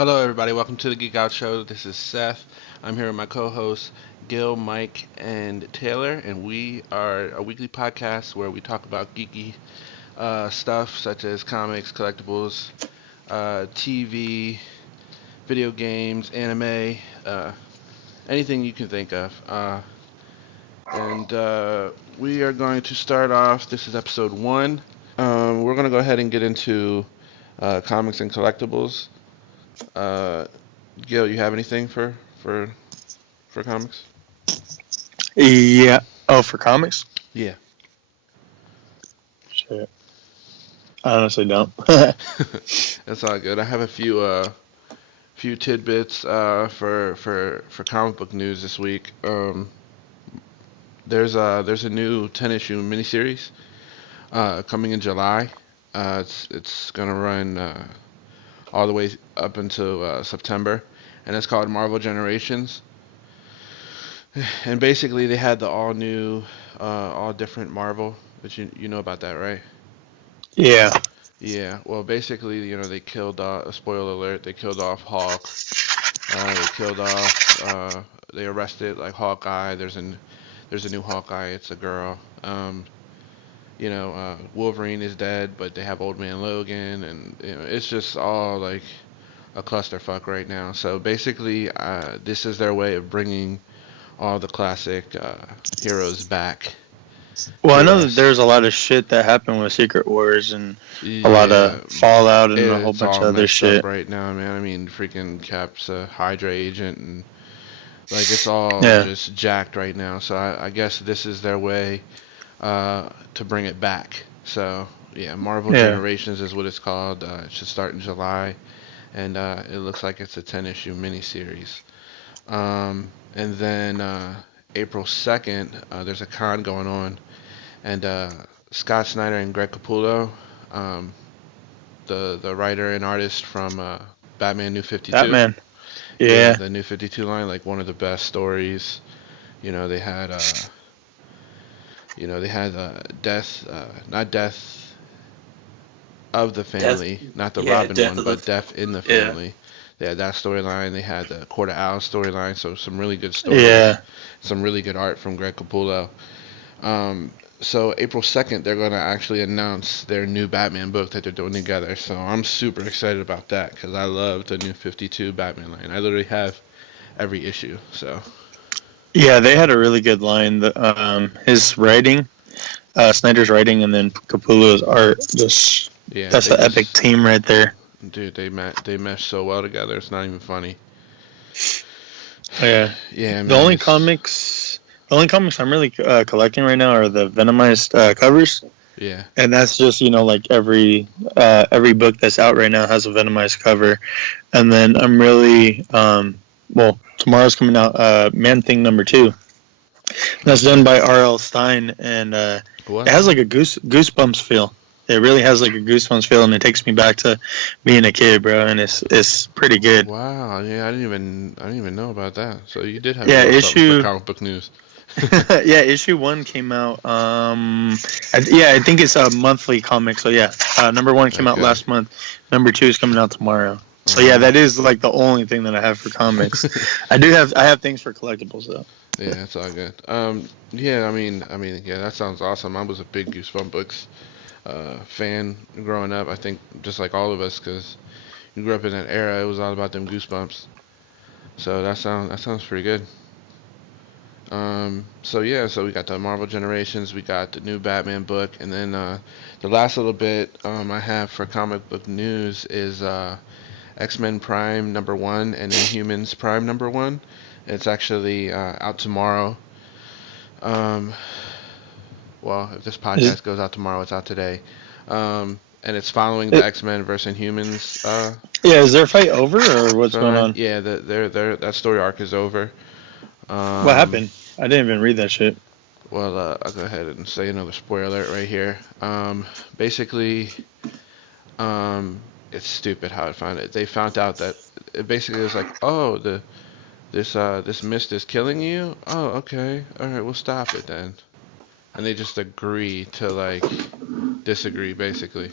Hello, everybody. Welcome to the Geek Out Show. This is Seth. I'm here with my co-hosts Gil, Mike, and Taylor, and we are a weekly podcast where we talk about geeky stuff such as comics, collectibles, TV, video games, anime, anything you can think of. And we are going to start off. This is episode 1. We're going to go ahead and get into comics and collectibles. Uh, Gil, you have anything for comics? Yeah. Oh, for comics? Yeah. Shit. I honestly don't. That's all good. I have a few tidbits for comic book news this week. There's a new 10-issue miniseries coming in July. It's gonna run all the way up until September, and it's called Marvel Generations. And basically, they had the all new, all different Marvel, which you know about that, right? Yeah. Yeah. Well, basically, they killed. Spoiler alert: they killed off Hulk. They killed off. They arrested like Hawkeye. There's a new Hawkeye. It's a girl. Wolverine is dead, but they have Old Man Logan, and it's just all like a clusterfuck right now. So basically, this is their way of bringing all the classic heroes back. Well, I know that there's a lot of shit that happened with Secret Wars and a lot of Fallout and a whole bunch of other shit right now, man. I mean, freaking Cap's a Hydra agent, and like it's all just jacked right now. So I guess this is their way to bring it back. So yeah, Marvel Generations is what it's called. It should start in July, and it looks like it's a 10-issue miniseries. And then April 2nd, there's a con going on, and Scott Snyder and Greg Capullo, the writer and artist from Batman New 52. Batman. Yeah. The New 52 line, like one of the best stories. They had death, not death of the family, not the Robin one, but death in the family. Yeah. They had that storyline. They had the Court of Owls storyline. So some really good stories. Yeah. Some really good art from Greg Capullo. So April 2nd, they're going to actually announce their new Batman book that they're doing together. So I'm super excited about that because I love the New 52 Batman line. I literally have every issue. So. Yeah, they had a really good line. His writing, Snyder's writing, and then Capullo's art. That's an epic team right there. Dude, they mesh so well together. It's not even funny. Yeah. Yeah. Man, the only comics I'm really collecting right now are the Venomized covers. Yeah. And that's just like every book that's out right now has a Venomized cover, and then I'm really tomorrow's coming out Man Thing #2. That's done by R.L. Stine, and it has like a Goosebumps feel. It really has like a Goosebumps feel, and it takes me back to being a kid, bro. And it's pretty good. Wow, yeah, I didn't even know about that. So you did have issue comic book news. Yeah, issue 1 came out. I think it's a monthly comic. So yeah, #1 came out last month. #2 is coming out tomorrow. So yeah, that is like the only thing that I have for comics. I have things for collectibles though. Yeah, it's all good. Yeah, I mean, yeah, that sounds awesome. I was a big Goosebumps books fan growing up. I think just like all of us, because you grew up in that era. It was all about them Goosebumps. So that sounds pretty good. So we got the Marvel Generations, we got the new Batman book, and then the last little bit I have for comic book news is X-Men Prime #1 and Inhumans Prime #1. It's actually out tomorrow. Well, if this podcast goes out tomorrow, it's out today. And it's following the X-Men versus Inhumans. Yeah, is their fight over or what's going on? Yeah, that story arc is over. What happened? I didn't even read that shit. Well, I'll go ahead and say another spoiler alert right here. Basically, it's stupid how I found it. They found out that it basically was like, oh, this mist is killing you. Oh, okay, all right, we'll stop it then. And they just agree to like disagree, basically.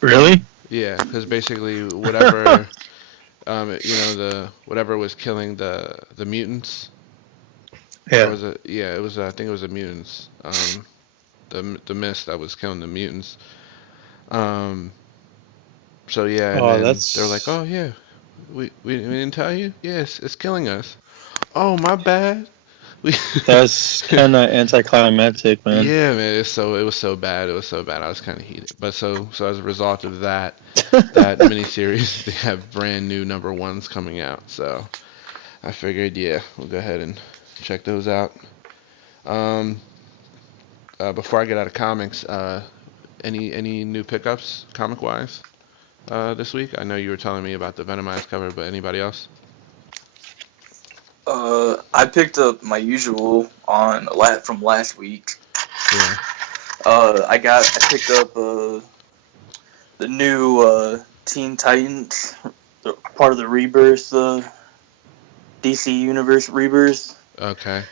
Really? Yeah, because basically whatever, whatever was killing the mutants, or Yeah. was it? Yeah, it was. I think it was the mutants. The mist that was killing the mutants. Um, so yeah, and Oh, then they're like, that's oh yeah, we didn't tell you. Yes, it's killing us. Oh my bad. We. that's kind of anticlimactic, man. Yeah, man, it was so bad. It was so bad. I was kind of heated. But so as a result of that miniseries, they have brand new number ones coming out. So I figured, yeah, we'll go ahead and check those out. Um, before I get out of comics, any new pickups comic wise this week? I know you were telling me about the Venomized cover, but anybody else? I picked up my usual from last week. Yeah. I picked up the new Teen Titans, part of the Rebirth, DC Universe Rebirth, Okay.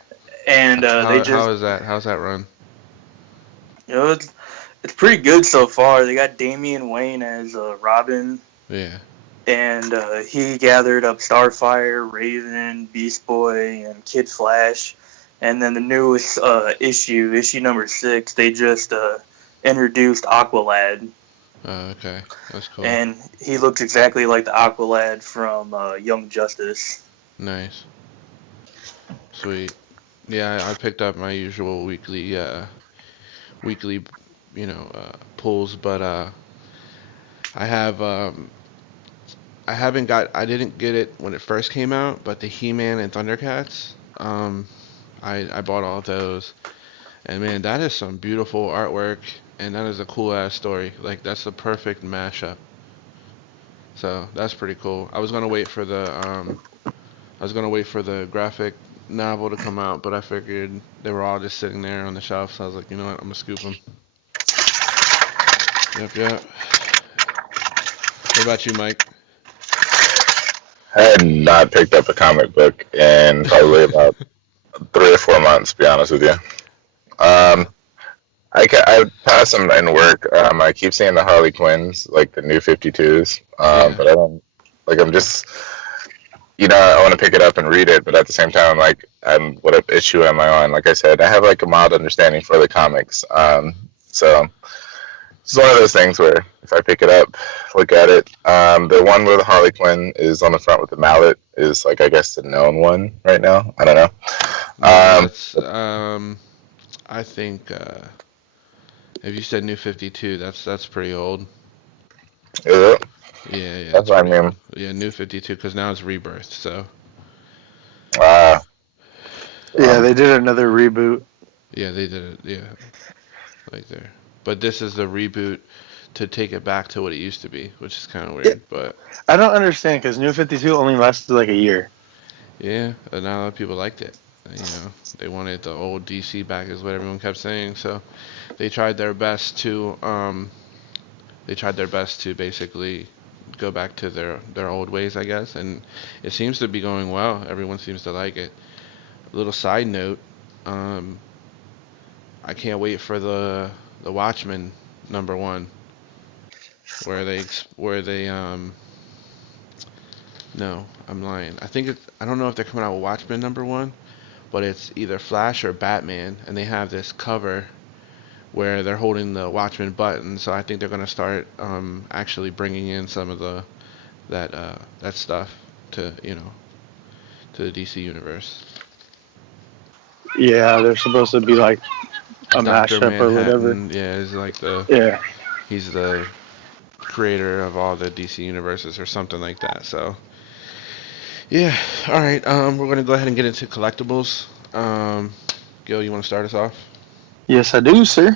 and How is that? How's that run? It's pretty good so far. They got Damian Wayne as Robin. Yeah. And he gathered up Starfire, Raven, Beast Boy, and Kid Flash. And then the newest issue number 6, they just introduced Aqualad. Okay, that's cool. And he looks exactly like the Aqualad from Young Justice. Nice. Sweet. Yeah, I picked up my usual weekly, pulls, but I have I didn't get it when it first came out, but the He-Man and Thundercats, I bought all of those, and man, that is some beautiful artwork, and that is a cool ass story. Like that's the perfect mashup. So that's pretty cool. I was gonna wait for the graphic novel to come out, but I figured they were all just sitting there on the shelf, so I was like, you know what, I'm gonna scoop them. Yep, yep. What about you, Mike? I had not picked up a comic book in probably about 3 or 4 months, to be honest with you. Um, I pass them in work. I keep seeing the Harley Quinns, like the new 52s, Yeah. but I don't, like, I'm just, I want to pick it up and read it, but at the same time, like, what issue am I on? Like I said, I have like a mild understanding for the comics. So it's one of those things where if I pick it up, look at it. The one where the Harley Quinn is on the front with the mallet is like I guess the known one right now. I don't know. No, that's I think if you said New 52, that's pretty old. Is it? Yeah, That's what I mean. old. Yeah, New 52 because now it's Rebirth. So Uh, yeah. They did another reboot. yeah, they did it. Yeah, like there. But this is the reboot to take it back to what it used to be, which is kind of weird. Yeah. But I don't understand because New 52 only lasted like a year. yeah, not a lot of people liked it. They wanted the old DC back, is what everyone kept saying. So they tried their best to basically go back to their old ways, I guess, and it seems to be going well. Everyone seems to like it. A little side note, I can't wait for the Watchmen #1, where they no, I'm lying. I don't know if they're coming out with Watchmen #1, but it's either Flash or Batman, and they have this cover where they're holding the Watchmen button. So I think they're gonna start actually bringing in some of that stuff to to the DC universe. Yeah, they're supposed to be like a Doctor mashup or whatever. Manhattan, yeah, is like Yeah. he's the creator of all the DC universes or something like that. So yeah, all right. We're gonna go ahead and get into collectibles. Gil, you want to start us off? Yes, I do, sir.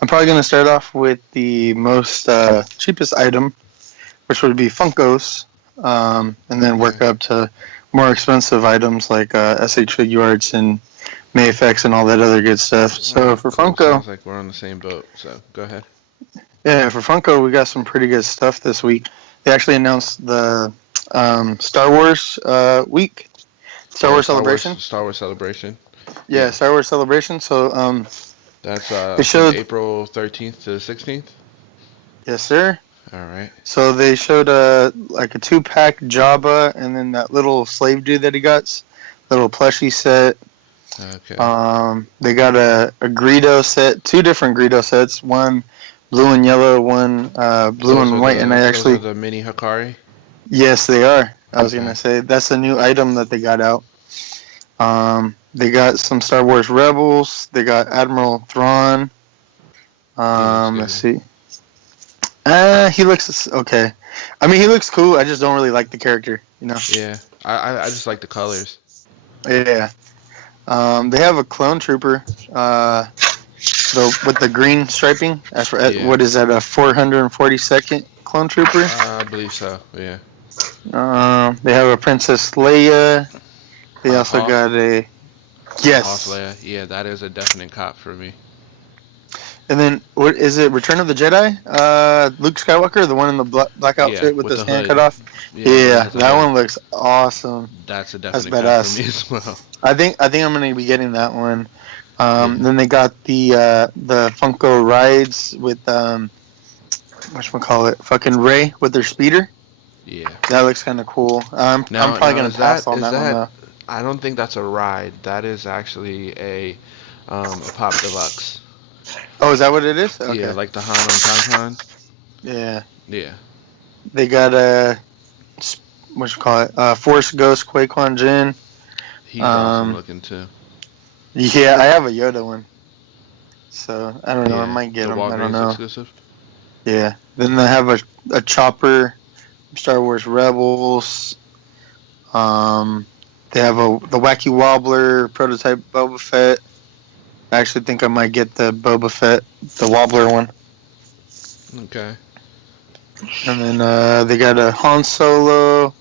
I'm probably going to start off with the most cheapest item, which would be Funkos, and then work up to more expensive items like SH Figuarts and Mayfix and all that other good stuff. So for Cool. Funko, Sounds like we're on the same boat. So go ahead. yeah, for Funko, we got some pretty good stuff this week. They actually announced the Star Wars week, Star Wars Celebration. Star Wars Celebration. Yeah, Star Wars Celebration. So That's they showed from April 13th to 16th. yes, sir. All right. So they showed like a 2-pack Jabba, and then that little slave dude that he got, little plushie set. Okay. They got a Greedo set, 2 different Greedo sets, one blue and yellow, one blue and white, and Those are the mini Hikari? Yes, they are. I was gonna say that's a new item that they got out. They got some Star Wars Rebels. They got Admiral Thrawn. Let's see. He looks okay. I mean, he looks cool. I just don't really like the character, Yeah, I just like the colors. Yeah. They have a clone trooper, with the green striping. What is that? A 442nd clone trooper? I believe so. Yeah. They have a Princess Leia. They also got a Hoth Leia. Yeah, that is a definite cop for me. And then what is it? Return of the Jedi? Luke Skywalker, the one in the black outfit with his hand cut off. Yeah, that one looks awesome. That's a definite cop for me as well. I think I'm gonna be getting that one. Then they got the Funko rides with whatchamacallit, fucking Rey with their speeder. Yeah. That looks kind of cool. I'm probably gonna pass on that one though. I don't think that's a ride. That is actually a Pop Deluxe. Oh, is that what it is? Okay. Yeah, like the Han on Tauntaun. Yeah. Yeah. They got Force Ghost Qui-Gon Jinn. He's awesome looking too. Yeah, I have a Yoda one. So, I don't know, I might get him. I don't know. Exclusive? Yeah. Then they have a Chopper, Star Wars Rebels. They have the Wacky Wobbler prototype Boba Fett. I actually think I might get the Boba Fett, the Wobbler one. Okay. And then they got a Han Solo.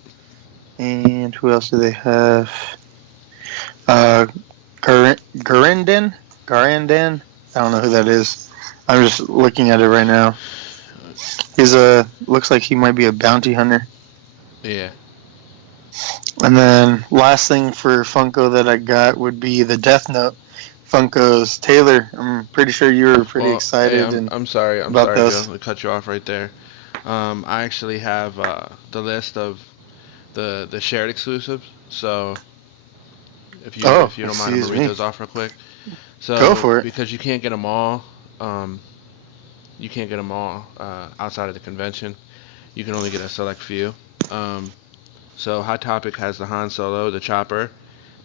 And who else do they have? Garandin? I don't know who that is. I'm just looking at it right now. He's looks like he might be a bounty hunter. Yeah. And then last thing for Funko that I got would be the Death Note Funkos. Taylor, I'm pretty sure you were pretty excited. Hey, I'm sorry, Joe, to cut you off right there. I actually have the list of the shared exclusives. So if you don't mind, I'm gonna read those off real quick. So go for it. Because you can't get them all. Outside of the convention. You can only get a select few. So Hot Topic has the Han Solo, the Chopper,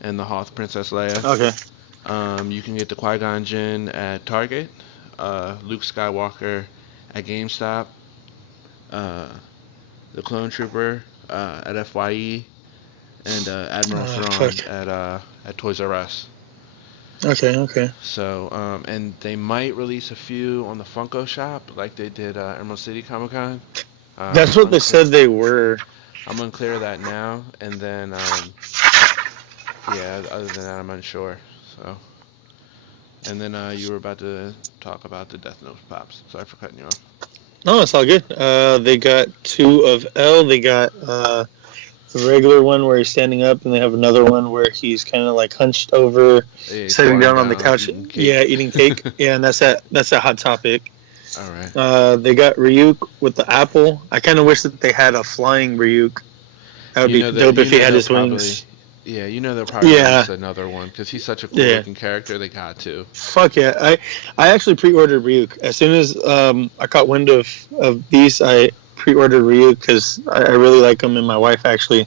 and the Hoth Princess Leia. Okay. You can get the Qui-Gon Jinn at Target, Luke Skywalker at GameStop, the Clone Trooper at FYE, and Admiral Thrawn at Toys R Us. Okay. So, and they might release a few on the Funko Shop, like they did Emerald City Comic Con. That's what they said they were. I'm unclear of that now, and then, other than that, I'm unsure. So, and then you were about to talk about the Death Note Pops. Sorry for cutting you off. No, it's all good. They got 2 of L. They got the regular one where he's standing up, and they have another one where he's kind of like hunched over, sitting down on the couch. Eating cake. Yeah, and that's that Hot Topic. All right. They got Ryuk with the apple. I kind of wish that they had a flying Ryuk. That would be dope if he had his wings. Yeah, they'll probably release another one because he's such a cool looking character. They got to. Fuck yeah! I actually pre-ordered Ryuk as soon as I caught wind of these. I pre-ordered Ryuk because I really like him, and my wife actually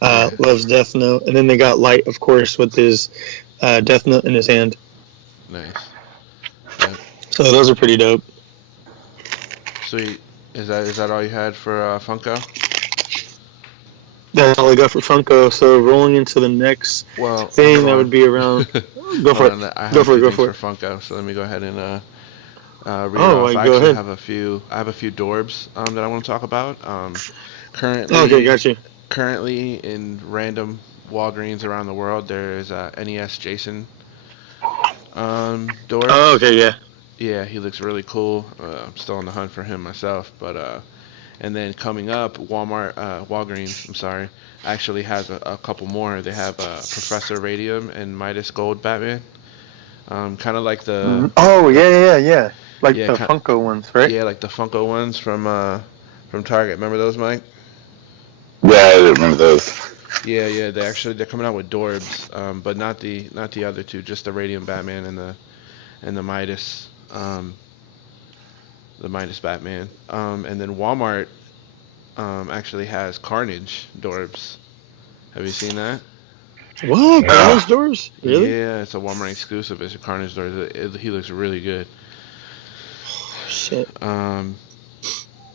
loves Death Note. And then they got Light, of course, with his Death Note in his hand. Nice. So those are pretty dope. Sweet. Is that all you had for Funko? That's all I got for Funko. So rolling into the next thing that would be around. Go for it. Go for it. For Funko. So let me go ahead and read off. I actually have a few Dorbs that I want to talk about. Currently. Okay, got you. Currently in random Walgreens around the world, there is a NES Jason Dorb. Oh, okay, yeah. Yeah, he looks really cool. I'm still on the hunt for him myself, but and then coming up, Walgreens, actually has a couple more. They have Professor Radium and Midas Gold Batman. Kind of like the. Oh yeah. Like the Funko ones, right? Yeah, like the Funko ones from from Target. Remember those, Mike? Yeah, I remember those. Yeah. They're coming out with Dorbs, but not the other two, just the Radiant Batman and the Midas Batman. And then Walmart actually has Carnage Dorbs. Have you seen that? What? No. Carnage doors? Really? Yeah, it's a Walmart exclusive. It's a Carnage Dorbs. He looks really good. Oh, shit.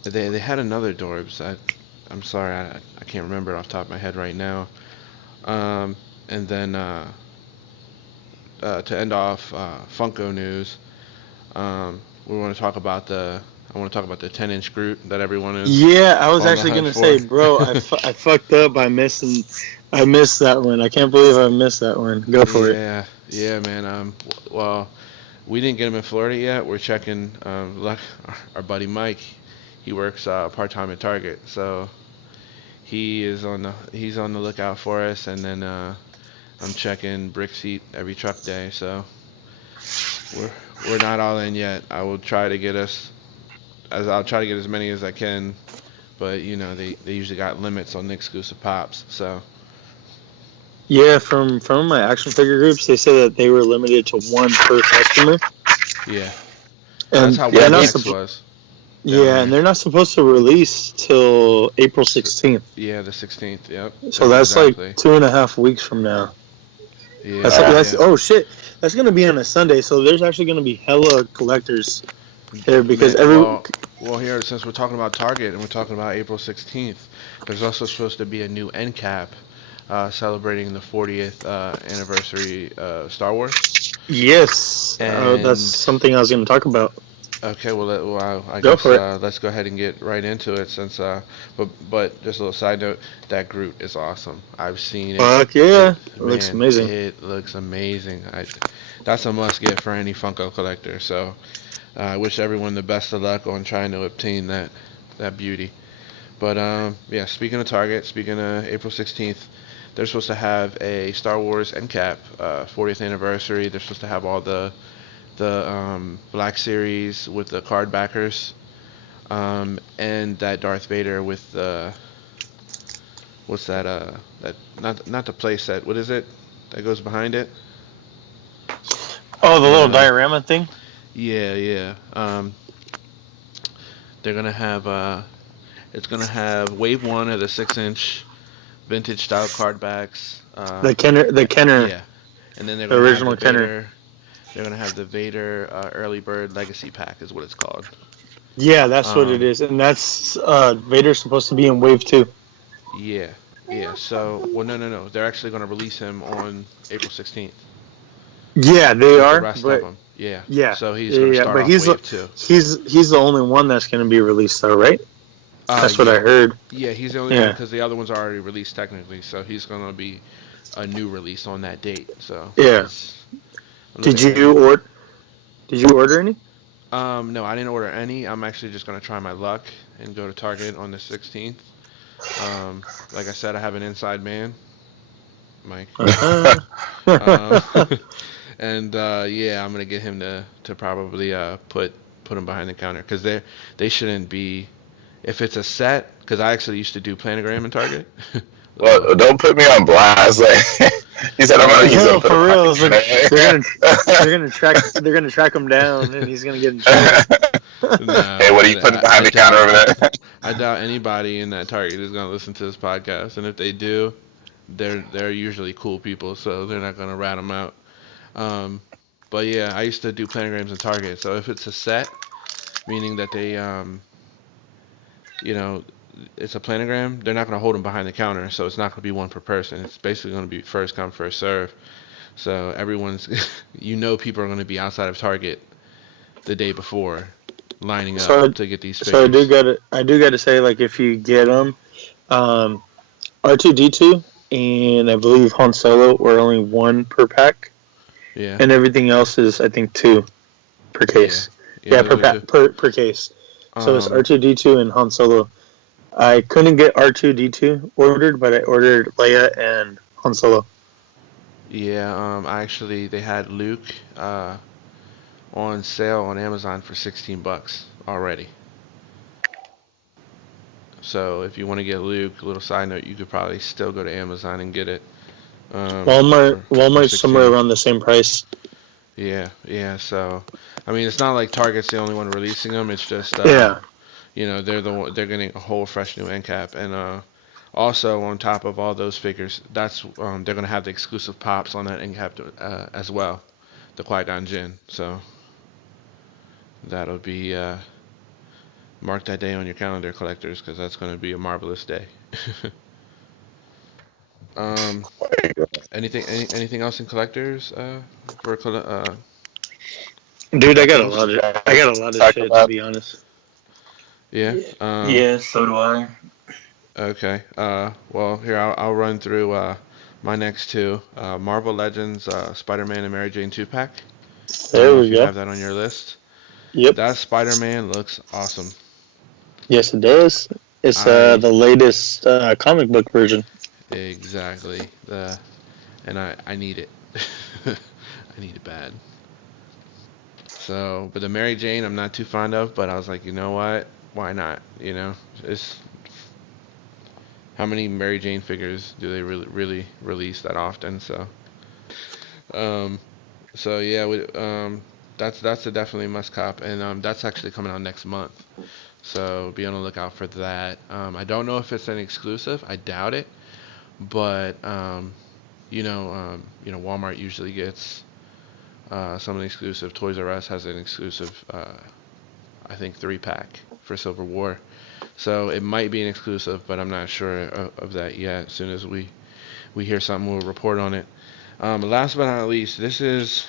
They had another Dorbs. I'm sorry, I can't remember it off the top of my head right now. And then to end off Funko news, we want to talk about I want to talk about the 10-inch Groot that everyone is. Yeah, I was on the actually hunt gonna for. say, bro, I fucked up by missing. I missed that one. I can't believe I missed that one. Go for it. Yeah, man. Well, we didn't get him in Florida yet. We're checking. Our buddy Mike, he works part-time at Target, so he's on the lookout for us. And then I'm checking brick seat every truck day, so we're not all in yet. I'll try to get as many as I can, but they usually got limits on the exclusive pops. So Yeah, from my action figure groups, they said that they were limited to one per customer. yeah, And that's how they're not X was. Yeah, and they're not supposed to release till April 16th. Yeah, the 16th. Yep. So that's exactly. like 2.5 weeks from now. Yeah. Oh shit, that's gonna be on a Sunday. So there's actually gonna be hella collectors there because Well, here, since we're talking about Target and we're talking about April 16th, there's also supposed to be a new end cap celebrating the 40th anniversary Star Wars. Yes, that's something I was going to talk about. Okay, I Go guess for it. let's go ahead and get right into it. Since, but just a little side note, that Groot is awesome. I've seen it. Fuck yeah, it Man, looks amazing. It looks amazing. That's a must get for any Funko collector. So I wish everyone the best of luck on trying to obtain that beauty. But yeah, speaking of Target, speaking of April 16th, they're supposed to have a Star Wars end cap 40th anniversary. They're supposed to have all the Black Series with the card backers, and that Darth Vader with the what's that that not the play set. What is it that goes behind it? Oh, the little diorama thing. Yeah. They're gonna have it's gonna have Wave 1 of the 6-inch vintage style card backs. The Kenner. Yeah, and then they're the gonna original have Kenner. They're gonna have the Vader Early Bird Legacy Pack, is what it's called. Yeah, that's what it is, and that's Vader's supposed to be in Wave 2. Yeah. So, well, no. They're actually gonna release him on April 16th. Yeah, they are. The rest of them. Yeah. Yeah. So he's gonna start off Wave 2. He's the only one that's gonna be released, though, right? That's what I heard. Yeah, he's the only one because the other ones are already released technically. So he's gonna be a new release on that date. So yeah. Did you order any? No, I didn't order any. I'm actually just gonna try my luck and go to Target on the 16th. Like I said, I have an inside man, Mike. And yeah, I'm gonna get him to probably put him behind the counter because they shouldn't be. If it's a set, because I actually used to do planogram in Target. Well, don't put me on blast. Like, he said I'm gonna use them for real. They're gonna track him down, and he's gonna get in trouble. Hey, what are you putting behind the counter over there? I doubt anybody in that Target is gonna listen to this podcast, and if they do, they're usually cool people, so they're not gonna rat them out. But yeah, I used to do planograms in Target, so if it's a set, meaning that they it's a planogram, they're not going to hold them behind the counter, so it's not going to be one per person. It's basically going to be first come, first serve. So everyone's, people are going to be outside of Target the day before, lining up to get these figures. So I do gotta say, like, if you get them, R2D2 and I believe Han Solo were only one per pack. Yeah. And everything else is, I think, 2 per case. Yeah, per case. So it's R2D2 and Han Solo. I couldn't get R2D2 ordered, but I ordered Leia and Han Solo. Yeah, they had Luke on sale on Amazon for $16 already. So if you want to get Luke, a little side note, you could probably still go to Amazon and get it. Walmart's somewhere 16. around the same price. Yeah, yeah. So, I mean, it's not like Target's the only one releasing them. It's just, Yeah. they're getting a whole fresh new end cap, and also on top of all those figures, they're gonna have the exclusive pops on that end cap as well, the Qui-Gon Jinn. So that'll be mark that day on your calendar, collectors, because that's gonna be a marvelous day. um, anything else in collectors for Dude, I got a lot of shit, to be honest. Yeah. Yeah, so do I. Okay. Well, here I'll run through my next two. Marvel Legends, Spider-Man and Mary Jane 2-pack. There we if you go. have that on your list. Yep. That Spider-Man looks awesome. Yes, it does. It's the latest comic book version. Exactly. And I need it. I need it bad. So, but the Mary Jane I'm not too fond of, but I was like, you know what? Why not? It's how many Mary Jane figures do they really release that often? So, yeah, that's a definitely must cop, and that's actually coming out next month. So be on the lookout for that. I don't know if it's an exclusive. I doubt it, but Walmart usually gets some of the exclusive. Toys R Us has an exclusive, I think 3-pack for Civil War. So it might be an exclusive, but I'm not sure of that yet. As soon as we hear something, we'll report on it. Last but not least, this is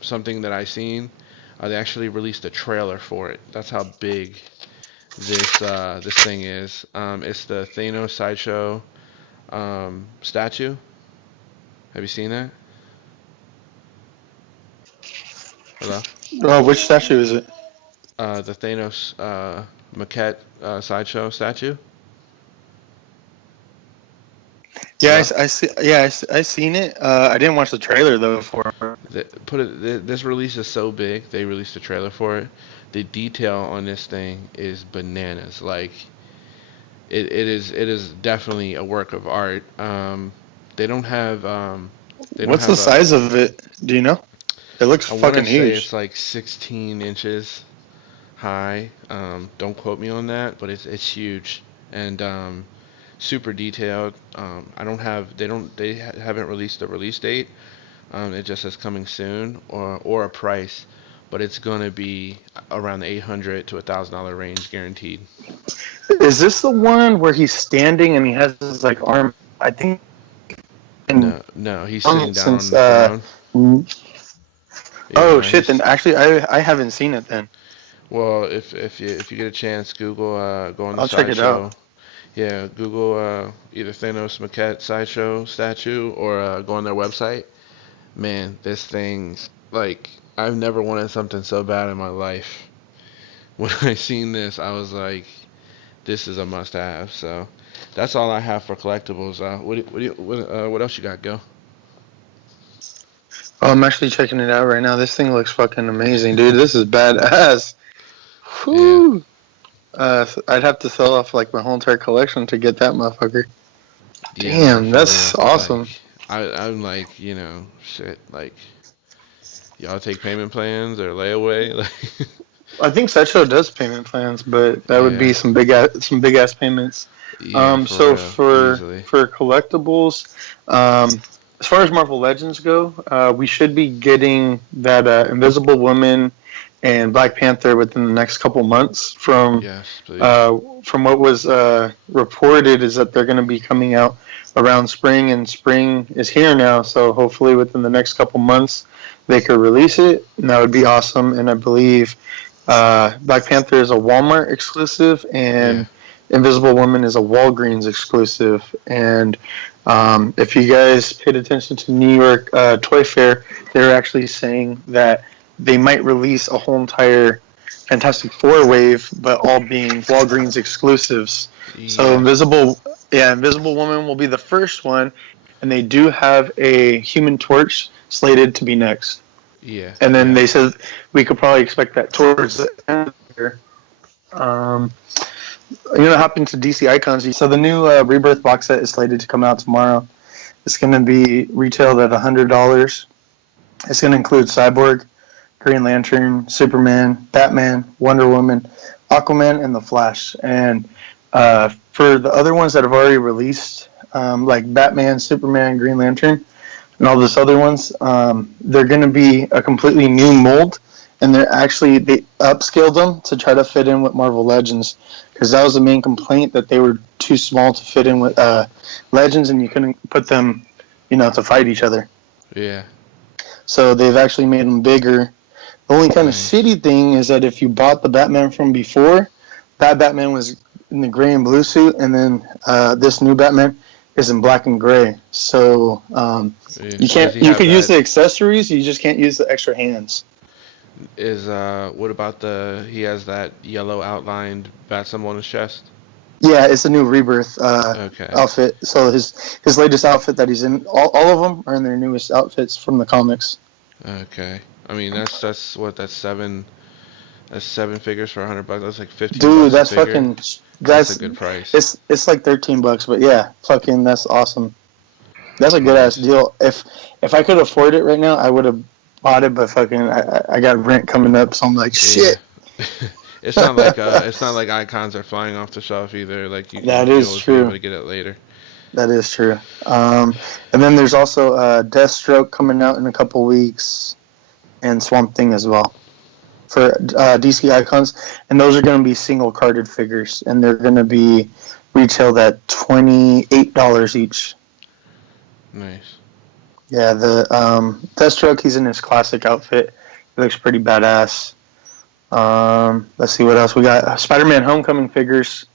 something that I seen. They actually released a trailer for it. That's how big this thing is. It's the Thanos Sideshow statue. Have you seen that? Hello? Oh, which statue is it? The Thanos maquette Sideshow statue. Yeah, I see. Yeah, I seen it. I didn't watch the trailer though. This release is so big. They released a trailer for it. The detail on this thing is bananas. Like, it is definitely a work of art. They don't have. What's the size of it? Do you know? It looks fucking huge. It's like 16 inches high. Don't quote me on that, but it's huge and super detailed. They haven't released a release date. It just says coming soon or a price, but it's gonna be around the $800 to $1,000 range guaranteed. Is this the one where he's standing and he has his like arm? I think. No, he's sitting down on the throne. Shit! Then actually, I haven't seen it then. Well, if you get a chance, Google go on the I'll check it out. Yeah, Google either Thanos maquette sideshow statue or go on their website. Man, this thing, like, I've never wanted something so bad in my life. When I seen this, I was like, this is a must-have. So that's all I have for collectibles. What else you got, Go? Oh, I'm actually checking it out right now. This thing looks fucking amazing, dude. This is badass. Whew. Yeah. I'd have to sell off like my whole entire collection to get that motherfucker. Yeah, damn, that's awesome. Like, I'm like, shit, like, y'all take payment plans or layaway? Like, I think Sideshow does payment plans, but that would be some big ass payments. Yeah, for collectibles, as far as Marvel Legends go, we should be getting that Invisible Woman and Black Panther within the next couple months. From what was reported is that they're going to be coming out around spring, and spring is here now. So hopefully within the next couple months they could release it, and that would be awesome. And I believe Black Panther is a Walmart exclusive, and Invisible Woman is a Walgreens exclusive. And if you guys paid attention to New York Toy Fair, they were actually saying that they might release a whole entire Fantastic Four wave, but all being Walgreens exclusives. Yeah. So Invisible Woman will be the first one, and they do have a Human Torch slated to be next. Yeah. And then they said we could probably expect that towards the end of the year. hop into DC Icons. So the new Rebirth box set is slated to come out tomorrow. It's going to be retailed at $100. It's going to include Cyborg, Green Lantern, Superman, Batman, Wonder Woman, Aquaman, and The Flash. And for the other ones that have already released, like Batman, Superman, Green Lantern, and all those other ones, they're going to be a completely new mold. And they upscaled them to try to fit in with Marvel Legends, because that was the main complaint, that they were too small to fit in with Legends, and you couldn't put them, to fight each other. Yeah. So they've actually made them bigger. The only kind of shitty thing is that if you bought the Batman from before, that Batman was in the gray and blue suit, and then this new Batman is in black and gray. So you can't. You could use the accessories, you just can't use the extra hands. What about he has that yellow outlined bat symbol on his chest? Yeah, it's a new Rebirth outfit. So his latest outfit that he's in, all of them are in their newest outfits from the comics. Okay. I mean, that's seven figures for $100. That's like $15. Dude, that's fucking. That's a good price. It's like $13, but yeah, fucking that's awesome. That's a good ass deal. If I could afford it right now, I would have bought it, but fucking I got rent coming up, so I'm like, shit. Yeah. It's not like icons are flying off the shelf either. Like you'll always be able to get it later. That is true. And then there's also Deathstroke coming out in a couple weeks, and Swamp Thing as well for DC Icons, and those are going to be single carded figures, and they're going to be retailed at $28 each. Nice. Yeah, the Deathstroke, he's in his classic outfit. He looks pretty badass. Let's see what else we got. Spider-Man Homecoming figures.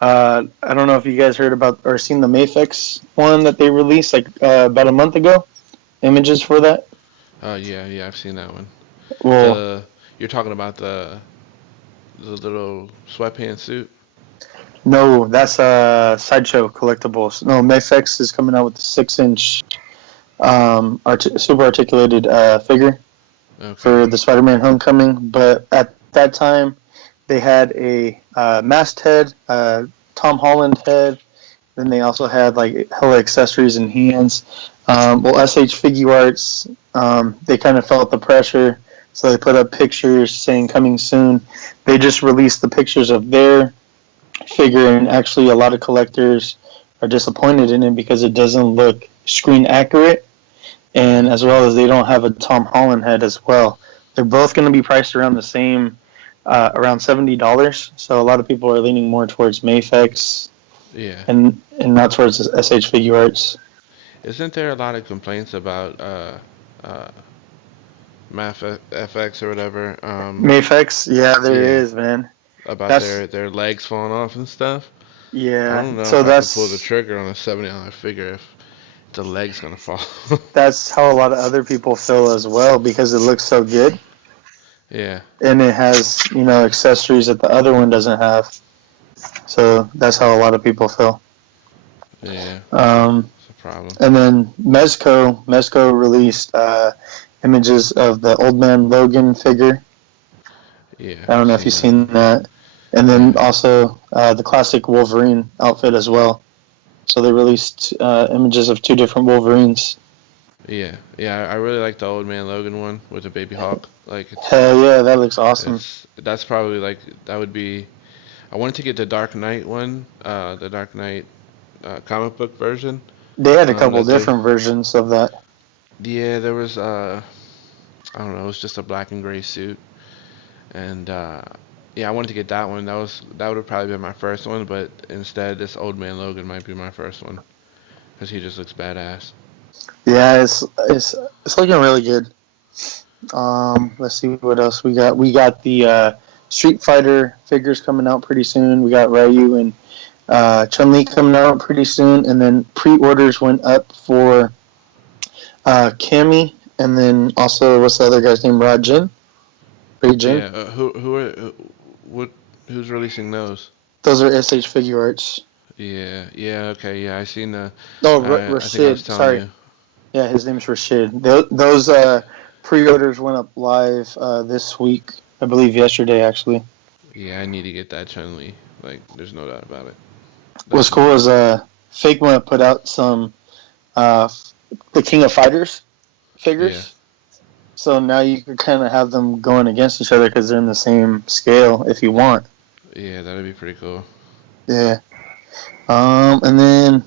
I don't know if you guys heard about or seen the Mafex one that they released about a month ago. Images for that. Yeah, I've seen that one. Well, you're talking about the little sweatpants suit? No, that's Sideshow Collectables. No, Mafex is coming out with the 6-inch super articulated figure for the Spider-Man Homecoming. But at that time, they had a masked head, Tom Holland head. Then they also had like hella accessories and hands. SH Figure Arts, they kind of felt the pressure, so they put up pictures saying coming soon. They just released the pictures of their figure, and actually a lot of collectors are disappointed in it because it doesn't look screen accurate, and as well as they don't have a Tom Holland head as well. They're both going to be priced around the same, around $70. So a lot of people are leaning more towards Mafex, and not towards SH Figure Arts. Isn't there a lot of complaints about Mafex or whatever? Mafex, yeah, there is, man. About their legs falling off and stuff. Yeah, I don't know so if I that's can pull the trigger on a $70 figure if the leg's gonna fall. That's how a lot of other people feel as well, because it looks so good. Yeah. And it has, accessories that the other one doesn't have. So that's how a lot of people feel. Yeah. It's a problem. And then Mezco released images of the Old Man Logan figure. Yeah. I don't know if you've seen that. And then also the classic Wolverine outfit as well. So they released images of two different Wolverines. Yeah, I really like the Old Man Logan one with the baby hawk. Hell yeah, that looks awesome. That's probably that would be. I wanted to get the Dark Knight one, the Dark Knight comic book version. They had a couple different versions of that. Yeah, there was I don't know, it was just a black and gray suit, and I wanted to get that one. That would have probably been my first one, but instead, this Old Man Logan might be my first one because he just looks badass. Yeah, it's looking really good. Let's see what else we got. We got the Street Fighter figures coming out pretty soon. We got Ryu and Chun-Li coming out pretty soon, and then pre-orders went up for Cammy, and then also what's the other guy's name? Rajin. Yeah. Who's releasing those? Those are SH Figure Arts. Yeah. Okay. Yeah, I seen the. Rashid. Sorry. You. Yeah, his name is Rashid. Those pre-orders went up live this week. I believe yesterday, actually. Yeah, I need to get that Chun-Li. Like, there's no doubt about it. What's cool is Figma put out some the King of Fighters figures. Yeah. So now you can kind of have them going against each other because they're in the same scale if you want. Yeah, that'd be pretty cool. Yeah. And then,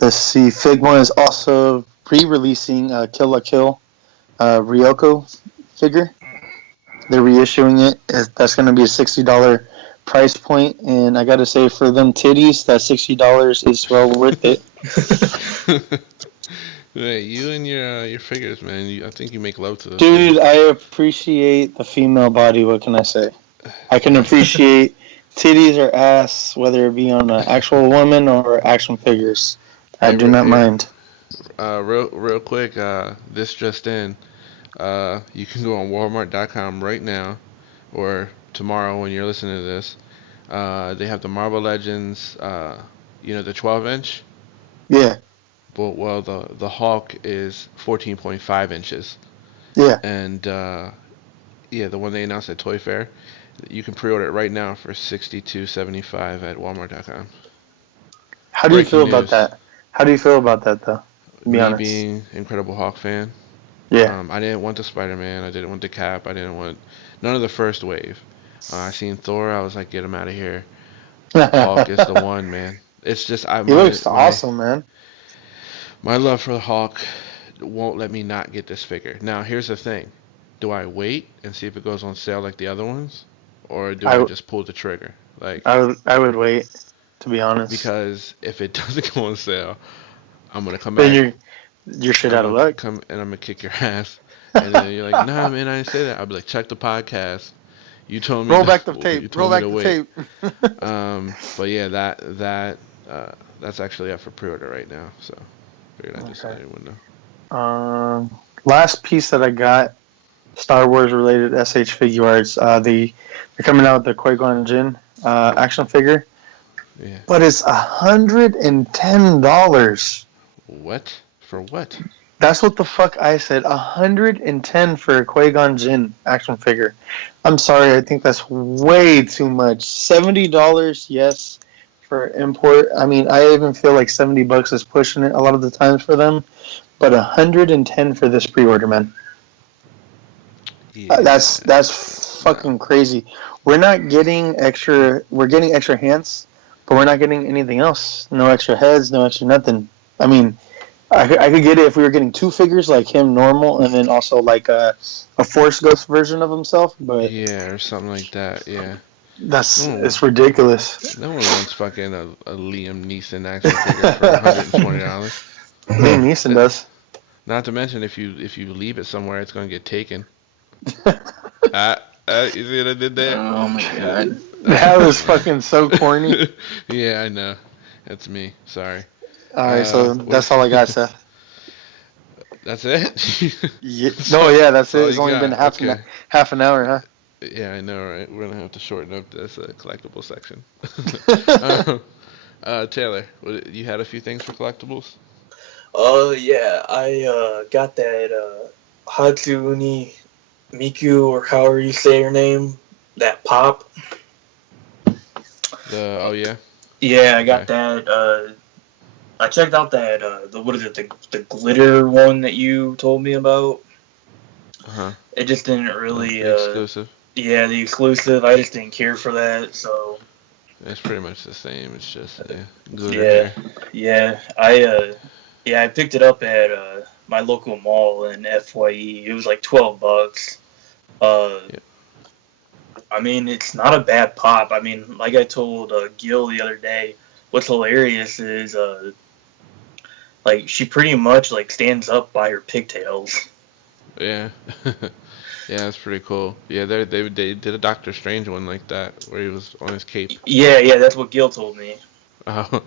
let's see, Figma is also pre-releasing Kill la Kill Ryoko figure. They're reissuing it. That's going to be a $60 price point, and I got to say, for them titties, that $60 is well worth it. Hey, you and your figures, man. I think you make love to those. Dude, I appreciate the female body. What can I say? I can appreciate titties or ass, whether it be on an actual woman or action figures. I do not mind. Real quick, this just in. You can go on Walmart.com right now, or tomorrow when you're listening to this. They have the Marvel Legends, the 12-inch. Yeah. Well, the Hulk is 14.5 inches. Yeah. And the one they announced at Toy Fair, you can pre-order it right now for $62.75 at Walmart.com. How do you feel about that? How do you feel about that, though? Me honest. Being Incredible Hulk fan. Yeah. I didn't want the Spider-Man. I didn't want the Cap. I didn't want none of the first wave. I seen Thor. I was like, get him out of here. Hulk is the one, man. It's just he looks awesome, man. My love for the Hulk won't let me not get this figure. Now, here's the thing. Do I wait and see if it goes on sale like the other ones? Or do I just pull the trigger? Like I would wait, to be honest. Because if it doesn't go on sale, I'm going to come back. Then you're shit out of luck. And I'm going to kick your ass. And then you're like, nah, man, I didn't say that. I'll be like, check the podcast. You told me Roll back the tape. But yeah, that's actually up for pre-order right now. So figured I'd just let everyone know. Last piece that I got, Star Wars related SH Figuarts. They're coming out with the Qui-Gon Jinn action figure. Yeah. But it's $110. What? For what? That's what the fuck I said. $110 for a Qui-Gon Jinn action figure. I'm sorry, I think that's way too much. $70, yes, for import. I mean, I even feel like $70 is pushing it a lot of the times for them. But $110 for this pre-order, man. Yeah. That's fucking crazy. We're not getting extra. We're getting extra hands, but we're not getting anything else. No extra heads, no extra nothing. I mean, I could get it if we were getting two figures like him normal, and then also like a Force Ghost version of himself. But yeah, or something like that. Yeah. It's ridiculous. No one wants fucking a Liam Neeson action figure for $120. Liam Neeson does. Not to mention, if you leave it somewhere, it's gonna get taken. You see what I did there? Oh my god. That was fucking so corny. Yeah, I know. That's me. Sorry. Alright, so that's all I got, Seth. That's it? That's it. It's only been half an hour, huh? Yeah, I know, right? We're gonna have to shorten up this collectible section. Taylor, you had a few things for collectibles? Yeah, I got that Hatsune Miku, or however you say her name, that pop. Yeah? Yeah, I got that. I checked out that, the glitter one that you told me about. Uh-huh. It just didn't really... exclusive? Yeah, the exclusive. I just didn't care for that, so... It's pretty much the same. It's just glitter. Yeah. I picked it up at my local mall in FYE. It was like $12. I mean, it's not a bad pop. I mean, like I told Gil the other day, what's hilarious is like she pretty much like stands up by her pigtails. Yeah. Yeah, that's pretty cool. Yeah, they did a Doctor Strange one like that where he was on his cape. Yeah, that's what Gil told me. Oh,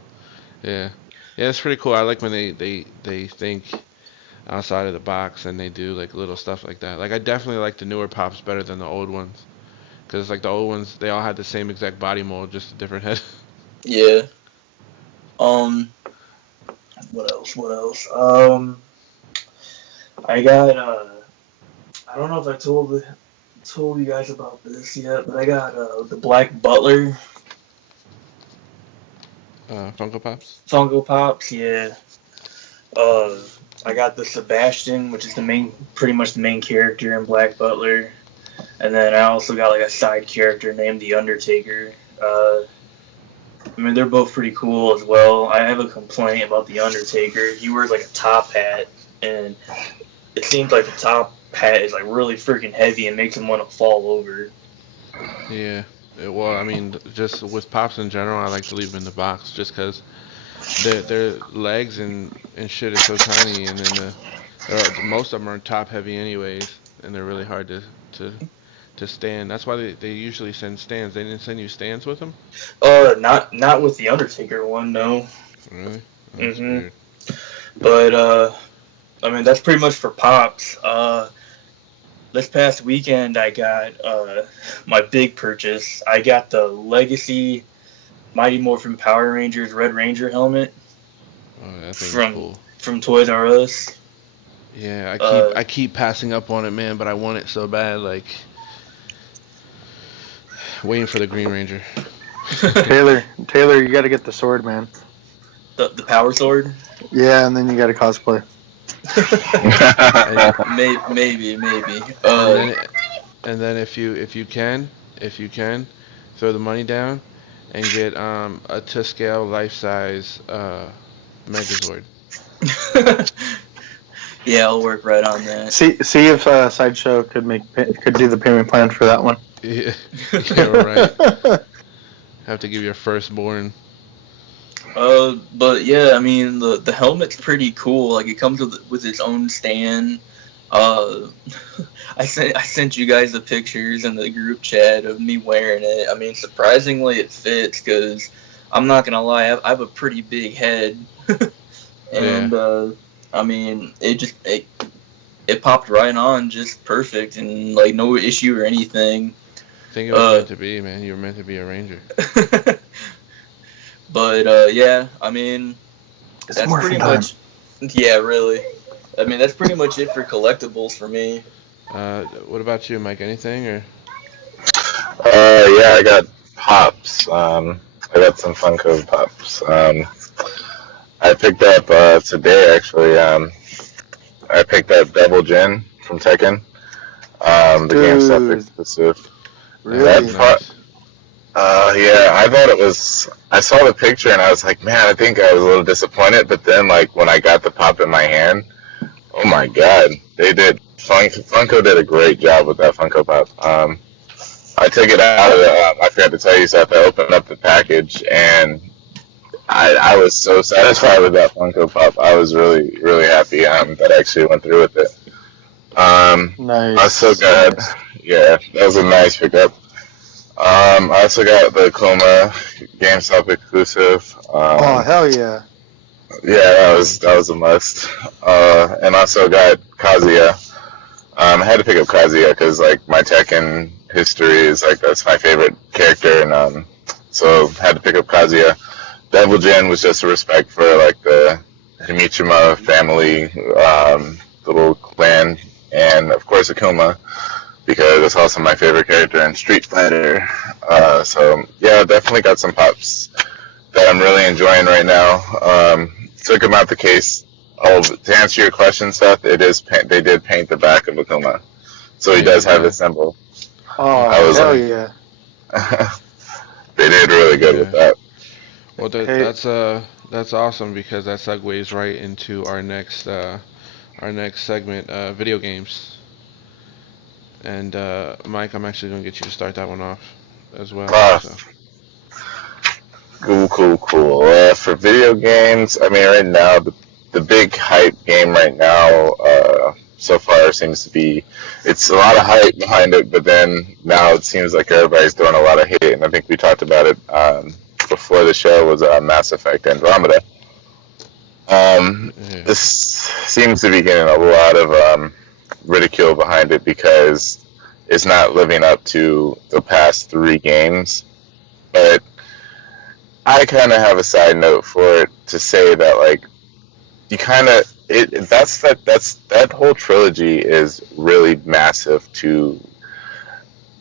yeah. Yeah, it's pretty cool. I like when they think outside of the box and they do like little stuff like that. Like I definitely like the newer pops better than the old ones, because like the old ones they all had the same exact body mold, just a different head. Yeah. What else? I got I don't know if I told you guys about this yet, but I got the Black Butler Funko Pops? Funko Pops, yeah. I got the Sebastian, which is pretty much the main character in Black Butler. And then I also got like a side character named The Undertaker. I mean, they're both pretty cool as well. I have a complaint about The Undertaker. He wears like a top hat, and it seems like the top hat is like really freaking heavy and makes him want to fall over. Yeah. Well, I mean, just with Pops in general, I like to leave them in the box just because their legs and shit is so tiny, and then most of them are top heavy anyways, and they're really hard to stand. That's why they usually send stands. They didn't send you stands with them? Not with the Undertaker one, no. Really? That's Mhm. weird. But I mean, that's pretty much for Pops. This past weekend, I got my big purchase. I got the Legacy Mighty Morphin Power Rangers Red Ranger helmet Oh, that thing's from cool. from Toys R Us. Yeah, Uh, I keep passing up on it, man, but I want it so bad, like waiting for the Green Ranger. Taylor, you got to get the sword, man. the Power Sword. Yeah, and then you got to cosplay. Maybe. And then if you can throw the money down and get a to scale life size Megazord. Yeah, I'll work right on that. See if Sideshow could do the payment plan for that one. Yeah, right. Have to give your firstborn. But yeah, I mean the helmet's pretty cool. Like it comes with its own stand. I sent you guys the pictures in the group chat of me wearing it. I mean, surprisingly it fits because I'm not gonna lie, I have a pretty big head, and I mean it popped right on just perfect and like no issue or anything. I think it was meant to be, man. You were meant to be a ranger. But yeah, I mean that's pretty much. Yeah, really. I mean that's pretty much it for collectibles for me. What about you, Mike? Anything or? Yeah, I got Pops. I got some Funko Pops. I picked up today actually. I picked up Devil Jin from Tekken. The GameStop exclusive. Really? Yeah, I thought it was. I saw the picture and I was like, man, I think I was a little disappointed. But then, like, when I got the pop in my hand, oh my god, they did. Funko did a great job with that Funko Pop. I took it out of the. I forgot to tell you, Seth. I opened up the package and I was so satisfied with that Funko Pop. I was really, really happy that I actually went through with it. Nice. I also got, yeah, that was a nice pickup. I also got the Coma GameStop exclusive. Oh hell yeah! Yeah, that was a must. And also got Kazuya. I had to pick up Kazuya because like my Tekken history is like that's my favorite character, and so had to pick up Kazuya. Devil Jin was just a respect for like the Himichima family, little clan, and of course Akuma, because it's also my favorite character in Street Fighter. So yeah, definitely got some pops that I'm really enjoying right now. Took them out the case. Oh, to answer your question, Seth, they did paint the back of Akuma, so he does have his symbol. Oh hell yeah! They did really good with that. Well, that's awesome because that segues right into our next segment, video games. And Mike, I'm actually gonna get you to start that one off as well. So. Cool. For video games, I mean, right now the big hype game right now so far seems to be it's a lot of hype behind it, but then now it seems like everybody's throwing a lot of hate, and I think we talked about it before the show was Mass Effect Andromeda. This seems to be getting a lot of ridicule behind it because it's not living up to the past 3 games. But I kind of have a side note for it to say that like you kind of that whole trilogy is really massive to.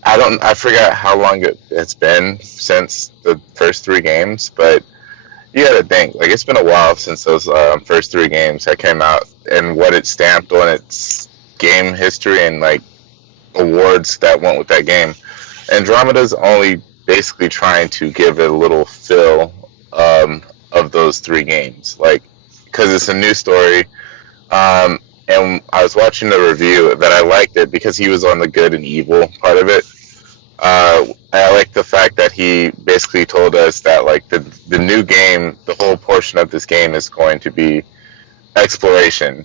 I forgot how long it's been since the first 3 games, but you gotta think, like, it's been a while since those first 3 games that came out, and what it stamped on its game history and like awards that went with that game. Andromeda's only basically trying to give it a little fill of those 3 games, like, because it's a new story. And I was watching the review that I liked it because he was on the good and evil part of it. I like the fact that he basically told us that like the new game, the whole portion of this game is going to be exploration.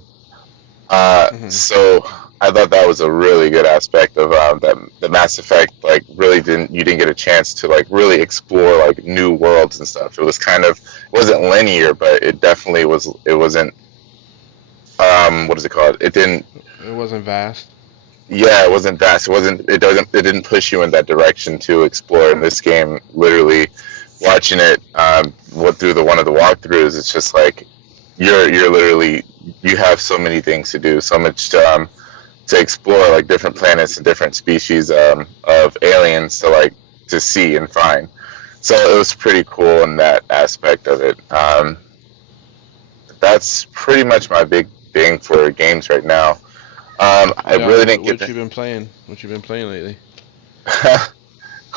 So I thought that was a really good aspect of that. The Mass Effect like really didn't get a chance to like really explore like new worlds and stuff. It was kind of, it wasn't linear, but it definitely was. It wasn't. What is it called? It wasn't vast. Yeah, it wasn't vast. It didn't push you in that direction to explore. In this game, literally watching it through one of the walkthroughs, it's just like you're literally, you have so many things to do, so much to explore, like different planets and different species of aliens to see and find. So it was pretty cool in that aspect of it. That's pretty much my big thing for games right now. I really didn't get What you been playing? What you been playing lately? What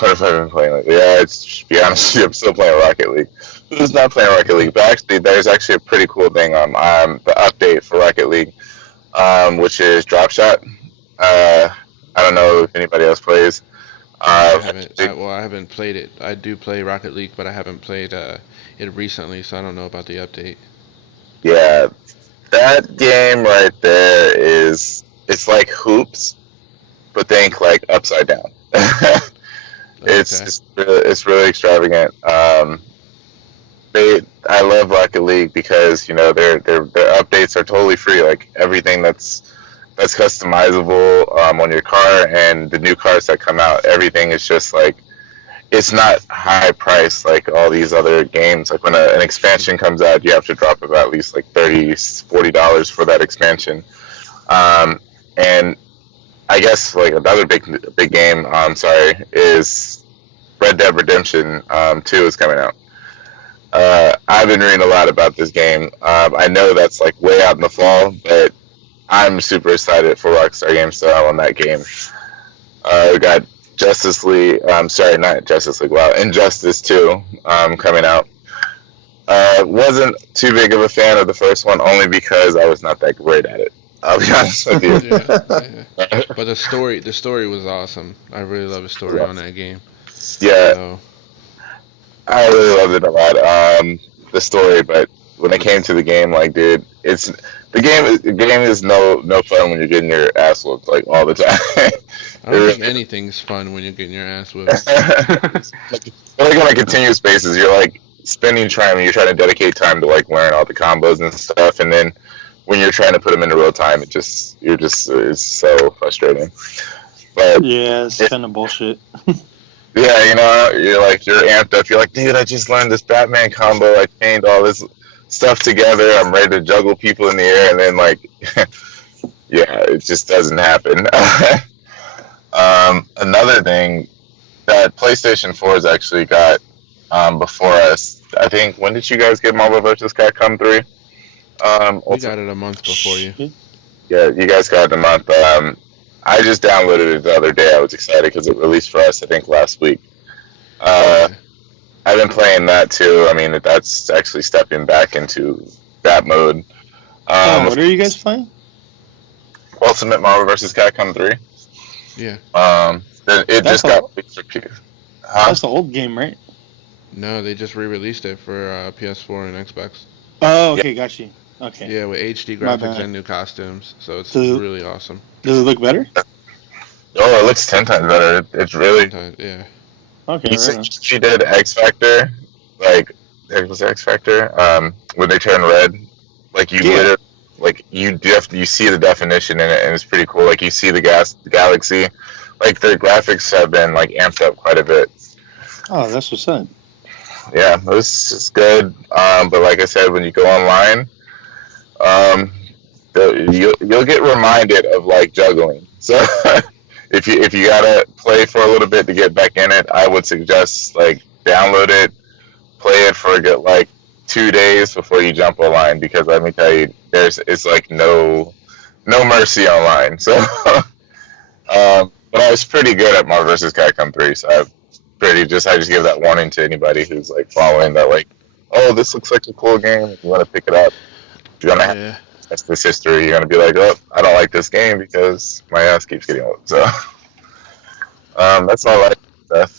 have I been playing lately? Yeah, to be honest with you, I'm still playing Rocket League. Who's not playing Rocket League? But actually, there's actually a pretty cool thing on the update for Rocket League, which is Drop Shot. I don't know if anybody else plays. I haven't played it. I do play Rocket League, but I haven't played it recently, so I don't know about the update. Yeah, that game right there it's like hoops, but think like upside down. It's really extravagant. I love Rocket League because their updates are totally free. Like everything that's customizable on your car, and the new cars that come out, everything is just like, it's not high price like all these other games. Like when an expansion comes out, you have to drop about at least like $30-$40 for that expansion. And I guess like another big game, is Red Dead Redemption 2 is coming out. I've been reading a lot about this game. I know that's like way out in the fall, but I'm super excited for Rockstar Games to on that game. We got Justice League. Not Justice League. Wow, Injustice 2 coming out. Wasn't too big of a fan of the first one, only because I was not that great at it. I'll be honest with you. Yeah. But the story was awesome. I really love the story on that game. Yeah, so. I really loved it a lot. The story, but when it came to the game, like, dude, the game is no fun when you're getting your ass whooped like all the time. I don't think anything's fun when you're getting your ass whooped. Like on a continuous basis, you're like spending time, and you're trying to dedicate time to like learn all the combos and stuff, and then when you're trying to put them into real time, it's so frustrating. But yeah, it's kind of bullshit. Yeah, you're amped up. You're like, dude, I just learned this Batman combo. I chained all this stuff together. I'm ready to juggle people in the air, and then like, yeah, it just doesn't happen. Another thing that PlayStation 4 has actually got before us. I think, when did you guys get Marvel vs. Capcom 3? We got it a month before you. Yeah, you guys got it a month. I just downloaded it the other day. I was excited because it released for us, I think, last week. I've been playing that too. I mean, that's actually stepping back into that mode. What are you guys playing? Ultimate Marvel vs. Capcom 3. Yeah. It just got... That's the old game, right? No, they just re-released it for PS4 and Xbox. Oh, okay, got you. Okay. Yeah, with HD graphics and new costumes, so it's really awesome. Does it look better? Oh, it looks 10 times better. It's really... Yeah. Okay, She did X Factor, like, it was X Factor, when they turn red, like, you see the definition in it, and it's pretty cool. Like, you see the galaxy. Like, the graphics have been, like, amped up quite a bit. Oh, that's what's up. Yeah, this is good. But like I said, when you go online, you'll get reminded of like juggling. So if you gotta play for a little bit to get back in it, I would suggest like download it, play it for a good like 2 days before you jump online, because let me tell you, it's like no mercy online. So, but I was pretty good at Marvel vs. Capcom 3, so I just give that warning to anybody who's like following that, like, oh, this looks like a cool game, if you want to pick it up, you're gonna have that's this history. You're gonna be like, oh, I don't like this game because my ass keeps getting old. So, that's all I have.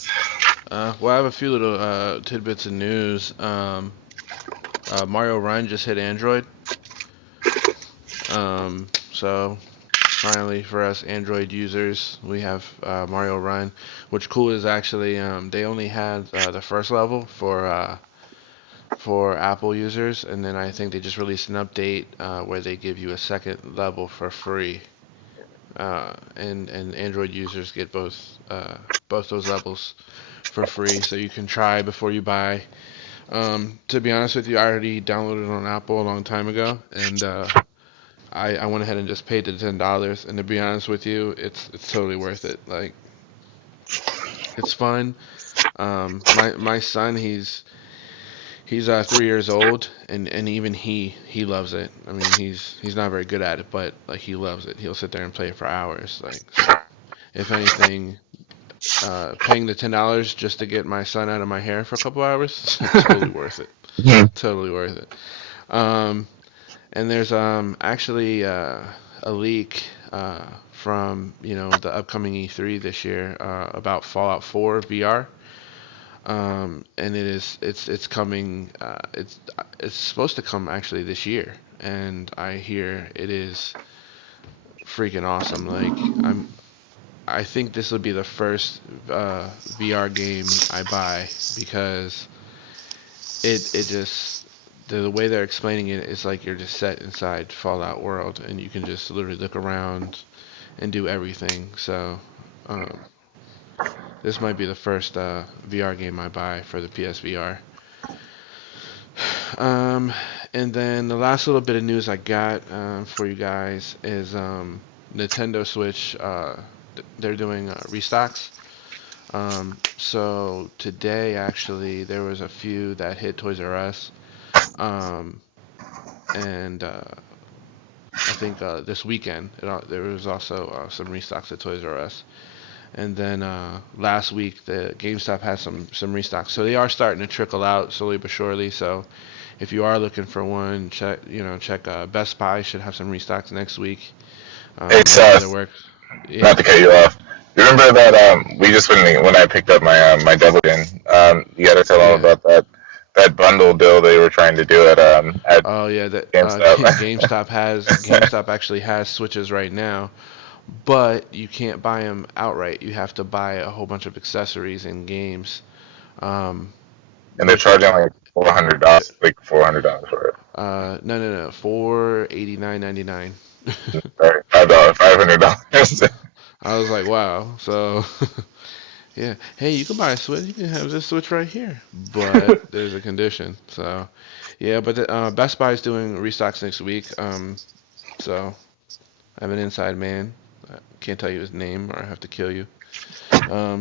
Well, I have a few little tidbits of news. Mario Run just hit Android. So finally for us Android users, we have Mario Run. What's cool is actually they only had the first level for Apple users, and then I think they just released an update where they give you a second level for free. And Android users get both those levels for free, so you can try before you buy. To be honest with you, I already downloaded it on Apple a long time ago, and I went ahead and just paid the $10. And to be honest with you, it's totally worth it. Like, it's fun. My son, he's 3 years old, and even he loves it. I mean, he's not very good at it, but like he loves it. He'll sit there and play it for hours. Like, so, if anything, paying the $10 just to get my son out of my hair for a couple hours, totally worth it. Totally worth it. And there's actually a leak from the upcoming E3 this year about Fallout 4 VR. And it's coming. It's supposed to come actually this year, and I hear it is freaking awesome. Like, I think this will be the first VR game I buy, because it just the way they're explaining it is like you're just set inside Fallout world, and you can just literally look around and do everything. So this might be the first VR game I buy for the PSVR. And then the last little bit of news I got for you guys is Nintendo Switch. They're doing restocks. So today, actually, there was a few that hit Toys R Us. And I think this weekend there was also some restocks at Toys R Us. And then last week, the GameStop has some restocks. So they are starting to trickle out slowly but surely. So if you are looking for one, check Best Buy should have some restocks next week. Hey, Seth, not to cut you off. You remember that we just when I picked up my double in, you got to tell them about that bundle deal they were trying to do at oh yeah, that GameStop. GameStop actually has Switches right now, but you can't buy them outright. You have to buy a whole bunch of accessories and games. And they're charging like $400, for it. No, $489.99. $500. I was like, wow. So, yeah. Hey, you can buy a Switch. You can have this Switch right here, but there's a condition. So, yeah. But Best Buy is doing restocks next week. So I have an inside man. I can't tell you his name, or I have to kill you.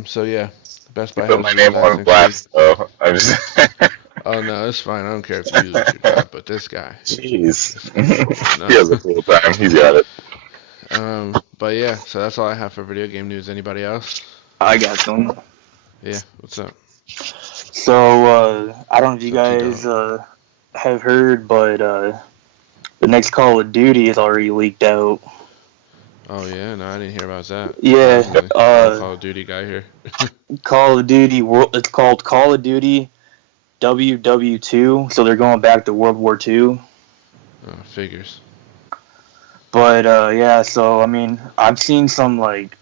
So yeah, Best Buy. You put my name on blast, though. I'm just. Oh no, it's fine. I don't care if you lose your job, but this guy. Jeez. No. He has a cool time. He's got it. But yeah, so that's all I have for video game news. Anybody else? I got some. Yeah, what's up? So, I don't know if you guys have heard, but the next Call of Duty is already leaked out. Oh yeah, no, I didn't hear about that. Yeah, Call of Duty guy here. Call of Duty it's called Call of Duty WW2, so they're going back to World War II. Figures. But yeah, so I mean, I've seen some like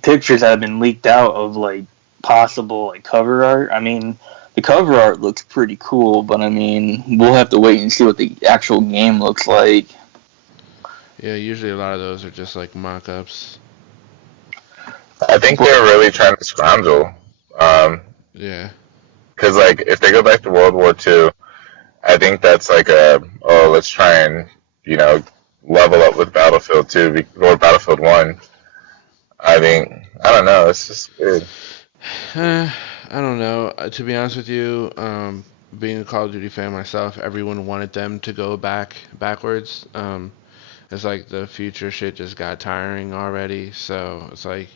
pictures that have been leaked out of like possible like cover art. I mean, the cover art looks pretty cool, but I mean, we'll have to wait and see what the actual game looks like. Yeah, usually a lot of those are just like mock-ups. I think they're really trying to scrounge. Yeah. Because like if they go back to World War II, I think that's like let's try and level up with Battlefield 2 or Battlefield 1. I mean, I don't know. It's just weird. I don't know. To be honest with you, being a Call of Duty fan myself, everyone wanted them to go backwards. It's like the future shit just got tiring already. So it's like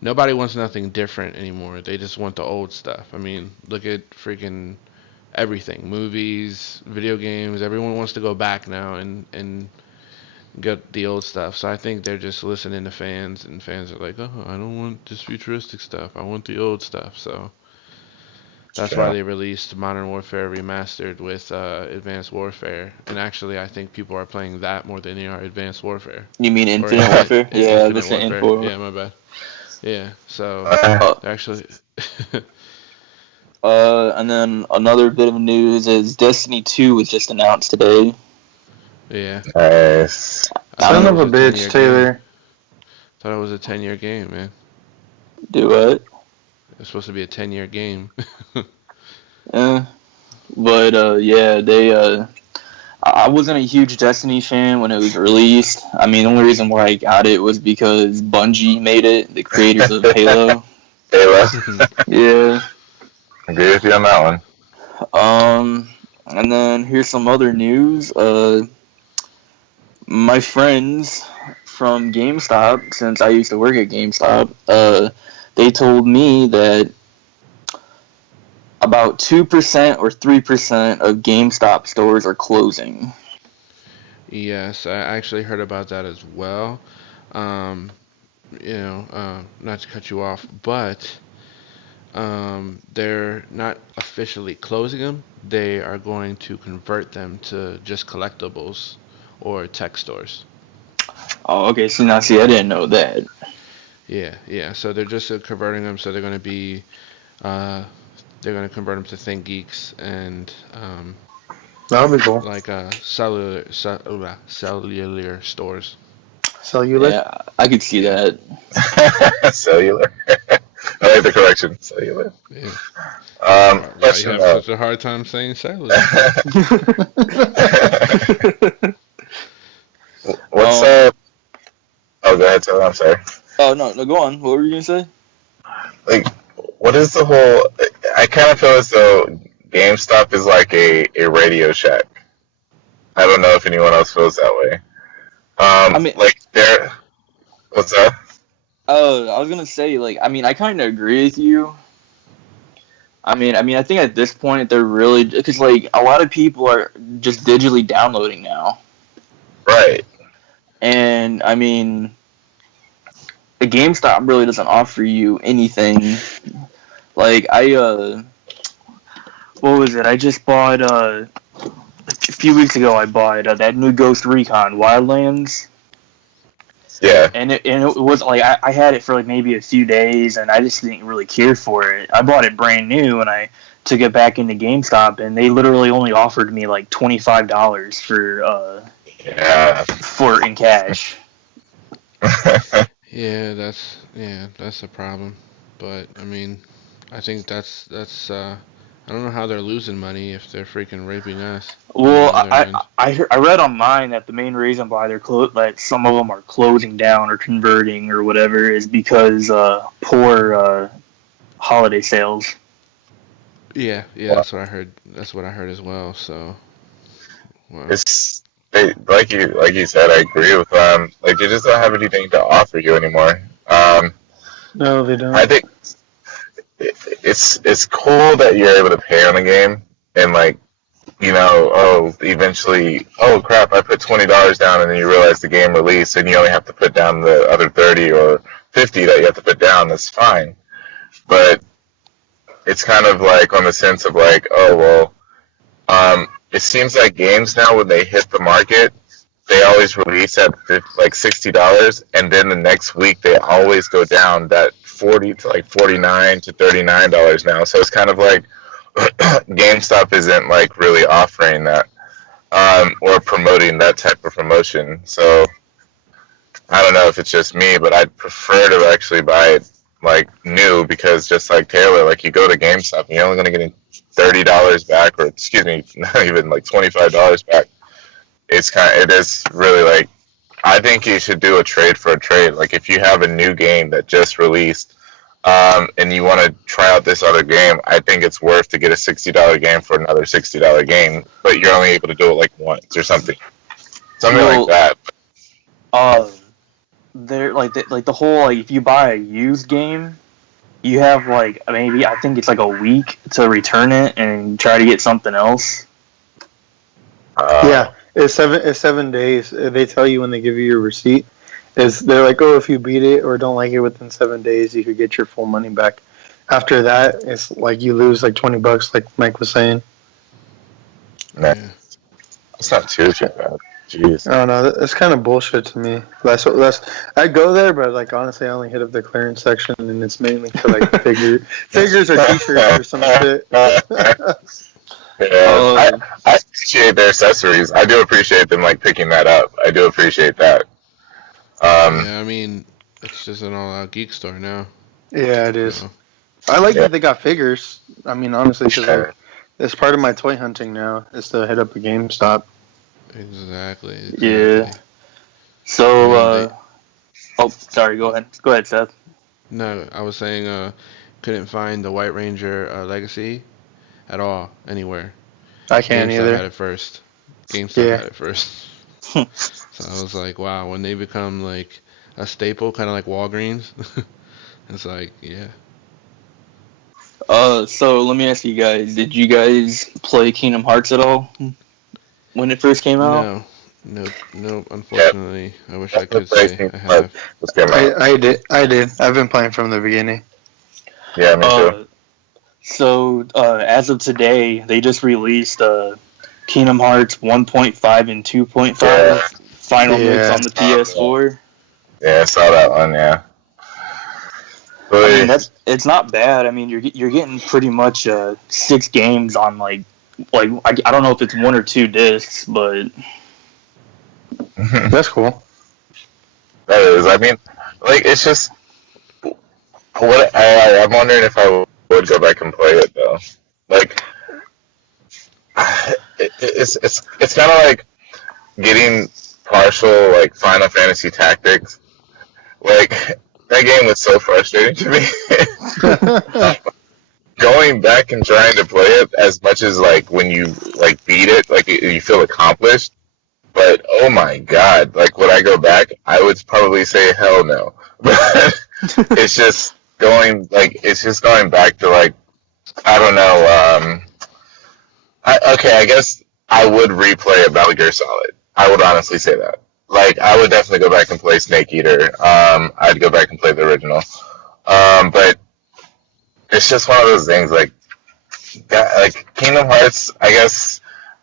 nobody wants nothing different anymore. They just want the old stuff. I mean, look at freaking everything, movies, video games. Everyone wants to go back now and get the old stuff. So I think they're just listening to fans, and fans are like, oh, I don't want this futuristic stuff. I want the old stuff. So that's why they released Modern Warfare Remastered with Advanced Warfare. And actually, I think people are playing that more than they are Advanced Warfare. You mean Infinite Warfare? Yeah, Infinite Warfare. Warfare. Yeah, my bad. Yeah, so actually. And then another bit of news is Destiny 2 was just announced today. Yeah. Nice. Son of a bitch, Taylor. Thought it was a 10-year game, man. Do what? It's supposed to be a 10-year game. But yeah, they I wasn't a huge Destiny fan when it was released. I mean, the only reason why I got it was because Bungie made it, the creators of Halo. Halo. Yeah. Agree with you on that one. And then here's some other news. My friends from GameStop, since I used to work at GameStop, they told me that about 2% or 3% of GameStop stores are closing. Yes, I actually heard about that as well. Not to cut you off, but they're not officially closing them. They are going to convert them to just collectibles or tech stores. Oh, okay. So now, see, I didn't know that. Yeah. So they're just converting them. So they're going to be, they're going to convert them to Think Geeks and That'll be cool. like cellular stores. Cellular? Yeah, I could see that. Cellular. I like the correction. Cellular. Yeah. Question, you have such a hard time saying cellular. What's Oh, go ahead, Taylor. I'm sorry. Oh, no, go on. What were you going to say? Like, what is the whole... I kind of feel as though GameStop is like a Radio Shack. I don't know if anyone else feels that way. I mean... Like, they're... What's that? Oh, I was going to say, like, I mean, I kind of agree with you. I mean, I think at this point, they're really... Because, like, a lot of people are just digitally downloading now. Right. And, I mean... The GameStop really doesn't offer you anything. Like, what was it? I just bought, a few weeks ago I bought that new Ghost Recon Wildlands. Yeah. And it was like, I had it for like maybe a few days, and I just didn't really care for it. I bought it brand new, and I took it back into GameStop, and they literally only offered me like $25 for it in cash. Yeah, that's a problem. But I mean, I think that's I don't know how they're losing money if they're freaking raping us. Well, I read online that the main reason why that some of them are closing down or converting or whatever is because poor holiday sales. Yeah, that's what I heard. That's what I heard as well. So, wow. Like you said, I agree with them. Like, they just don't have anything to offer you anymore. No, they don't. I think it's cool that you're able to pay on a game and, like, eventually, oh crap, I put $20 down, and then you realize the game released and you only have to put down the other 30 or 50 that you have to put down. That's fine. But it's kind of like on the sense of like, oh well, it seems like games now, when they hit the market, they always release at like $60, and then the next week they always go down that $40 to like $49 to $39 now. So it's kind of like GameStop isn't like really offering that or promoting that type of promotion. So I don't know if it's just me, but I'd prefer to actually buy it like new, because just like Taylor, like, you go to GameStop and you're only going to get $30 back, or excuse me, not even like $25 back. It is really like, I think you should do a trade for a trade. Like, if you have a new game that just released, and you want to try out this other game, I think it's worth to get a $60 game for another $60 game, but you're only able to do it like once or something like that. There like the whole like if you buy a used game, you have like maybe I think it's like a week to return it and try to get something else. Yeah, it's 7 days. They tell you when they give you your receipt. They're like, oh, if you beat it or don't like it within 7 days, you could get your full money back. After that, it's like you lose like $20, like Mike was saying. Nah, it's not too bad. Jeez. I don't know. That's kind of bullshit to me. I go there, but like honestly, I only hit up the clearance section, and it's mainly for like figures or T-shirts or some shit. Yeah, I appreciate their accessories. I do appreciate them like picking that up. I do appreciate that. Yeah, I mean, it's just an all-out geek store now. Yeah, it is. So. I like that they got figures. I mean, honestly, because it's part of my toy hunting now is to hit up a GameStop. Exactly. Yeah. So, sorry. Go ahead, Seth. No, I was saying, couldn't find the White Ranger Legacy at all anywhere. I can't GameStop either. had it first. GameStop had it first. So I was like, wow, when they become like a staple, kind of like Walgreens, it's like, yeah. So let me ask you guys: did you guys play Kingdom Hearts at all when it first came out? Nope. Unfortunately, I wish I could say I have. I did. I've been playing from the beginning. Yeah, me too. So as of today, they just released Kingdom Hearts 1.5 and 2.5 final mix on the PS4. Yeah, I saw that one. Yeah. I mean, it's not bad. I mean, you're getting pretty much 6 games on like I don't know if it's 1 or 2 discs, but that's cool. That is. I mean, like it's just what I'm wondering if I would go back and play it though. Like, it's kind of like getting partial like Final Fantasy Tactics. Like that game was so frustrating to me. Going back and trying to play it as much as like when you like beat it, like you feel accomplished. But oh my god, like would I go back? I would probably say hell no. But it's just going back to like I don't know. I guess I would replay a Metal Gear Solid. I would honestly say that. Like I would definitely go back and play Snake Eater. I'd go back and play the original. But it's just one of those things like Kingdom Hearts. I guess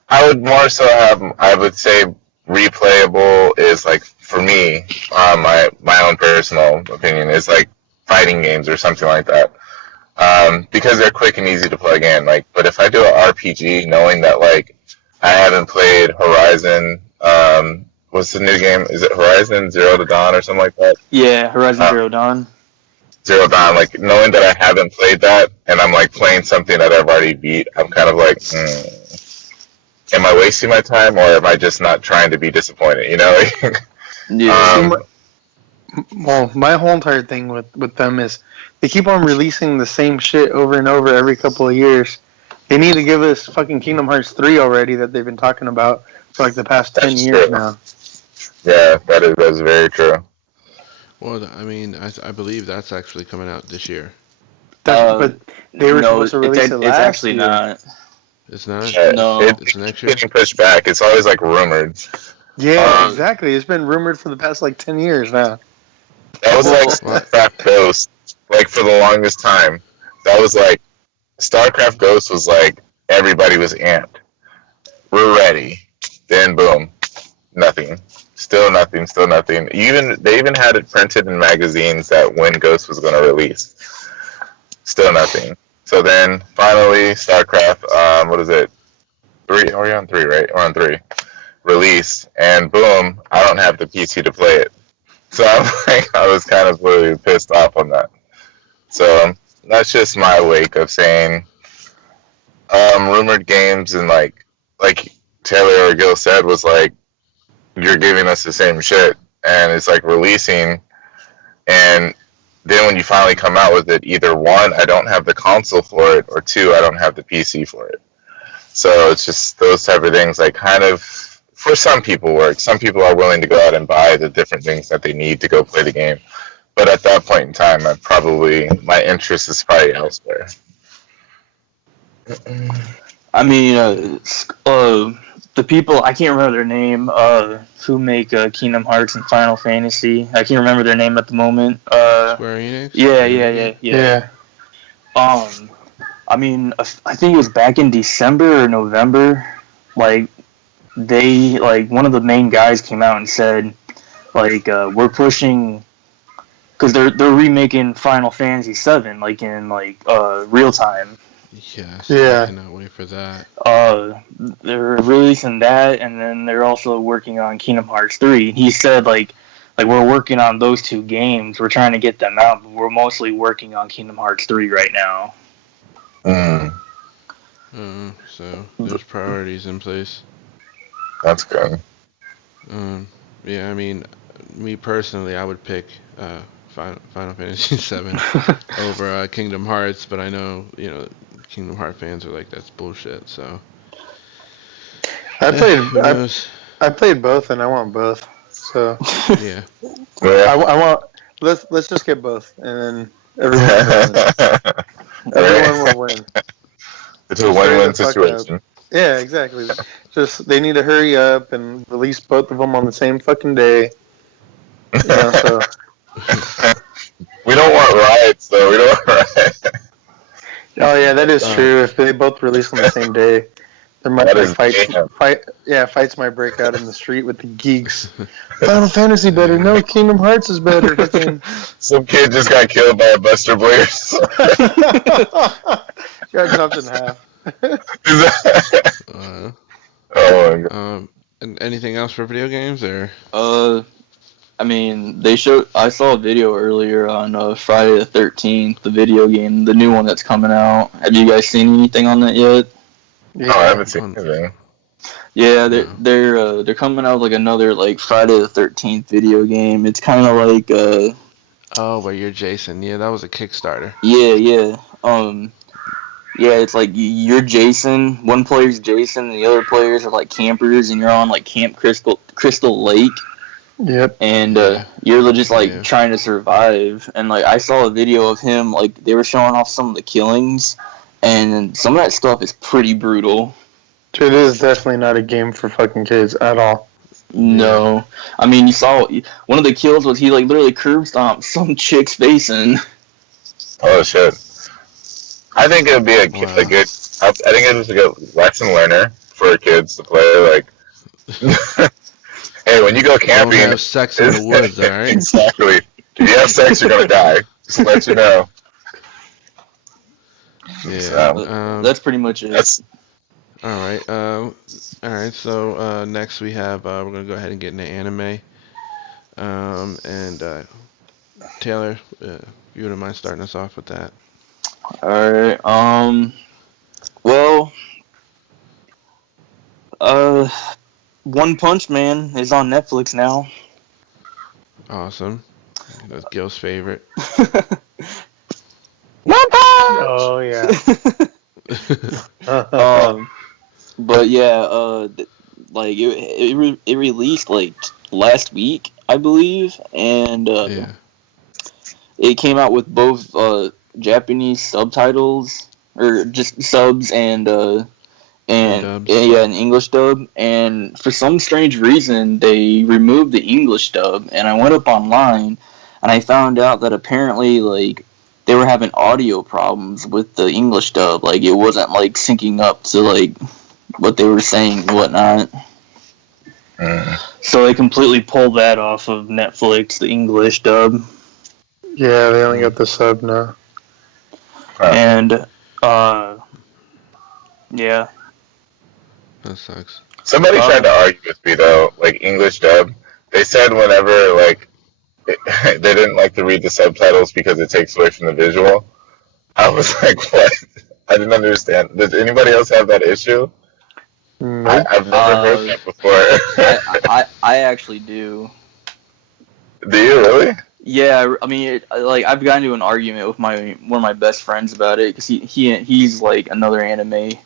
I would more so have. I would say replayable is like for me. My own personal opinion is like fighting games or something like that. Because they're quick and easy to plug in. Like, but if I do an RPG, knowing that like I haven't played Horizon, what's the new game? Is it Horizon Zero Dawn or something like that? Yeah, Horizon Zero Dawn. Zero Dawn, like knowing that I haven't played that and I'm like playing something that I've already beat, I'm kind of like, am I wasting my time or am I just not trying to be disappointed? You know? Yeah. Well, my whole entire thing with them is they keep on releasing the same shit over and over every couple of years. They need to give us fucking Kingdom Hearts 3 already that they've been talking about for like the past 10 years now. Yeah, that's very true. Well, I mean, I believe that's actually coming out this year. But they were supposed to release it last It's actually year. not. It's not? No. It's next year? It's getting pushed back. It's always like rumored. Yeah, exactly. It's been rumored for the past like 10 years now. That was like StarCraft Ghost, like for the longest time. That was like StarCraft Ghost was like everybody was amped. We're ready. Then boom, nothing. Still nothing. They even had it printed in magazines that when Ghost was going to release. Still nothing. So then finally StarCraft, what is it? 3? Are we on 3, right? We're on 3. Release and boom, I don't have the PC to play it. So I was kind of really pissed off on that. So that's just my wake of saying rumored games and like Taylor or Gil said was like you're giving us the same shit and it's like releasing and then when you finally come out with it, either one, I don't have the console for it, or two, I don't have the PC for it. So it's just those type of things, like, kind of, for some people work. Some people are willing to go out and buy the different things that they need to go play the game. But at that point in time, my interest is probably elsewhere. I mean, the people, I can't remember their name, who make Kingdom Hearts and Final Fantasy. I can't remember their name at the moment. Square Enix? Yeah. I mean, I think it was back in December or November, like, one of the main guys came out and said, like, we're pushing, because they're remaking Final Fantasy VII, like, in, like, real time. Yes, yeah. I cannot wait for that. They're releasing that, and then they're also working on Kingdom Hearts 3. He said, like we're working on those two games. We're trying to get them out, but we're mostly working on Kingdom Hearts 3 right now. So there's priorities in place. That's good. Yeah, I mean, me personally, I would pick Final Fantasy VII over Kingdom Hearts, but I know, Kingdom Hearts fans are like, that's bullshit. So I played both, and I want both. So yeah, I want. Let's just get both, and then everyone will win. It's a win-win situation. Yeah, exactly. Just they need to hurry up and release both of them on the same fucking day. So. We don't want riots, though. We don't want riots. Oh yeah, that is true. If they both release on the same day, there might be fights might break out in the street with the geeks. Final Fantasy better. No, Kingdom Hearts is better. Some kid just got killed by a Buster Blaze. Got chopped in half. Oh my god. And anything else for video games, or? I mean, I saw a video earlier on Friday the 13th, the video game, the new one that's coming out. Have you guys seen anything on that yet? No, I haven't seen anything. Yeah, they're coming out with like another like Friday the 13th video game. It's kind of like where you're Jason. Yeah, that was a Kickstarter. Yeah. Yeah, it's like you're Jason. One player's Jason, and the other players are like campers, and you're on like Camp Crystal Lake. Yep. And you're just like trying to survive. And like I saw a video of him, like they were showing off some of the killings, and some of that stuff is pretty brutal. It is definitely not a game for fucking kids at all. No. I mean, you saw one of the kills was he like literally curb stomped some chick's face in. Oh shit. I think it would be a good. I think it was a good lesson learner for kids to play. Like, hey, when you go camping, don't have sex in the woods, all right? Exactly. If you have sex, you're gonna die. Just to let you know. Yeah. So, that's pretty much it. All right. So next we have we're gonna go ahead and get into anime. And Taylor, you wouldn't mind starting us off with that? Alright, well, One Punch Man is on Netflix now. Awesome. That's Gil's favorite. One Punch! Oh, yeah. But yeah, like, it released, like, last week, I believe, and, it came out with both, Japanese subtitles, or just subs and an English dub, and for some strange reason they removed the English dub, and I went up online and I found out that apparently like they were having audio problems with the English dub, like it wasn't like syncing up to like what they were saying and whatnot. So they completely pulled that off of Netflix, the English dub. Yeah, they only got the sub now. And, yeah. That sucks. Somebody tried to argue with me, though, like, English dub. They said whenever, like, they didn't like to read the subtitles because it takes away from the visual. I was like, what? I didn't understand. Does anybody else have that issue? Nope. I've never heard that before. I actually do. Do you really? Yeah, I mean, like I've gotten into an argument with one of my best friends about it because he's like another anime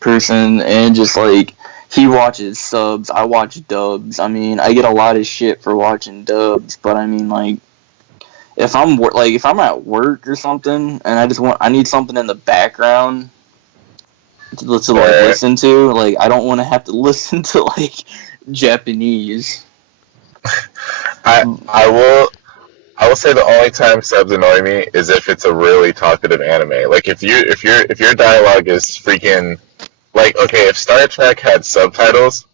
person, and just like he watches subs, I watch dubs. I mean, I get a lot of shit for watching dubs, but I mean, like if I'm at work or something, and I need something in the background to like listen to, like I don't want to have to listen to like Japanese. I will say the only time subs annoy me is if it's a really talkative anime. Like if your dialogue is freaking like, okay, if Star Trek had subtitles,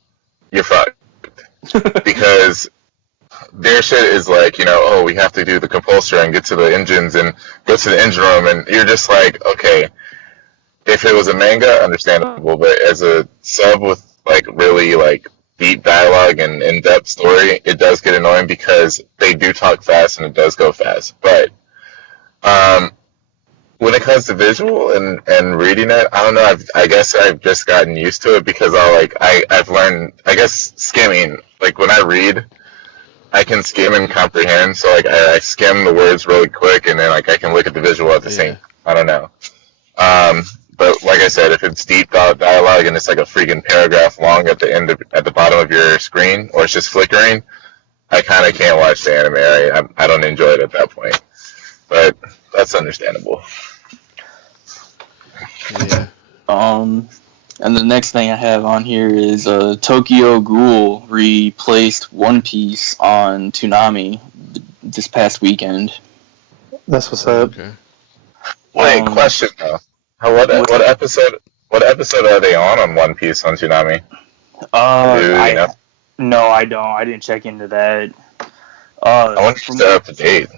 you're fucked. Because their shit is like, oh, we have to do the compulsory and get to the engines and go to the engine room, and you're just like, okay, if it was a manga, understandable, but as a sub with like really like deep dialogue and in-depth story, it does get annoying because they do talk fast and it does go fast. But when it comes to visual and reading it, I don't know. I guess I've just gotten used to it because I've learned. I guess skimming. Like when I read, I can skim and comprehend. So like I skim the words really quick, and then like I can look at the visual at the same. I don't know. But like I said, if it's deep dialogue and it's like a freaking paragraph long at the bottom of your screen, or it's just flickering, I kind of can't watch the anime. I don't enjoy it at that point. But that's understandable. Yeah. And the next thing I have on here is Tokyo Ghoul replaced One Piece on Toonami this past weekend. That's what's up. Okay. Wait, question though. What episode are they on One Piece on Toonami? No, I don't. I didn't check into that. I wonder if they're up to date.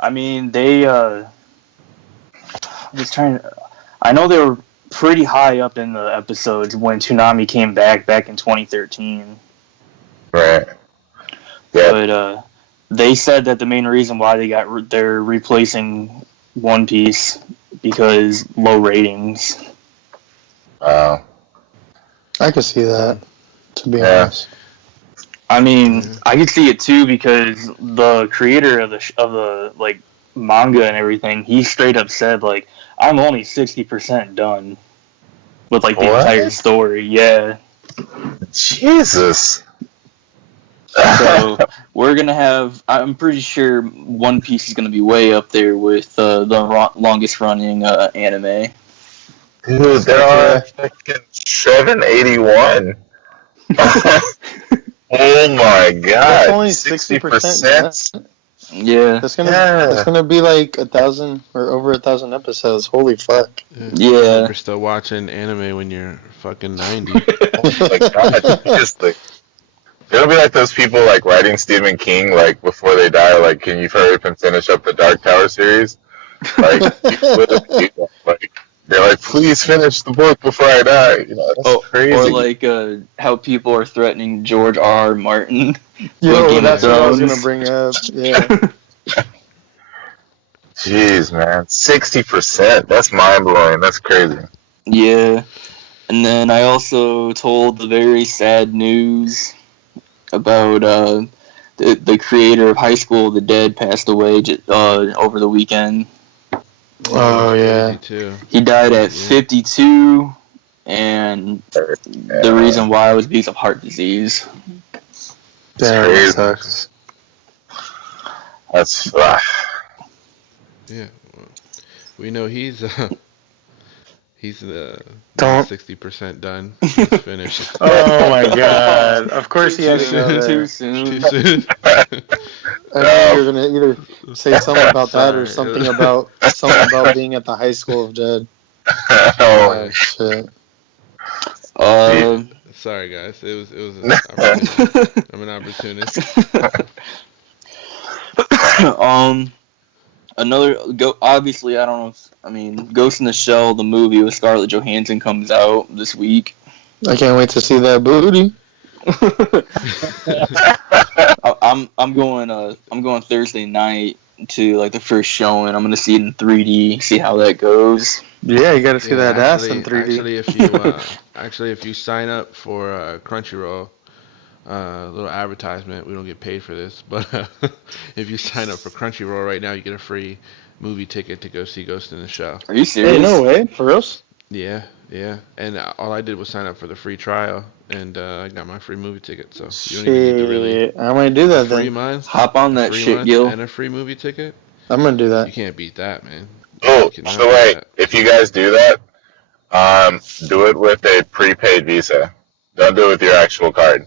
I mean, I know they were pretty high up in the episodes when Toonami came back in 2013. Right. Yeah. But they said that the main reason why they're replacing One Piece because low ratings. I could see that, to be honest. I mean, I could see it too because the creator of the like manga and everything, he straight up said like, I'm only 60% done with like the entire story. Yeah. Jesus. So we're gonna have. I'm pretty sure One Piece is gonna be way up there with the longest running anime. Dude, they're on fucking 781. Oh my god! That's only 60%. Yeah, that's gonna be like 1,000 or over 1,000 episodes. Holy fuck! Yeah, you're still watching anime when you're fucking 90. Oh my god! Just like. It'll be like those people like writing Stephen King like before they die. Like, can you hurry up and finish up the Dark Tower series? Like, they're like, please finish the book before I die. That's crazy. Or like how people are threatening George R. Martin. Yo, that's what I was gonna bring up. Yeah. Jeez, man, 60%. That's mind blowing. That's crazy. Yeah, and then I also told the very sad news about the creator of High School of the Dead passed away over the weekend. Oh yeah, he died at 52, and the reason why was because of heart disease. Damn, that sucks. That's yeah. Well, we know he's 60% done. He's finished. Oh my god! Of course he had to go there. Too soon. Too soon. I know you're gonna either say something about that or something about being at the High School of Dead. Oh shit. Sorry guys, it was I'm an opportunist. Obviously, I don't know. Ghost in the Shell, the movie with Scarlett Johansson, comes out this week. I can't wait to see that booty. I'm going Thursday night to like the first showing. I'm gonna see it in 3D, see how that goes. Yeah, you gotta see that ass in 3D. Actually, if you sign up for Crunchyroll, little advertisement. We don't get paid for this, but if you sign up for Crunchyroll right now, you get a free movie ticket to go see Ghost in the Shell. Are you serious? Hey, no way, for reals? Yeah, yeah. And all I did was sign up for the free trial, and I got my free movie ticket. So you don't even need to really. Shit, I might do that Free then. month, Hop on a that free shit, month, Gil. and a free movie ticket. I'm gonna do You that. can't beat that, man. Oh, You cannot so beat wait, that. if you guys do that, do it with a prepaid Visa. Don't do it with your actual card.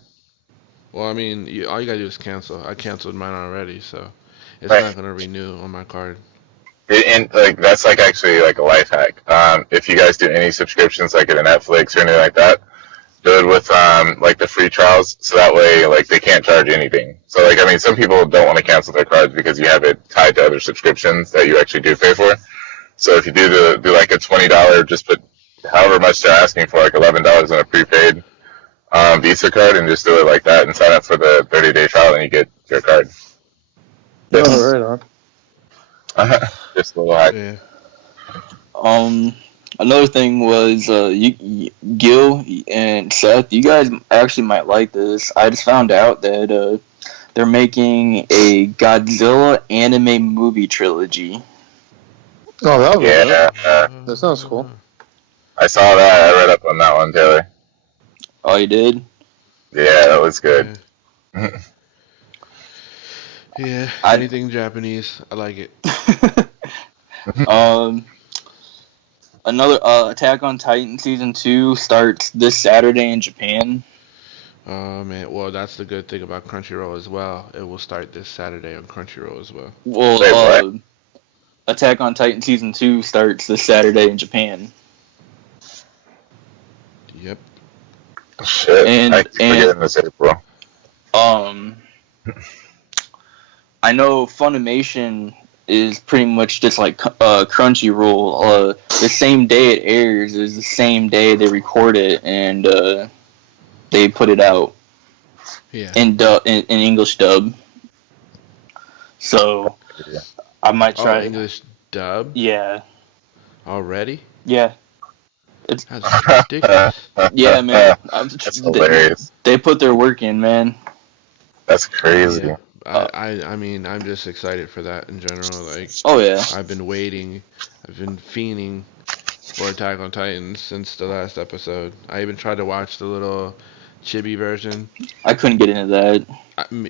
Well, I mean, all you gotta do is cancel. I canceled mine already, so it's Right. not gonna renew on my card. And like that's like actually like a life hack. If you guys do any subscriptions like at a Netflix or anything like that, do it with like the free trials, so that way like they can't charge anything. So like I mean, some people don't want to cancel their cards because you have it tied to other subscriptions that you actually do pay for. So if you do like a $20, just put however much they're asking for, like $11 in a prepaid Visa card, and just do it like that and sign up for the 30-day trial, and you get your card. Just, Oh, right on. just a little hack. Yeah. Another thing was Gil and Seth, you guys actually might like this. I just found out that they're making a Godzilla anime movie trilogy. Oh, that was good. Yeah, That sounds cool. I saw that. I read up on that one, Taylor. Oh, you did? Yeah, that was good. Yeah. I- Anything Japanese, I like it. Another Attack on Titan season 2 starts this Saturday in Japan. Oh man, well that's the good thing about Crunchyroll as well. It will start this Saturday on Crunchyroll as well. Well, Wait, what? Attack on Titan season 2 starts this Saturday in Japan. Yep. Shit, And- I keep forgetting this April. I know Funimation is pretty much just like Crunchyroll. The same day it airs is the same day they record it, and they put it out Yeah. in English dub. So I might try. English dub Yeah, already? yeah, That's ridiculous. yeah, man. That's hilarious. They put their work in, man. That's crazy. Yeah. I mean, I'm just excited for that in general. Like, Oh yeah. I've been waiting, I've been fiending for Attack on Titan since the last episode. I even tried to watch the little chibi version. I couldn't get into that. Me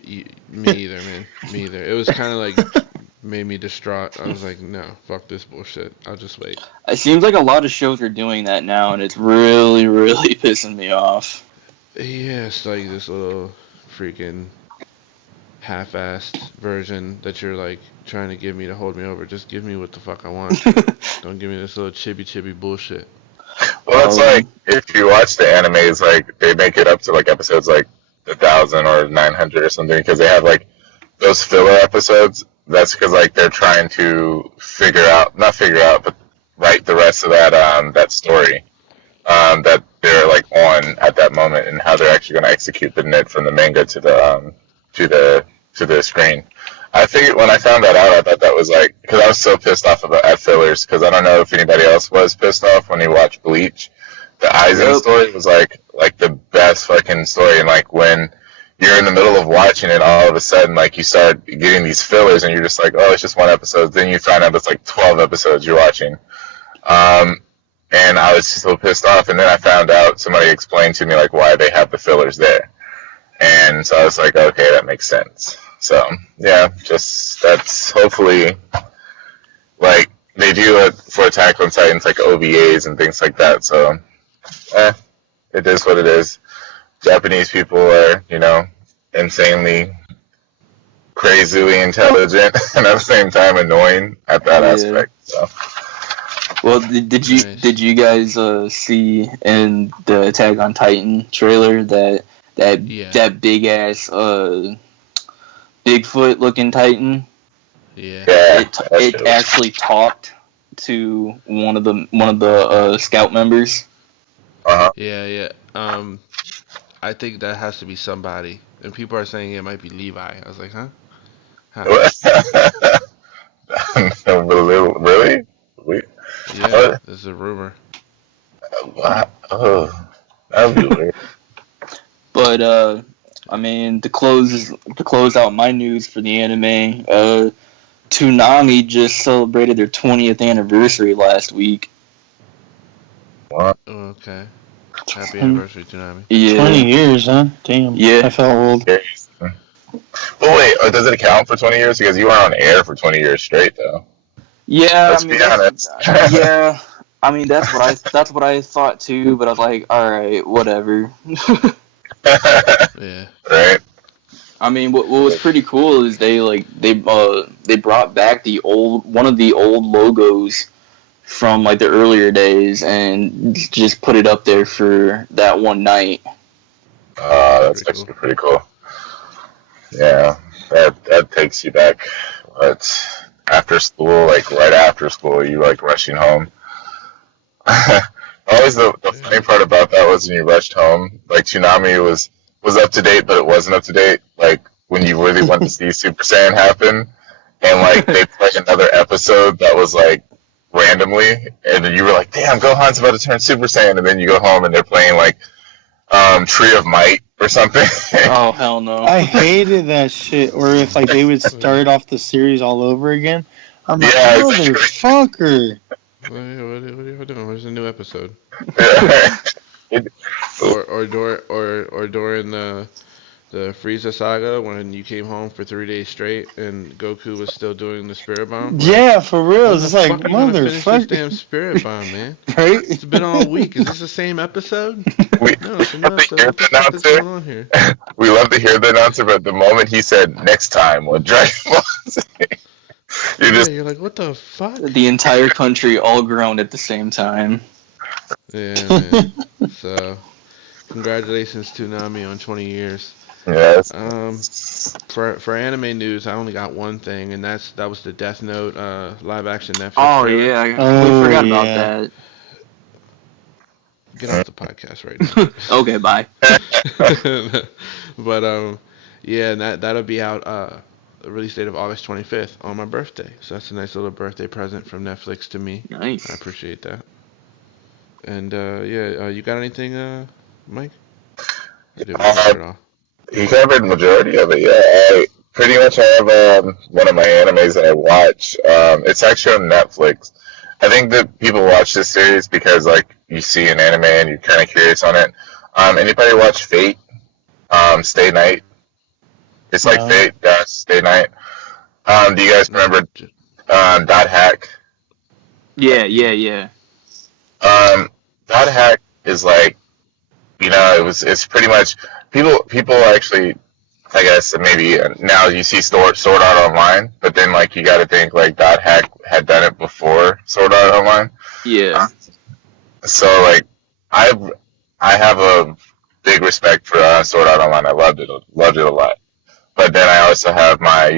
either, man. Me either. It was kind of like made me distraught. I was like, no, fuck this bullshit. I'll just wait. It seems like a lot of shows are doing that now, and it's really, really pissing me off. Yeah, it's like this little freaking half-assed version that you're like trying to give me to hold me over. Just give me what the fuck I want. Don't give me this little chibi bullshit. Well, it's like if you watch the animes, like they make it up to like episodes like 1,000 or 900 or something because they have like those filler episodes. That's because like they're trying to not figure out, but write the rest of that story that they're like on at that moment and how they're actually going to execute the knit from the manga to the screen. I figured when I found that out, I thought that was like, because I was so pissed off at fillers, because I don't know if anybody else was pissed off when you watched Bleach. The Aizen story was like the best fucking story, and like when you're in the middle of watching it, all of a sudden like you start getting these fillers, and you're just like, oh, it's just one episode. Then you find out it's like 12 episodes you're watching, and I was so pissed off. And then I found out somebody explained to me like why they have the fillers there, and so I was like, okay, that makes sense. So yeah, just that's hopefully like they do it for Attack on Titans like OVAs and things like that. So it is what it is. Japanese people are, insanely crazily intelligent and at the same time annoying at that aspect. So. Well, did you guys see in the Attack on Titan trailer that big ass Bigfoot looking Titan? Yeah. It actually talked to one of the scout members. Yeah. I think that has to be somebody, and people are saying it might be Levi. I was like, huh? Really? Yeah, there's a rumor. Wow. Oh, that would be weird. But I mean, to close out my news for the anime, Toonami just celebrated their 20th anniversary last week. What? Oh, okay. Happy anniversary, Toonami. Yeah. 20 years, huh? Damn. Yeah. I felt old. But wait, does it count for 20 years? Because you were on air for 20 years straight, though. Yeah, Let's be honest. Yeah, I mean that's what I thought too. But I was like, all right, whatever. Yeah. Right. I mean, what was pretty cool is they brought back one of the old logos from like the earlier days and just put it up there for that one night. That's actually pretty cool. Yeah, that takes you back. But after school, like right after school, you like rushing home. Always the funny part about that was when you rushed home. Like Toonami was up to date, but it wasn't up to date. Like when you really wanted to see Super Saiyan happen, and like they played another episode that was like randomly, and then you were like, "Damn, Gohan's about to turn Super Saiyan," and then you go home and they're playing like Tree of Might or something. Oh hell no! I hated that shit. Or if like they would start off the series all over again, I'm like, motherfucker. What are you doing? Where's the new episode? or during the Frieza saga when you came home for 3 days straight and Goku was still doing the Spirit Bomb. Like, yeah, for real. It's like finish this motherfucker. damn Spirit Bomb, man. Right? It's been all week. Is this the same episode? We No, it's a new episode. What the fuck is going on here? We love to hear the announcer, but the moment he said next time on Dragon Ball Z, you're like, what the fuck? The entire country all groaned at the same time. Yeah, man. So, congratulations to Toonami on 20 years. Yes. For anime news, I only got one thing, and that was the Death Note live action Netflix. Oh trailer. yeah, we forgot about that. Get off the podcast right now. Okay, bye. But yeah, and that'll be out the release date of August 25th on my birthday. So that's a nice little birthday present from Netflix to me. Nice. I appreciate that. And you got anything, Mike? You covered the majority of it. Yeah, I pretty much have one of my animes that I watch. It's actually on Netflix. I think that people watch this series because like you see an anime and you're kind of curious on it. Anybody watch Fate? Stay Night. It's like Fate, Stay Night. Do you guys remember Dot Hack? Yeah. Dot Hack is like, it's pretty much people actually, I guess maybe now you see Sword Art Online, but then like you got to think like Dot Hack had done it before Sword Art Online. Yeah. So like I have a big respect for Sword Art Online. I loved it a lot. But then I also have my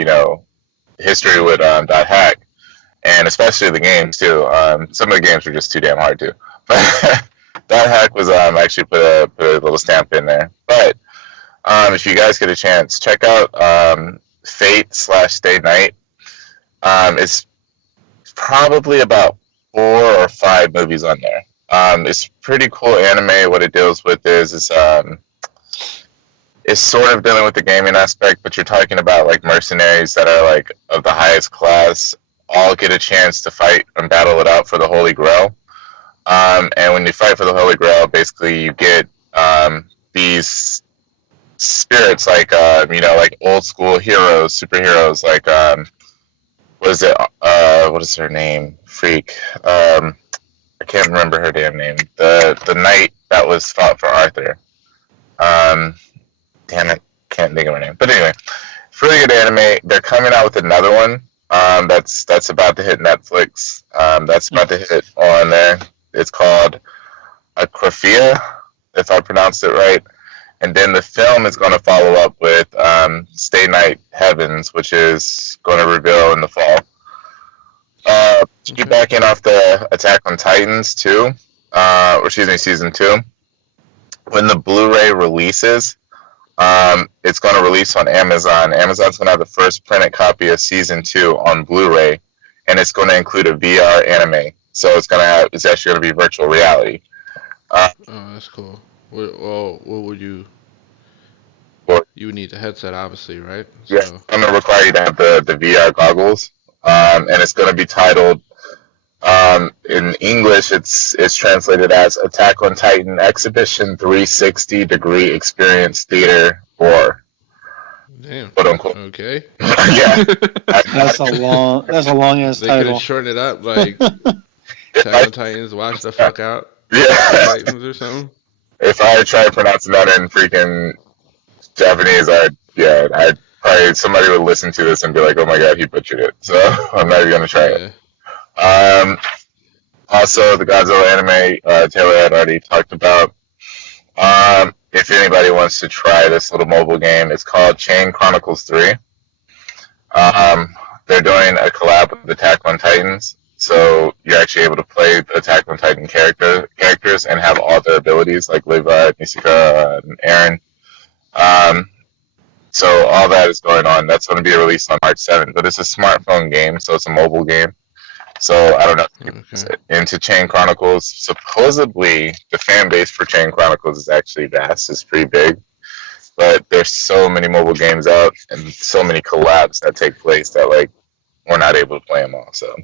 history with Dot Hack, and especially the games too. Some of the games were just too damn hard too. But Dot Hack was actually put a little stamp in there. But if you guys get a chance, check out Fate/Stay Night. It's probably about 4 or 5 movies on there. It's pretty cool anime. What it deals with is it's sort of dealing with the gaming aspect, but you're talking about like mercenaries that are like of the highest class, all get a chance to fight and battle it out for the Holy Grail. And when you fight for the Holy Grail, basically you get these spirits like like old school heroes, superheroes, like what is her name? Freak. I can't remember her damn name. The knight that was fought for Arthur. Damn it, can't think of her name. But anyway, it's really good anime. They're coming out with another one. That's about to hit Netflix. That's about to hit on there. It's called Akrafia, if I pronounced it right. And then the film is going to follow up with Stay Night Heavens, which is going to reveal in the fall. To get back in off the Attack on Titans 2, season 2, when the Blu-ray releases, it's going to release on Amazon. Amazon's going to have the first printed copy of season 2 on Blu-ray, and it's going to include a VR anime. So it's actually going to be virtual reality. Oh, that's cool. What would you? What you would need the headset, obviously, right? Yeah, So I'm gonna require you to have the VR goggles, and it's gonna be titled. In English, it's translated as Attack on Titan Exhibition 360 Degree Experience Theater 4, damn. quote unquote. Okay. Yeah. That's a long ass They could have title. shortened it up like If Attack on Titans, watch the fuck out. yeah. Titans or something. If I tried pronouncing that in freaking Japanese, I'd probably somebody would listen to this and be like, "Oh my god, he butchered it." So I'm not even gonna try it. Yeah. Also, the Godzilla anime Taylor had already talked about. If anybody wants to try this little mobile game, it's called Chain Chronicles 3. They're doing a collab with Attack on Titans, so you're actually able to play the Attack on Titan characters and have all their abilities, like Levi, Nisika, and Eren. So all that is going on. That's going to be released on March 7th, but it's a smartphone game, so it's a mobile game. So I don't know if Okay. into Chain Chronicles. Supposedly, the fan base for Chain Chronicles is actually vast. It's pretty big, but there's so many mobile games out and so many collabs that take place that like we're not able to play them all. So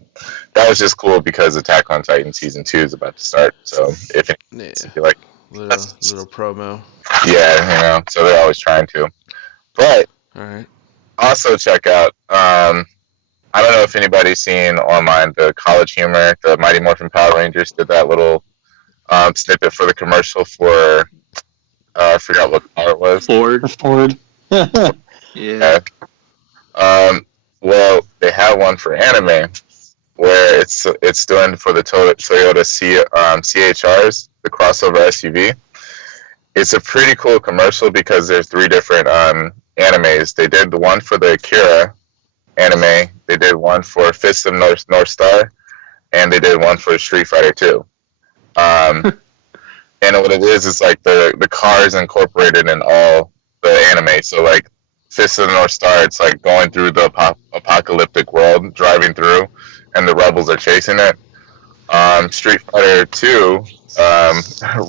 that was just cool because Attack on Titan season 2 is about to start. So if Yeah. you like, Little promo. yeah, so they're always trying to. But All right. also check out. I don't know if anybody's seen online the College Humor. The Mighty Morphin Power Rangers did that little snippet for the commercial for I forgot what car it was. Ford. Yeah. Well, they have one for anime where it's doing for the Toyota CHRs, the crossover SUV. It's a pretty cool commercial because there's 3 different animes. They did the one for the Akira anime, they did one for Fist of North Star, and they did one for Street Fighter 2. And what it is like the cars incorporated in all the anime. So like Fist of the North Star, it's like going through the apocalyptic world, driving through, and the rebels are chasing it. Street Fighter 2,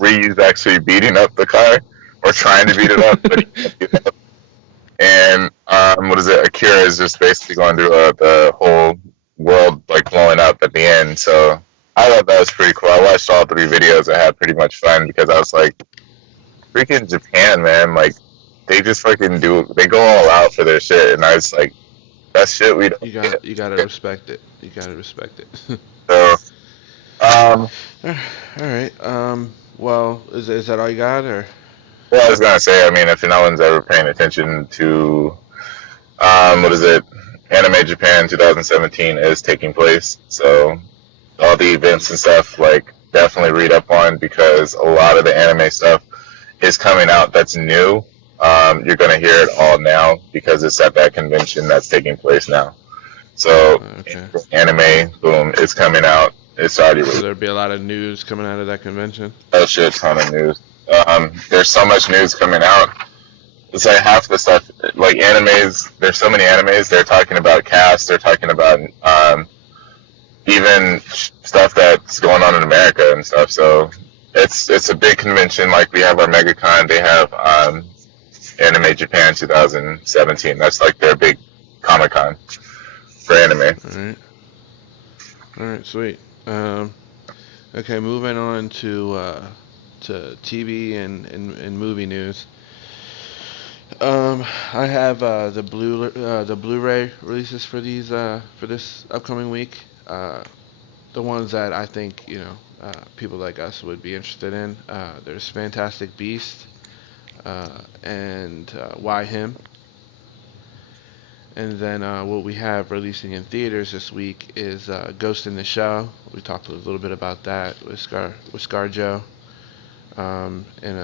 Ryu's actually beating up the car, or trying to beat it up, but he can't beat it up. And Akira is just basically going through the whole world like blowing up at the end. So I thought that was pretty cool. I watched all 3 videos. I had pretty much fun because I was like, freaking Japan, man! Like they just fucking they go all out for their shit, and I was like, that's shit we don't. You gotta respect it. You gotta respect it. So, All right. Well, is that all you got, or? well, I was gonna say, I mean, if no one's ever paying attention to, Anime Japan 2017 is taking place. So all the events and stuff, like, definitely read up on because a lot of the anime stuff is coming out that's new. You're gonna hear it all now because it's at that convention that's taking place now. So Okay. anime, boom, it's coming out. It's already So there'd be a lot of news coming out of that convention. a shit ton of news. There's so much news coming out. It's like half the stuff, like animes. There's so many animes. They're talking about cast. They're talking about even stuff that's going on in America and stuff. So it's a big convention. Like we have our MegaCon. They have Anime Japan 2017. That's like their big Comic-Con for anime. All right, sweet. Okay, moving on to TV and movie news. I have the Blu-ray releases for this upcoming week. The ones that I think people like us would be interested in. There's Fantastic Beast and Why Him. And then what we have releasing in theaters this week is Ghost in the Shell. We talked a little bit about that with ScarJo in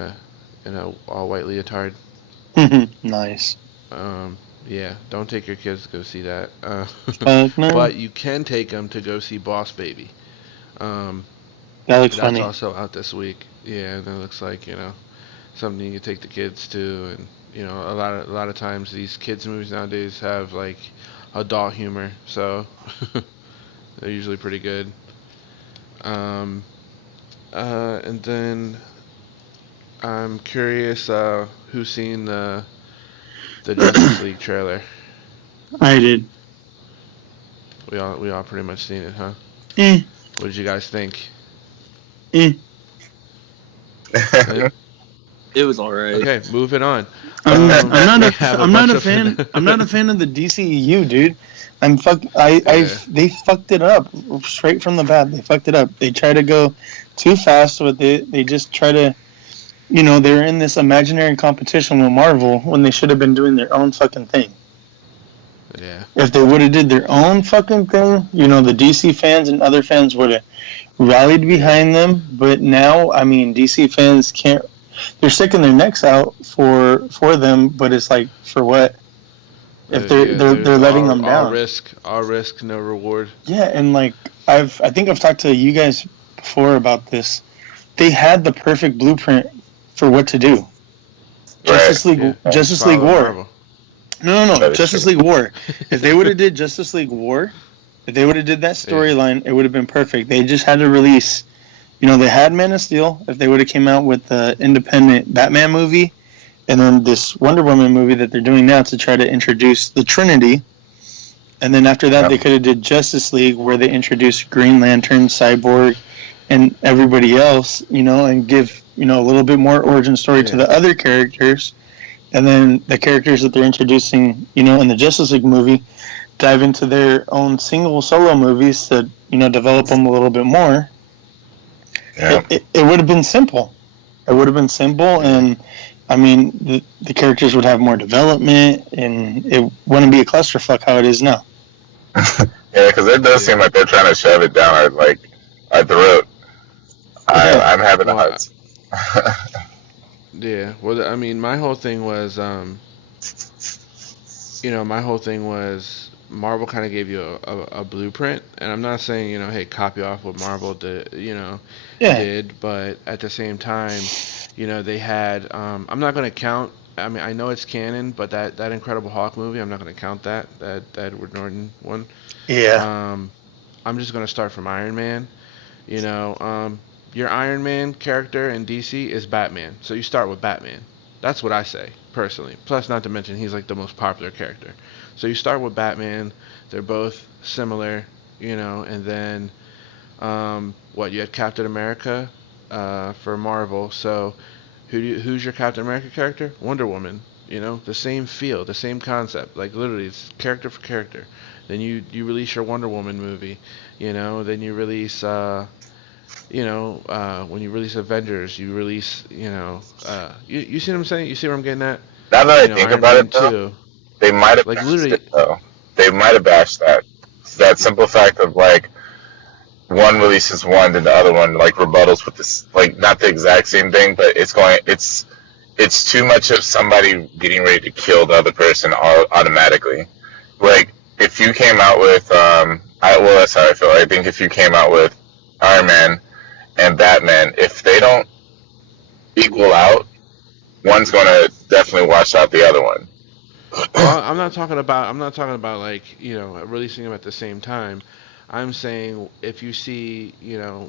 a all white leotard. Nice. Yeah, don't take your kids to go see that. No. But you can take them to go see Boss Baby. That looks That's funny. also out this week. Yeah, and it looks like something you can take the kids to, and a lot of times these kids movies nowadays have like adult humor, so they're usually pretty good. And then I'm curious who's seen the the Justice League trailer? I did. We all pretty much seen it, huh? What did you guys think? It was alright. Okay, moving on. I'm not a fan. I'm not a fan of the DCEU, dude. They fucked it up straight from the bat. They fucked it up. They try to go too fast with it. They just try to, they're in this imaginary competition with Marvel when they should have been doing their own fucking thing. Yeah. If they would have did their own fucking thing, the DC fans and other fans would have rallied behind them. But now, DC fans can't. They're sticking their necks out for them, but it's like, for what? If they're letting them down. All risk, no reward. Yeah, and I think I've talked to you guys before about this. They had the perfect blueprint for what to do. Justice League War. Marvel. No. Justice League War. If they would have did Justice League War, if they would have did that storyline, it would have been perfect. They just had to release. They had Man of Steel. If they would have came out with the independent Batman movie, and then this Wonder Woman movie that they're doing now to try to introduce the Trinity, and then after that they could have did Justice League where they introduced Green Lantern, Cyborg, and everybody else, and give a little bit more origin story to the other characters, and then the characters that they're introducing, in the Justice League movie, dive into their own solo movies to develop them a little bit more. Yeah. It would have been simple. It would have been simple, and the characters would have more development, and it wouldn't be a clusterfuck how it is now. Yeah, because it does seem like they're trying to shove it down our throat. I'm having the hearts. Yeah, well, my whole thing was, Marvel kind of gave you a blueprint, and I'm not saying, hey, copy off what Marvel did, did, but at the same time, they had, I'm not going to count, I know it's canon, but that Incredible Hulk movie, I'm not going to count that Edward Norton one. Yeah. I'm just going to start from Iron Man. Your Iron Man character in DC is Batman, so you start with Batman. That's what I say, personally. Plus, not to mention, he's the most popular character. So you start with Batman. They're both similar, and then, you had Captain America for Marvel. So who's your Captain America character? Wonder Woman. The same feel, the same concept. Literally, it's character for character. Then you release your Wonder Woman movie, then you release, when you release Avengers, you release, you see what I'm saying? You see where I'm getting at? Now that I think Iron about Man it, though, 2. they might have bashed it, though. They might have bashed that simple fact of one releases one, then the other one rebuttals with this, not the exact same thing, but it's too much of somebody getting ready to kill the other person automatically. If you came out with, that's how I feel. I think if you came out with Iron Man and Batman, if they don't equal out, one's going to definitely wash out the other one. Well, I'm not talking about releasing them at the same time. I'm saying if you see,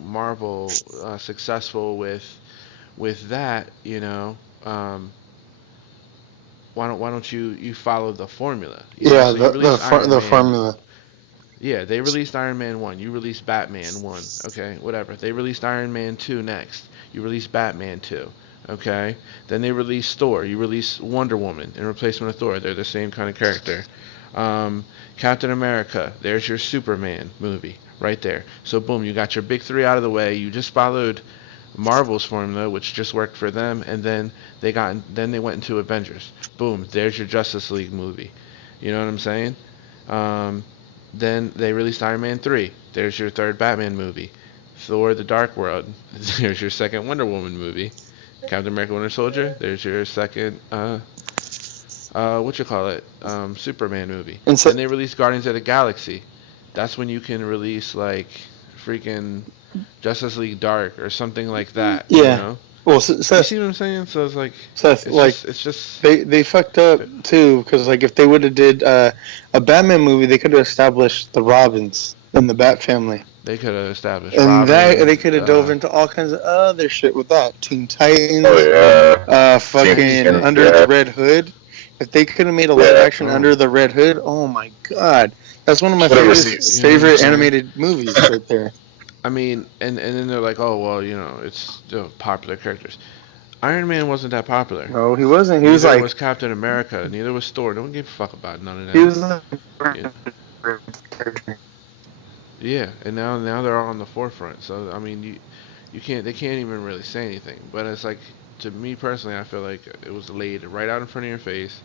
Marvel successful with that, why don't you follow the formula? Yeah, so the formula. Yeah, they released Iron Man 1. You released Batman 1. Okay, whatever. They released Iron Man 2 next. You released Batman 2. Okay? Then they released Thor. You release Wonder Woman in replacement of Thor. They're the same kind of character. Captain America. There's your Superman movie right there. So, boom, you got your big three out of the way. You just followed Marvel's formula, which just worked for them, and then they went into Avengers. Boom, there's your Justice League movie. You know what I'm saying? Then they released Iron Man 3. There's your third Batman movie. Thor: The Dark World. There's your second Wonder Woman movie. Captain America: Winter Soldier. There's your second Superman movie. And then they released Guardians of the Galaxy. That's when you can release freaking Justice League Dark or something like that. Yeah. Well, Seth, you see what I'm saying? So it's Seth, it's just they fucked up too, because if they would have did a Batman movie, they could have established the Robins and the Bat family. They could have established and Robin, they could have dove into all kinds of other shit with that. Teen Titans, fucking Under the Red Hood. If they could have made a live action Under the Red Hood, oh my god, that's one of my favorite animated movies right there. I mean, and then they're like, oh well, it's popular characters. Iron Man wasn't that popular. No, he wasn't. He neither was was Captain America. Neither was Thor. No one gave a fuck about none of that. He was character. Yeah, and now they're all on the forefront. So I mean, they can't even really say anything. But it's like, to me personally, I feel like it was laid right out in front of your face,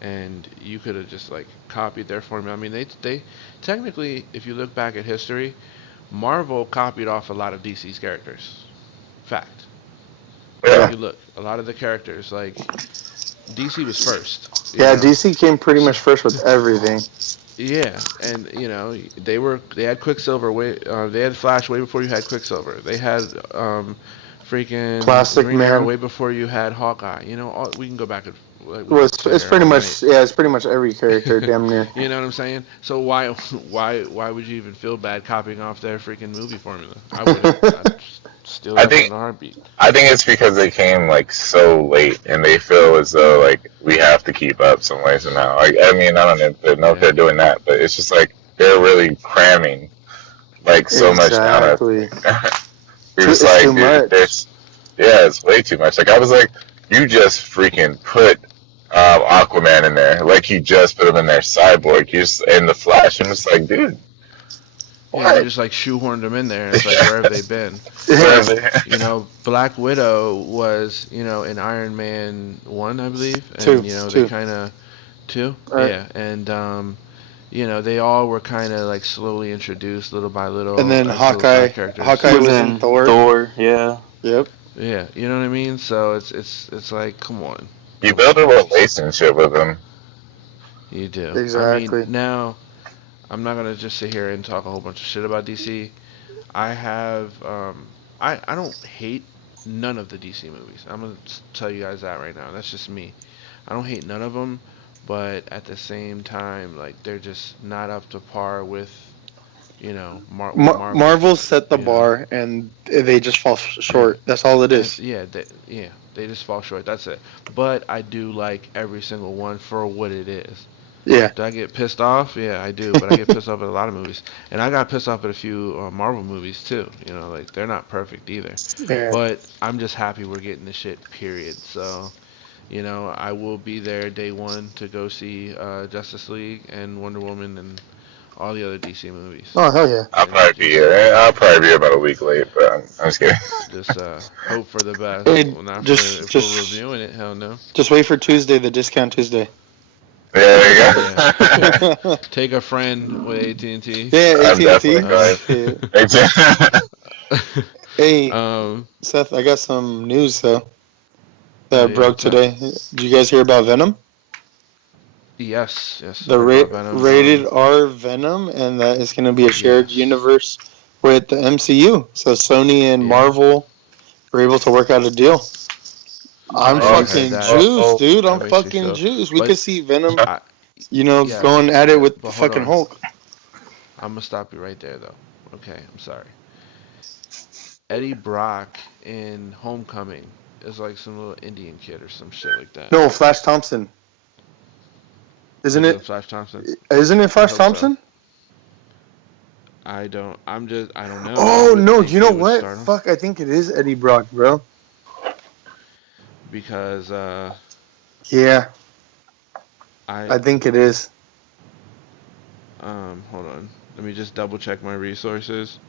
and you could have just like copied their formula. I mean, they technically, if you look back at history, Marvel copied off a lot of DC's characters. Fact. Yeah. If you look, a lot of the characters, like, DC was first. Yeah, DC came pretty much first with everything. Yeah, and they had Quicksilver they had Flash way before you had Quicksilver. They had freaking Plastic Green Man Arrow way before you had Hawkeye. We can go back and it's pretty much it's pretty much every character damn near. You know what I'm saying? So why would you even feel bad copying off their freaking movie formula? I wouldn't. Still in a heartbeat. I think it's because they came like so late, and they feel as though like we have to keep up some way somehow. Like, I mean, I don't know if they're doing that, but it's just like they're really cramming like so much down it. You're just like, dude, it's way too much. Like I was like, you just freaking put Aquaman in there, like you just put him in there. Cyborg, you just in the Flash. I'm just like, dude. Yeah, they just like shoehorned them in there. And it's like, where have they been? Black Widow was, in Iron Man 1, I believe. And, two. They kind of... 2? Right. Yeah. And, they all were kind of like slowly introduced little by little. And then Hawkeye was in Thor. Yeah. Yep. Yeah, you know what I mean? So it's like, come on. You build a relationship with them. You do. Exactly. I mean, now... I'm not going to just sit here and talk a whole bunch of shit about DC. I have, I don't hate none of the DC movies. I'm going to tell you guys that right now. That's just me. I don't hate none of them, but at the same time, like, they're just not up to par with, Marvel. Marvel set the bar, and they just fall short. That's all it is. They just fall short. That's it. But I do like every single one for what it is. Yeah. Do I get pissed off? Yeah, I do. But I get pissed off at a lot of movies. And I got pissed off at a few Marvel movies, too. Like, they're not perfect either. Yeah. But I'm just happy we're getting this shit, period. So, I will be there day one to go see Justice League and Wonder Woman and all the other DC movies. Oh, hell yeah. I'll probably be here. I'll probably be about a week late, but I'm just kidding. Just hope for the best. Hey, well, not if we're reviewing it, hell no. Just wait for Tuesday, the discount Tuesday. There you go. Take a friend with AT&T. Yeah, AT&T. Hey, Seth, I got some news though that broke today. Did you guys hear about Venom? Yes. The rated R Venom, and that is going to be a shared universe with the MCU. So Sony and Marvel were able to work out a deal. I'm fucking juiced, dude. I'm fucking juiced. We could see Venom, going at it with the fucking Hulk. I'm going to stop you right there, though. Okay, I'm sorry. Eddie Brock in Homecoming is like some little Indian kid or some shit like that. No, Flash Thompson. Isn't it? Flash Thompson? Isn't it Flash Thompson? So. I don't know. Oh, no, you know what? Fuck, I think it is Eddie Brock, bro. Because yeah, I think it is. Hold on, let me just double check my resources.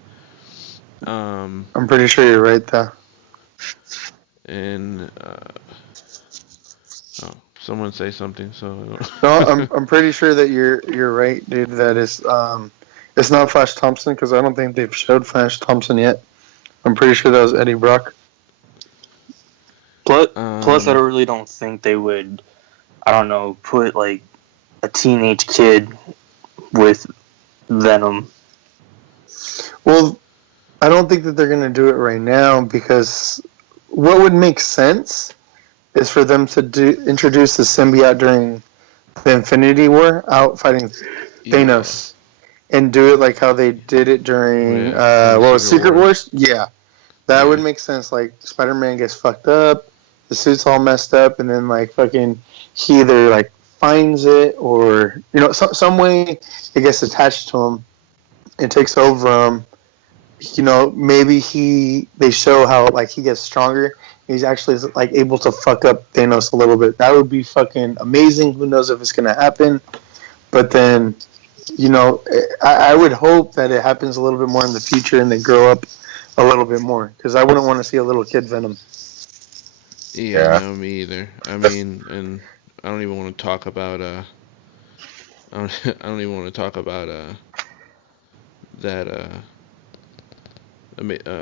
I'm pretty sure you're right though. And someone say something. So no, I'm pretty sure that you're right, dude. That is it's not Flash Thompson because I don't think they've showed Flash Thompson yet. I'm pretty sure that was Eddie Brock. Plus, I really don't think they would, put, like, a teenage kid with Venom. Well, I don't think that they're going to do it right now because what would make sense is for them to introduce the symbiote during the Infinity War out fighting Thanos and do it like how they did it during, Secret Wars? Yeah. That would make sense. Like, Spider-Man gets fucked up. The suit's all messed up, and then, like, fucking, he either, like, finds it, or some way it gets attached to him and takes over him. Maybe they show how like he gets stronger. He's actually like able to fuck up Thanos a little bit. That would be fucking amazing. Who knows if it's gonna happen? But then, I would hope that it happens a little bit more in the future and they grow up a little bit more, because I wouldn't want to see a little kid Venom. Yeah, no, me either. I mean, and I don't even want to talk about I don't even want to talk about that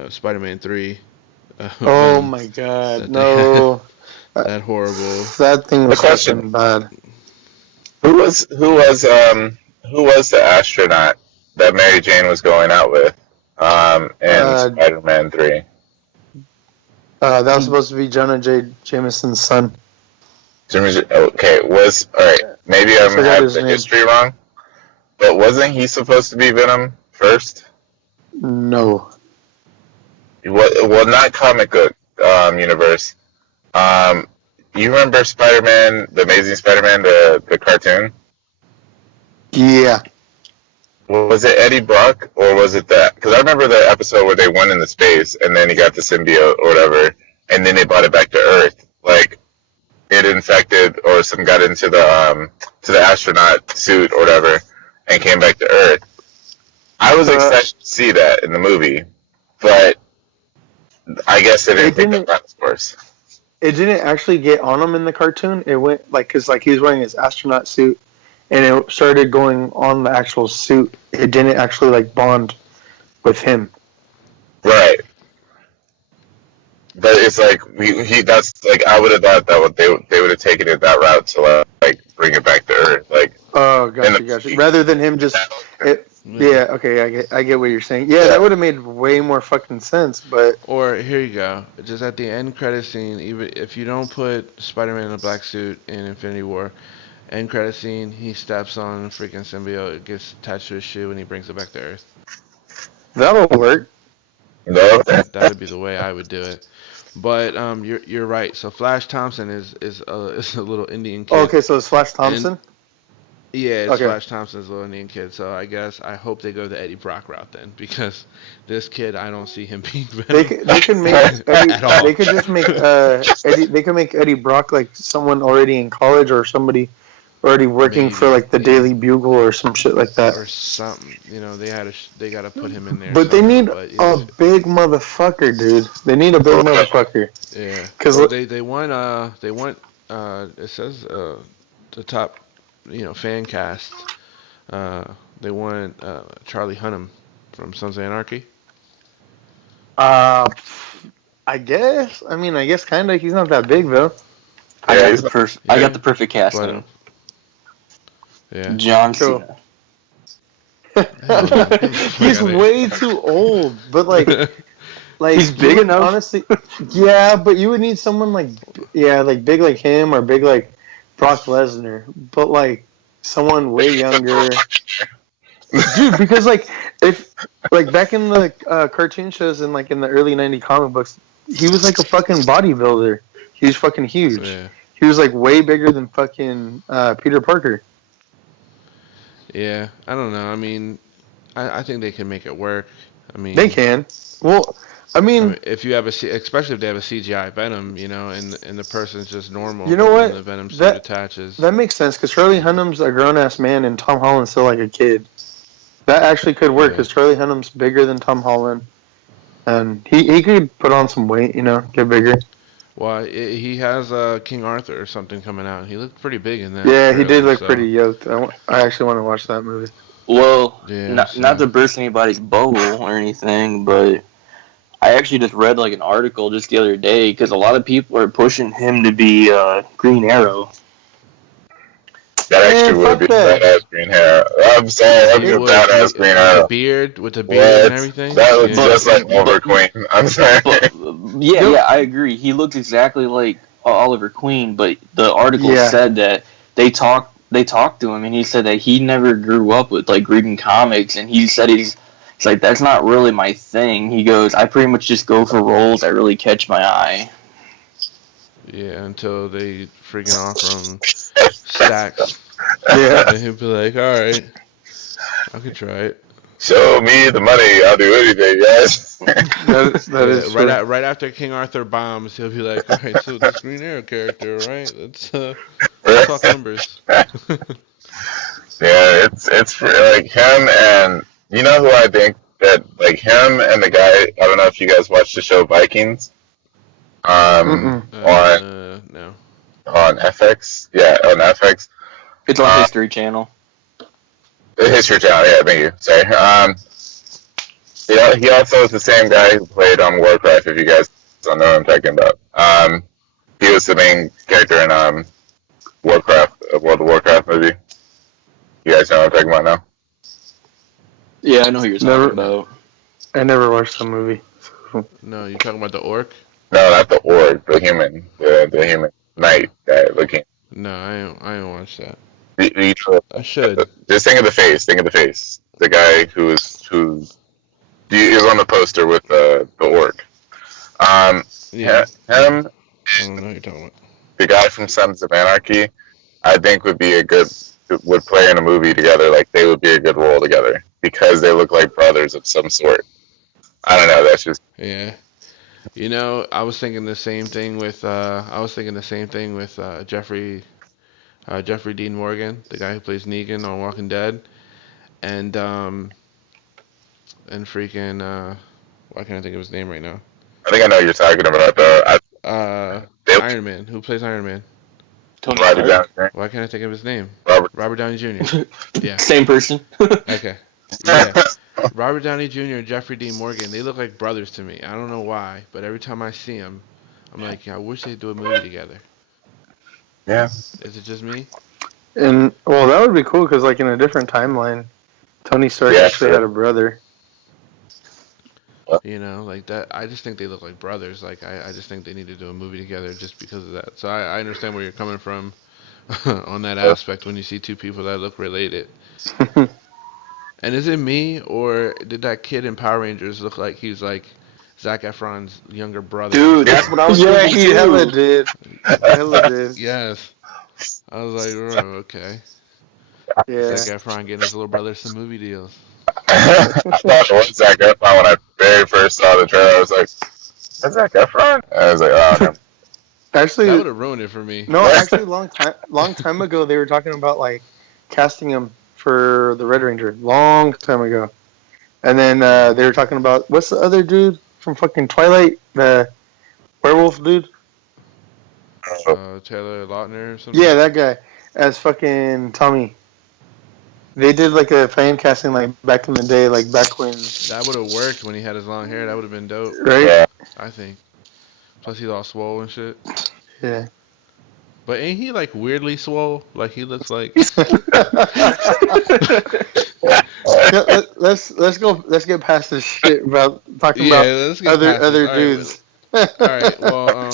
Spider-Man 3. Oh my God, no! That horrible. That thing was fucking bad. Who was the astronaut that Mary Jane was going out with in Spider-Man 3? That was supposed to be Jonah J. Jameson's son. Okay, alright, maybe I'm having the history wrong, but wasn't he supposed to be Venom first? No. Well, not comic book universe. You remember Spider-Man, the Amazing Spider-Man, the cartoon? Yeah. Was it Eddie Brock, or was it that? Because I remember the episode where they went into space, and then he got the symbiote or whatever, and then they brought it back to Earth. Like, it infected, or some got into the astronaut suit or whatever, and came back to Earth. I was excited to see that in the movie, but I guess they didn't think that was worse. It didn't actually get on him in the cartoon. It went because he was wearing his astronaut suit, and it started going on the actual suit. It didn't actually bond with him. Right. But it's like that's like I would have thought that they would have taken it that route to bring it back to Earth. Oh, gotcha. Rather than him just yeah, okay, I get what you're saying. Yeah, that would have made way more fucking sense, but... Or, here you go, just at the end credit scene, even if you don't put Spider-Man in a black suit in Infinity War, end credit scene, he steps on a freaking symbiote, it gets attached to his shoe, and he brings it back to Earth. That'll work. No. That would be the way I would do it. But you're right, so Flash Thompson is a little Indian kid. Oh, okay, so it's Flash Thompson? Yeah, it's Flash Thompson's little Indian kid, so I hope they go the Eddie Brock route then, because this kid, I don't see him being Venom. They can make Eddie, they could just make Eddie. They could make Eddie Brock like someone already in college or somebody already working for the Daily Bugle or some shit like that. Or something, they gotta put him in there. But they need a big motherfucker, dude. They need a big motherfucker. Yeah, because they want it says the top. Fan cast. They want Charlie Hunnam from Sons of Anarchy. I guess. I mean, I guess kind of. He's not that big though. I got the perfect cast on him. Yeah. John Cena. He's way too old, but he's big enough. Honestly, yeah, but you would need someone big like him or big like Brock Lesnar, but someone way younger, dude. Because if back in the cartoon shows and in the early '90s comic books, he was a fucking bodybuilder. He was fucking huge. Yeah. He was way bigger than fucking Peter Parker. Yeah, I don't know. I mean, I think they can make it work. I mean, they can. Well, I mean, if you have especially if they have a CGI Venom, and the person's just normal. You know what? And the Venom suit attaches. That makes sense because Charlie Hunnam's a grown ass man and Tom Holland's still a kid. That actually could work because Charlie Hunnam's bigger than Tom Holland, and he could put on some weight, get bigger. Well, he has King Arthur or something coming out. He looked pretty big in that. Yeah, he did look pretty yoked. I actually want to watch that movie. Well, not to burst anybody's bubble or anything, but I actually just read an article just the other day because a lot of people are pushing him to be Green Arrow. That actually would be badass Green Arrow. I'm sorry, I'm a badass Green Arrow. With the beard and everything. That looks just like Oliver Queen. I'm sorry. Yeah, I agree. He looks exactly like Oliver Queen, but the article said that they talked to him, and he said that he never grew up with reading comics, and he said he's that's not really my thing. He goes, I pretty much just go for roles that really catch my eye. Yeah, until they freaking offer him stacks. Yeah. And he'll be like, all right, I could try it. Show me the money. I'll do anything, guys. That is true. Right after King Arthur bombs, he'll be like, all right, so this Green Arrow character, right? Let's talk numbers. Yeah, it's like him and you know who I think that like him and the guy. I don't know if you guys watched the show Vikings. On No. on FX. Yeah, on FX. It's on History Channel. The History Channel. Yeah, thank you. Sorry. He also is the same guy who played on Warcraft. If you guys don't know what I'm talking about. He was the main character in Warcraft, World of Warcraft movie. You guys know what I'm talking about now? Yeah, I know who you're talking about. I never watched the movie. No, you're talking about the orc? No, not the orc, the human, the human knight guy looking. No, I don't watch that. I should. Just think of the face. Think of the face. The guy he was on the poster with the orc. Yeah. Him. I don't know what you're talking about. The guy from Sons of Anarchy, I think would play in a movie together. Like they would be a good role together because they look like brothers of some sort. I don't know. That's just Yeah. You know, I was thinking the same thing with Jeffrey Dean Morgan, the guy who plays Negan on Walking Dead, and freaking why can't I think of his name right now? I think I know what you're talking about. Iron Man. Who plays Iron Man? Tony Robert Stark. Downey. Why can't I think of his name? Robert Downey Jr. Yeah. Same person. Okay. Yeah. Robert Downey Jr. and Jeffrey Dean Morgan, they look like brothers to me. I don't know why, but every time I see them, I'm like, I wish they'd do a movie together. Yeah. Is it just me? And well, that would be cool because like in a different timeline, Tony Stark actually had a brother. You know, like that. I just think they look like brothers. Like I just think they need to do a movie together just because of that. So I understand where you're coming from on that aspect when you see two people that look related. And is it me, or did that kid in Power Rangers look like he's like Zac Efron's younger brother? Dude, that's what I was thinking. Yeah, he hella did. Hella did. Yes. I was like, oh, okay. Yeah. Zac Efron getting his little brother some movie deals. I thought it was Zac Efron when I very first saw the trailer. I was like, "That's Zac Efron?" I was like, "Oh no." Actually, that would have ruined it for me. No, actually, long time ago, they were talking about like casting him for the Red Ranger. Long time ago, and then they were talking about what's the other dude from fucking Twilight, the werewolf dude. Taylor Lautner or something. Yeah, that guy as fucking Tommy. They did like a fan casting like back in the day, like back when. That would have worked when he had his long hair. That would have been dope. Right? Yeah. I think. Plus he's all swole and shit. Yeah. But ain't he like weirdly swole? Like he looks like. Let's get past this shit about talking about other dudes. All right. Well,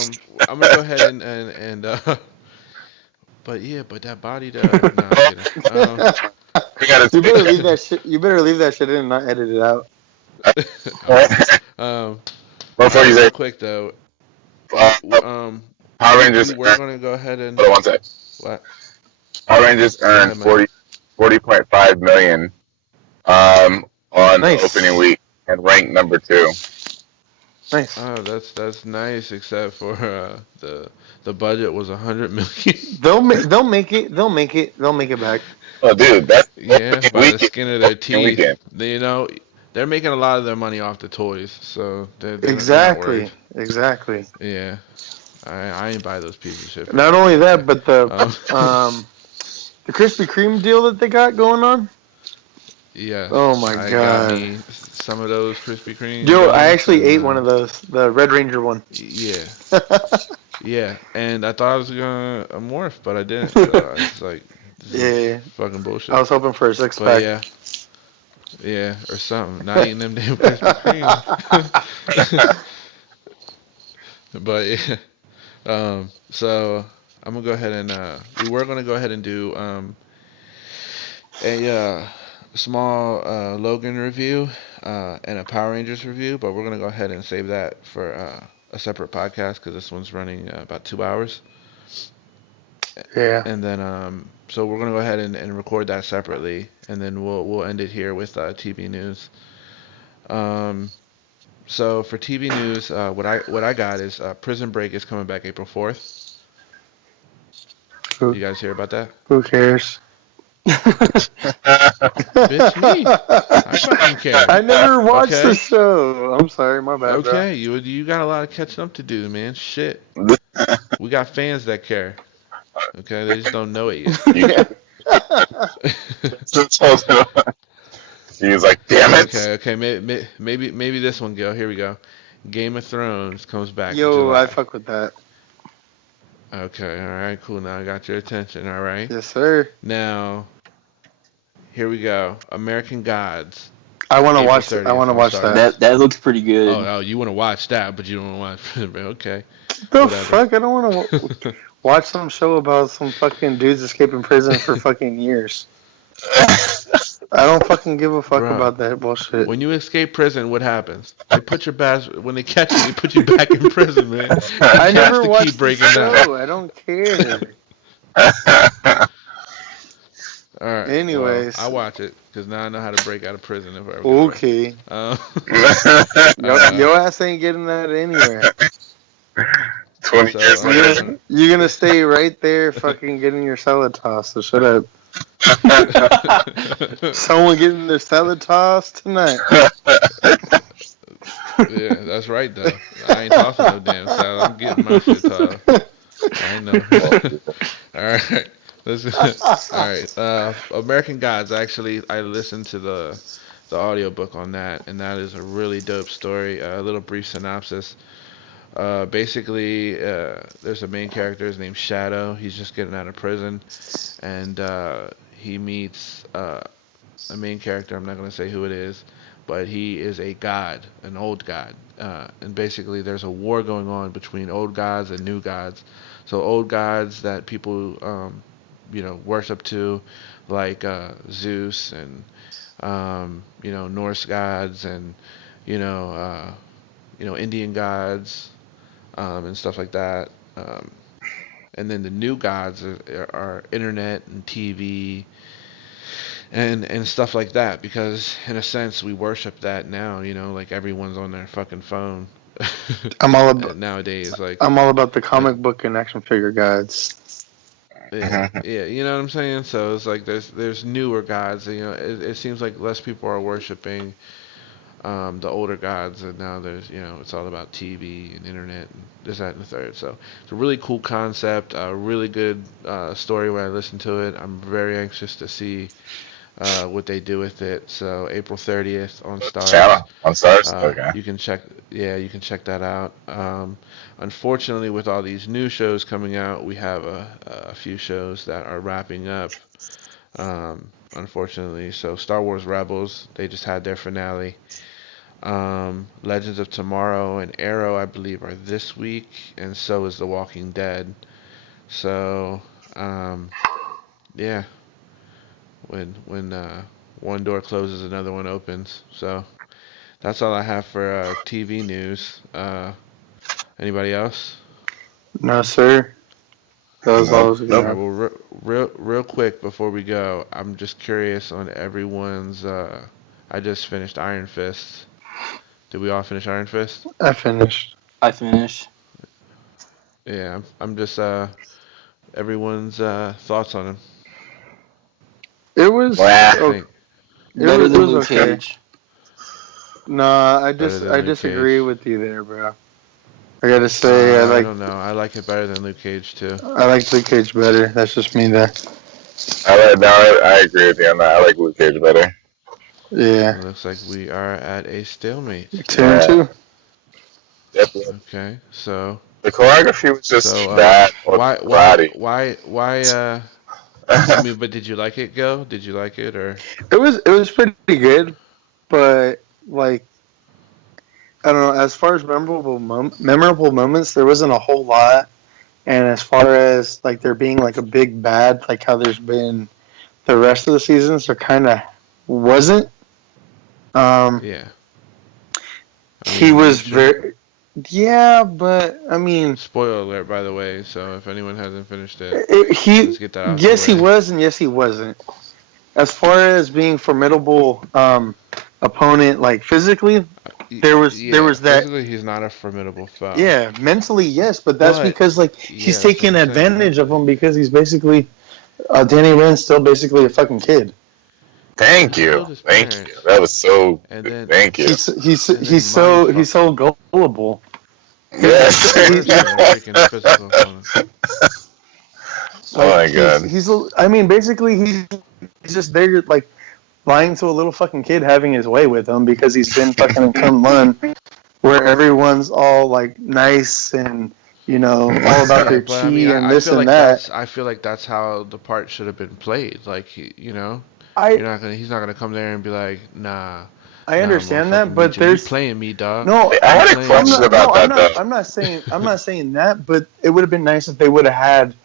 I'm gonna go ahead and but that body does. No, I'm kidding. You better leave that shit. You better leave that shit in and not edit it out. Before you say real quick though, Power Rangers. We're gonna go ahead and. Hold on one sec. What? Power Rangers earned 40.5 million on opening week and ranked number 2. Nice. Oh, that's nice. Except for the budget was 100 million. They'll make it. They'll make it back. Oh, dude, that's yeah, by the skin of their teeth. Weekend. You know, they're making a lot of their money off the toys, so they're exactly. Yeah, I ain't buy those pieces of shit. Not only that, but the Krispy Kreme deal that they got going on. Yeah. Oh my I god. got me some of those Krispy Kreme. Yo, I actually ate one of those, the Red Ranger one. Yeah. Yeah, and I thought I was gonna morph, but I didn't. So I was like, yeah, fucking bullshit. I was hoping for a 6-pack. Yeah, or something. Not eating them damn Krispy Kreme. But yeah, so I'm gonna go ahead and we were gonna go ahead and do a small Logan review and a Power Rangers review, but we're gonna go ahead and save that for a separate podcast because this one's running about 2 hours. Yeah. And then so we're gonna go ahead and record that separately, and then we'll end it here with TV news. Um, so for TV news, what I got is Prison Break is coming back April 4th. Who, You guys hear about that? who cares? Bitch, me. I fucking care. I never watched Okay? the show. I'm sorry, my bad, bro. Okay, you got a lot of catching up to do, man. Shit. We got fans that care. Okay, they just don't know it yet. He was like, damn it. Okay, maybe this one, Gil. Here we go. Game of Thrones comes back in Yo, July. I fuck with that. Okay, alright, cool. Now I got your attention, alright? Yes, sir. Now, here we go. American Gods. I want to April watch. 30th, I want to I'm watch sorry. that. That looks pretty good. Oh, you want to watch that, but you don't want to watch okay. The Whatever. fuck? I don't want to watch some show about some fucking dudes escaping prison for fucking years. I don't fucking give a fuck Bro, about that bullshit. When you escape prison, what happens? They put your when they catch you, they put you back in prison, man. I You never have to watched keep the breaking show. down. I don't care. All right. Anyways. well, I watch it because now I know how to break out of prison if I ever get Okay. away. Your ass ain't getting that anywhere. 20 years later. You're gonna stay right there, fucking getting your salad tossed. So shut up. Someone getting their salad tossed tonight. Yeah, that's right though. I ain't tossing no damn salad. I'm getting my shit tossed. I know. All right. All right. American Gods. Actually, I listened to the audiobook on that, and that is a really dope story. A little brief synopsis. Basically, there's a main character. His name's Shadow. He's just getting out of prison, and he meets a main character. I'm not gonna say who it is, but he is a god, an old god. And basically, there's a war going on between old gods and new gods. So old gods that people worship to, like Zeus and Norse gods and Indian gods and stuff like that. And then the new gods are internet and TV and stuff like that, because in a sense we worship that now. Like everyone's on their fucking phone. I'm all about nowadays. Like I'm all about the comic book and action figure guides. Yeah, you know what I'm saying? So it's like there's newer gods. It seems like less people are worshiping the older gods, and now there's it's all about TV and internet and this, that, and the third. So it's a really cool concept, a really good story when I listen to it. I'm very anxious to see what they do with it. So April 30th on Stars. Channel on Stars. Okay. You can check that out. Unfortunately, with all these new shows coming out, we have a few shows that are wrapping up. Unfortunately, so Star Wars Rebels, they just had their finale. Legends of Tomorrow and Arrow, I believe, are this week, and so is The Walking Dead. So, yeah. When one door closes, another one opens. So that's all I have for TV news. Anybody else? No, sir. That was all I was All gonna. right, well, real quick before we go, I'm just curious on everyone's. I just finished Iron Fist. Did we all finish Iron Fist? I finished. I finished. Yeah, I'm just everyone's thoughts on him. It was. Think. Better It than was Luke okay. Cage. No, I Better than Luke disagree Cage. with you there, bro. I gotta say, I don't know. I like it better than Luke Cage too. I like Luke Cage better. That's just me there. I agree with you on that. I like Luke Cage better. Yeah. It looks like we are at a stalemate. 2-2. Definitely. Okay, so The choreography was just So, bad. why I mean, but did you like it, Gil? Did you like it, or? It was pretty good, but like I don't know. As far as memorable moments, there wasn't a whole lot. And as far as like there being like a big bad, like how there's been the rest of the seasons, there kind of wasn't. Yeah. He was very. Yeah, but I mean, Spoiler alert, by the way. So if anyone hasn't finished it, let's get that out yes, the he way. was, and yes, he wasn't. As far as being formidable opponent, like physically, there was that. Physically, he's not a formidable foe. Yeah, mentally, yes, but that's because like he's taking advantage of him because he's basically Danny Rand's still basically a fucking kid. Thank you. That was so. And then, thank you. He's so gullible. Yes. Oh my god. I mean, basically, he's just there, like, lying to a little fucking kid, having his way with him because he's been fucking in Kunlun, where everyone's all like nice and all about their chi and this and that. I feel like that's how the part should have been played. Like, he's not gonna come there and be like, nah. I understand that, but there's playing me, dog. No, I had a question about that. I'm not saying that, but it would have been nice if they would have had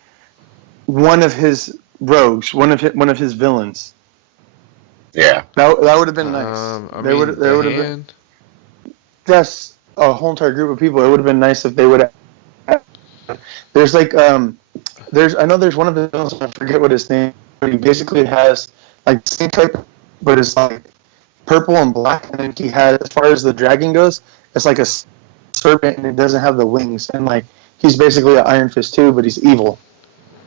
one of his rogues, one of his villains. Yeah, that would have been nice. There would have been. That's a whole entire group of people. It would have been nice if they would have. There's like I know there's one of the villains. I forget what his name. But he basically has like the same type, but it's like purple and black, and then he has, as far as the dragon goes, it's like a serpent, and it doesn't have the wings, and like he's basically an Iron Fist too, but he's evil.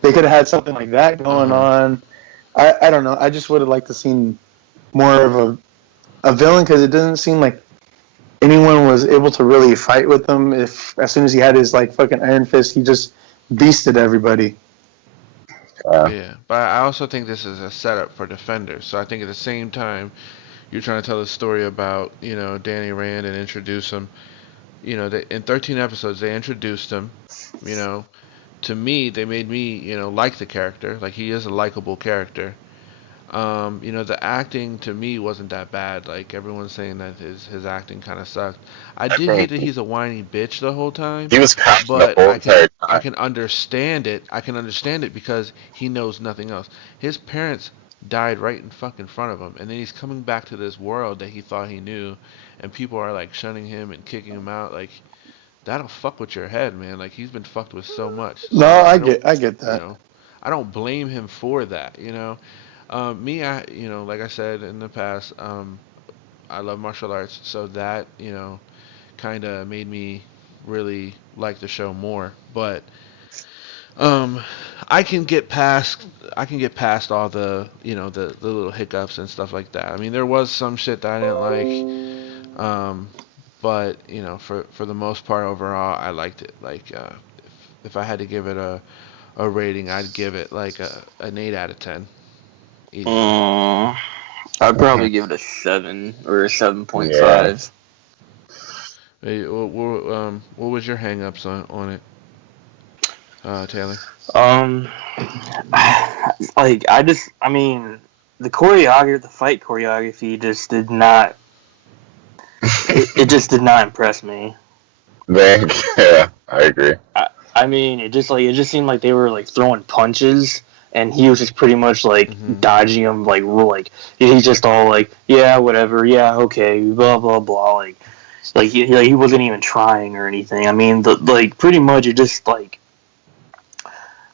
They could have had something like that going on. I don't know. I just would have liked to seen more of a villain, because it doesn't seem like anyone was able to really fight with him. If as soon as he had his like fucking Iron Fist, he just beasted everybody. Yeah, but I also think this is a setup for Defenders. So I think at the same time, you're trying to tell a story about, Danny Rand and introduce him. In 13 episodes, they introduced him. To me, they made me, like the character. Like, he is a likable character. The acting to me wasn't that bad. Like, everyone's saying that his acting kind of sucked. I did hate that he's a whiny bitch the whole time. He was passionate the whole entire time. I can understand it. I can understand it because he knows nothing else. His parents died right in fucking front of him, and then he's coming back to this world that he thought he knew, and people are like shunning him and kicking him out. Like, that'll fuck with your head, man. Like, he's been fucked with so much. So no, I get that. I don't blame him for that. Me, like I said in the past, I love martial arts, so that kind of made me really like the show more. But I can get past all the the little hiccups and stuff like that. I mean, there was some shit that I didn't like, but for the most part overall, I liked it. Like, if I had to give it a rating, I'd give it like an 8 out of 10. I'd probably give it a 7 or a 7.5. Hey, what was your hang-ups on it, Taylor? The fight choreography just did not. It just did not impress me. Yeah, I agree. It just seemed like they were like throwing punches, and he was just pretty much like dodging them, like he's just all like, yeah, whatever, yeah, okay, blah blah blah, like he wasn't even trying or anything. I mean, pretty much it just like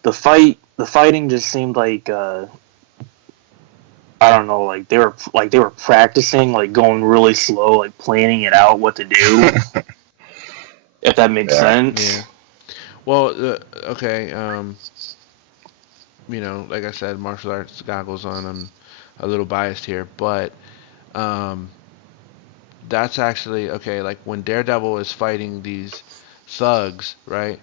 the fighting just seemed like I don't know, like they were practicing, like going really slow, like planning it out what to do. If that makes sense. Yeah. Well, okay. Like I said, martial arts goggles on. I'm a little biased here, but that's actually okay. Like when Daredevil is fighting these thugs, right?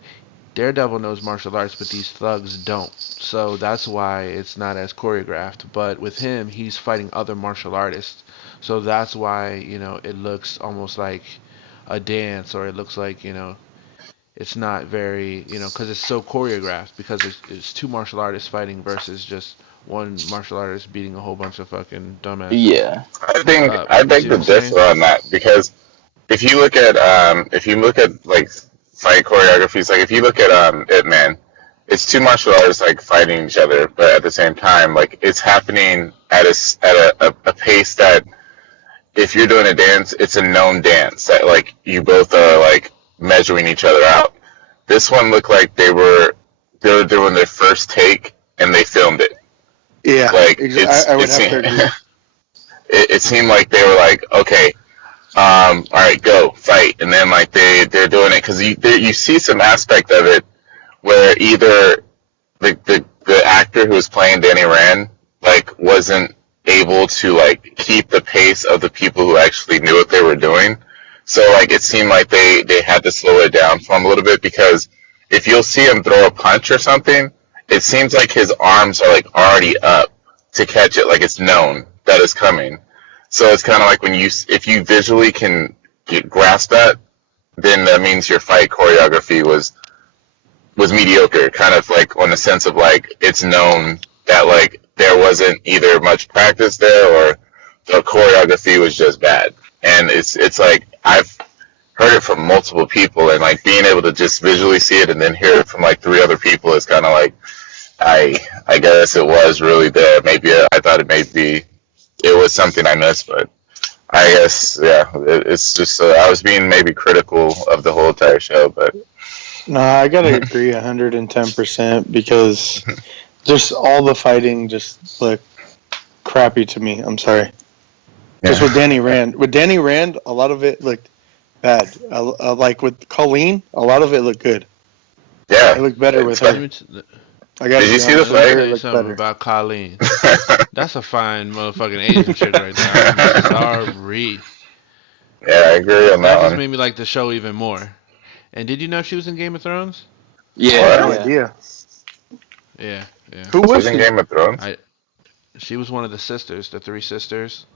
Daredevil knows martial arts, but these thugs don't. So that's why it's not as choreographed. But with him, he's fighting other martial artists. So that's why, it looks almost like a dance, or it looks like, it's not very, because it's so choreographed, because it's two martial artists fighting versus just one martial artist beating a whole bunch of fucking dumbass. Yeah. I beg to differ on that, because if you look at like fight choreographies, like if you look at Ip Man, it's two martial artists like fighting each other, but at the same time, like it's happening at a pace that if you're doing a dance, it's a known dance that like you both are like measuring each other out. This one looked like they were doing their first take and they filmed it. Yeah, like I would have to agree. It seemed like they were like, okay, all right, go fight, and then like they're doing it because you see some aspect of it where either the actor who was playing Danny Rand like wasn't able to like keep the pace of the people who actually knew what they were doing. So like it seemed like they had to slow it down for him a little bit, because if you'll see him throw a punch or something, it seems like his arms are like already up to catch it, like it's known that it's coming. So it's kind of like if you visually can grasp that, then that means your fight choreography was mediocre, kind of like on the sense of like it's known that like there wasn't either much practice there or the choreography was just bad. And it's like I've heard it from multiple people, and like being able to just visually see it and then hear it from like 3 other people is kind of like I guess it was really there. Maybe I thought it was something I missed, but I guess it's just I was being maybe critical of the whole entire show, but. No, I gotta agree 110% because just all the fighting just looked crappy to me. I'm sorry. Yeah. Just with Danny Rand. With Danny Rand, a lot of it looked bad. Like with Colleen, a lot of it looked good. Yeah. It looked better with her. Did you see the fight? Something about Colleen. That's a fine motherfucking Asian chick right there. I'm sorry. Yeah, I agree on that one. Just made me like the show even more. And did you know she was in Game of Thrones? Yeah. I had no idea. Yeah. Who was she in Game of Thrones? She was one of the sisters, the 3 sisters.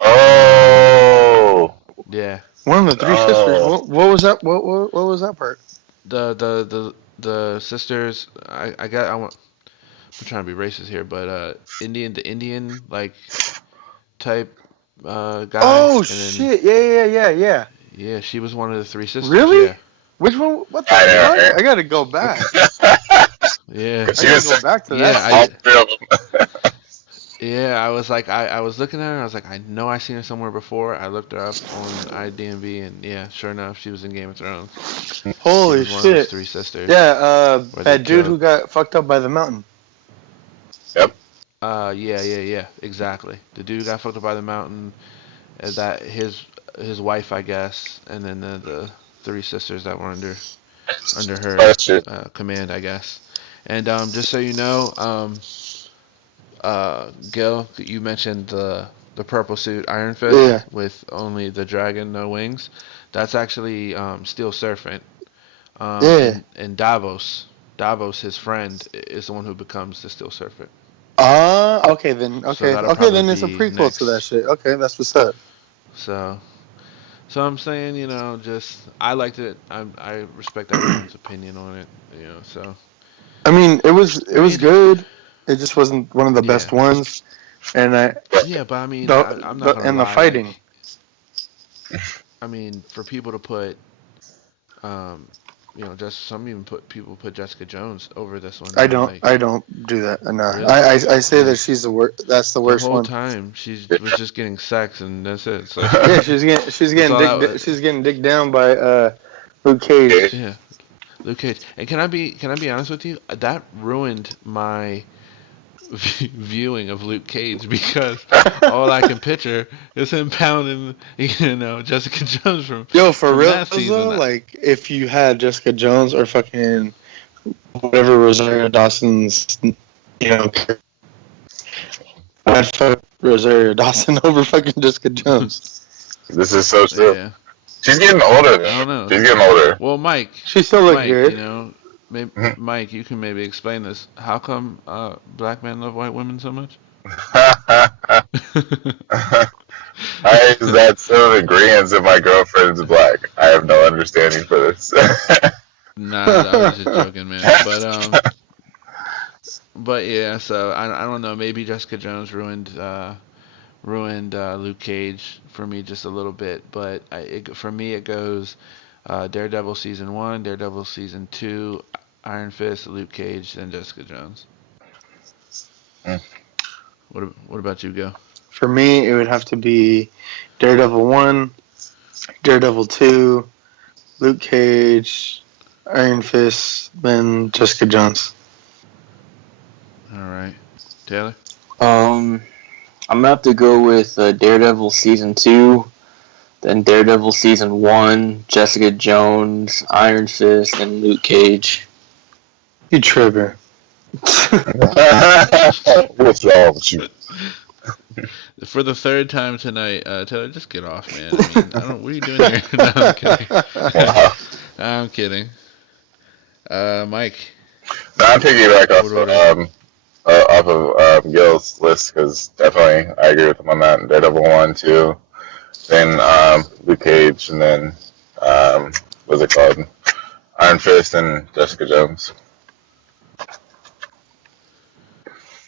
Oh. Yeah. One of the 3 sisters. What was that? What was that part? The sisters. I'm trying to be racist here, but the Indian like type guy. Oh shit! Yeah. Yeah, she was one of the 3 sisters. Really? Yeah. Which one? What the fuck? I gotta go back. Yeah. I gotta go back to that. I was like, I was looking at her, and I was like, I know I seen her somewhere before. I looked her up on IMDb, and yeah, sure enough, she was in Game of Thrones. Holy shit! One of those 3 sisters. Yeah, that dude who got fucked up by the mountain. Yep. Yeah, exactly. The dude got fucked up by the mountain. That his wife, I guess, and then the 3 sisters that were under her command, I guess. And just so you know, Gil, you mentioned the purple suit Iron Fist with only the dragon, no wings. That's actually Steel Serpent. And Davos, his friend, is the one who becomes the Steel Serpent. Okay then. Okay, then it's a prequel next. to that shit. Okay, that's what's up. So I'm saying, just I liked it. I respect everyone's opinion on it, So I mean, it was good. It just wasn't one of the best ones. And but I mean, I'm not gonna and lie, the fighting. I mean, for people to put, people put Jessica Jones over this one. I don't do that. No, really? I say that she's the worst. That's the worst one. The whole time she was just getting sex and that's it. So. Yeah, she's getting dicked down by Luke Cage. Yeah, Luke Cage. And can I be honest with you? That ruined my viewing of Luke Cage, because all I can picture is him pounding, Jessica Jones from real though, like if you had Jessica Jones or fucking whatever Rosario Dawson's, I'd fuck Rosario Dawson over fucking Jessica Jones. This is so true. Yeah. She's getting older. I don't know. She's getting older. Well, Mike, she still looks good. Maybe, Mike, you can maybe explain this. How come black men love white women so much? That's still an agreement that my girlfriend's black. I have no understanding for this. Nah, I was just joking, man. But yeah, so I don't know. Maybe Jessica Jones ruined Luke Cage for me just a little bit. But for me, it goes Daredevil season 1, Daredevil season 2, Iron Fist, Luke Cage, and Jessica Jones. What about you, Gil? For me, it would have to be Daredevil 1, Daredevil 2, Luke Cage, Iron Fist, then Jessica Jones. All right, Taylor. I'm gonna have to go with Daredevil season 2, then Daredevil season 1, Jessica Jones, Iron Fist, and Luke Cage. You trigger. What's wrong with you? For the third time tonight, Taylor, just get off, man. I mean, what are you doing here? No, I'm kidding. I'm kidding. Mike. No, I'm piggyback off of Gil's list because definitely I agree with him on that. Daredevil 1, 2, then Luke Cage, and then what's it called? Iron Fist and Jessica Jones.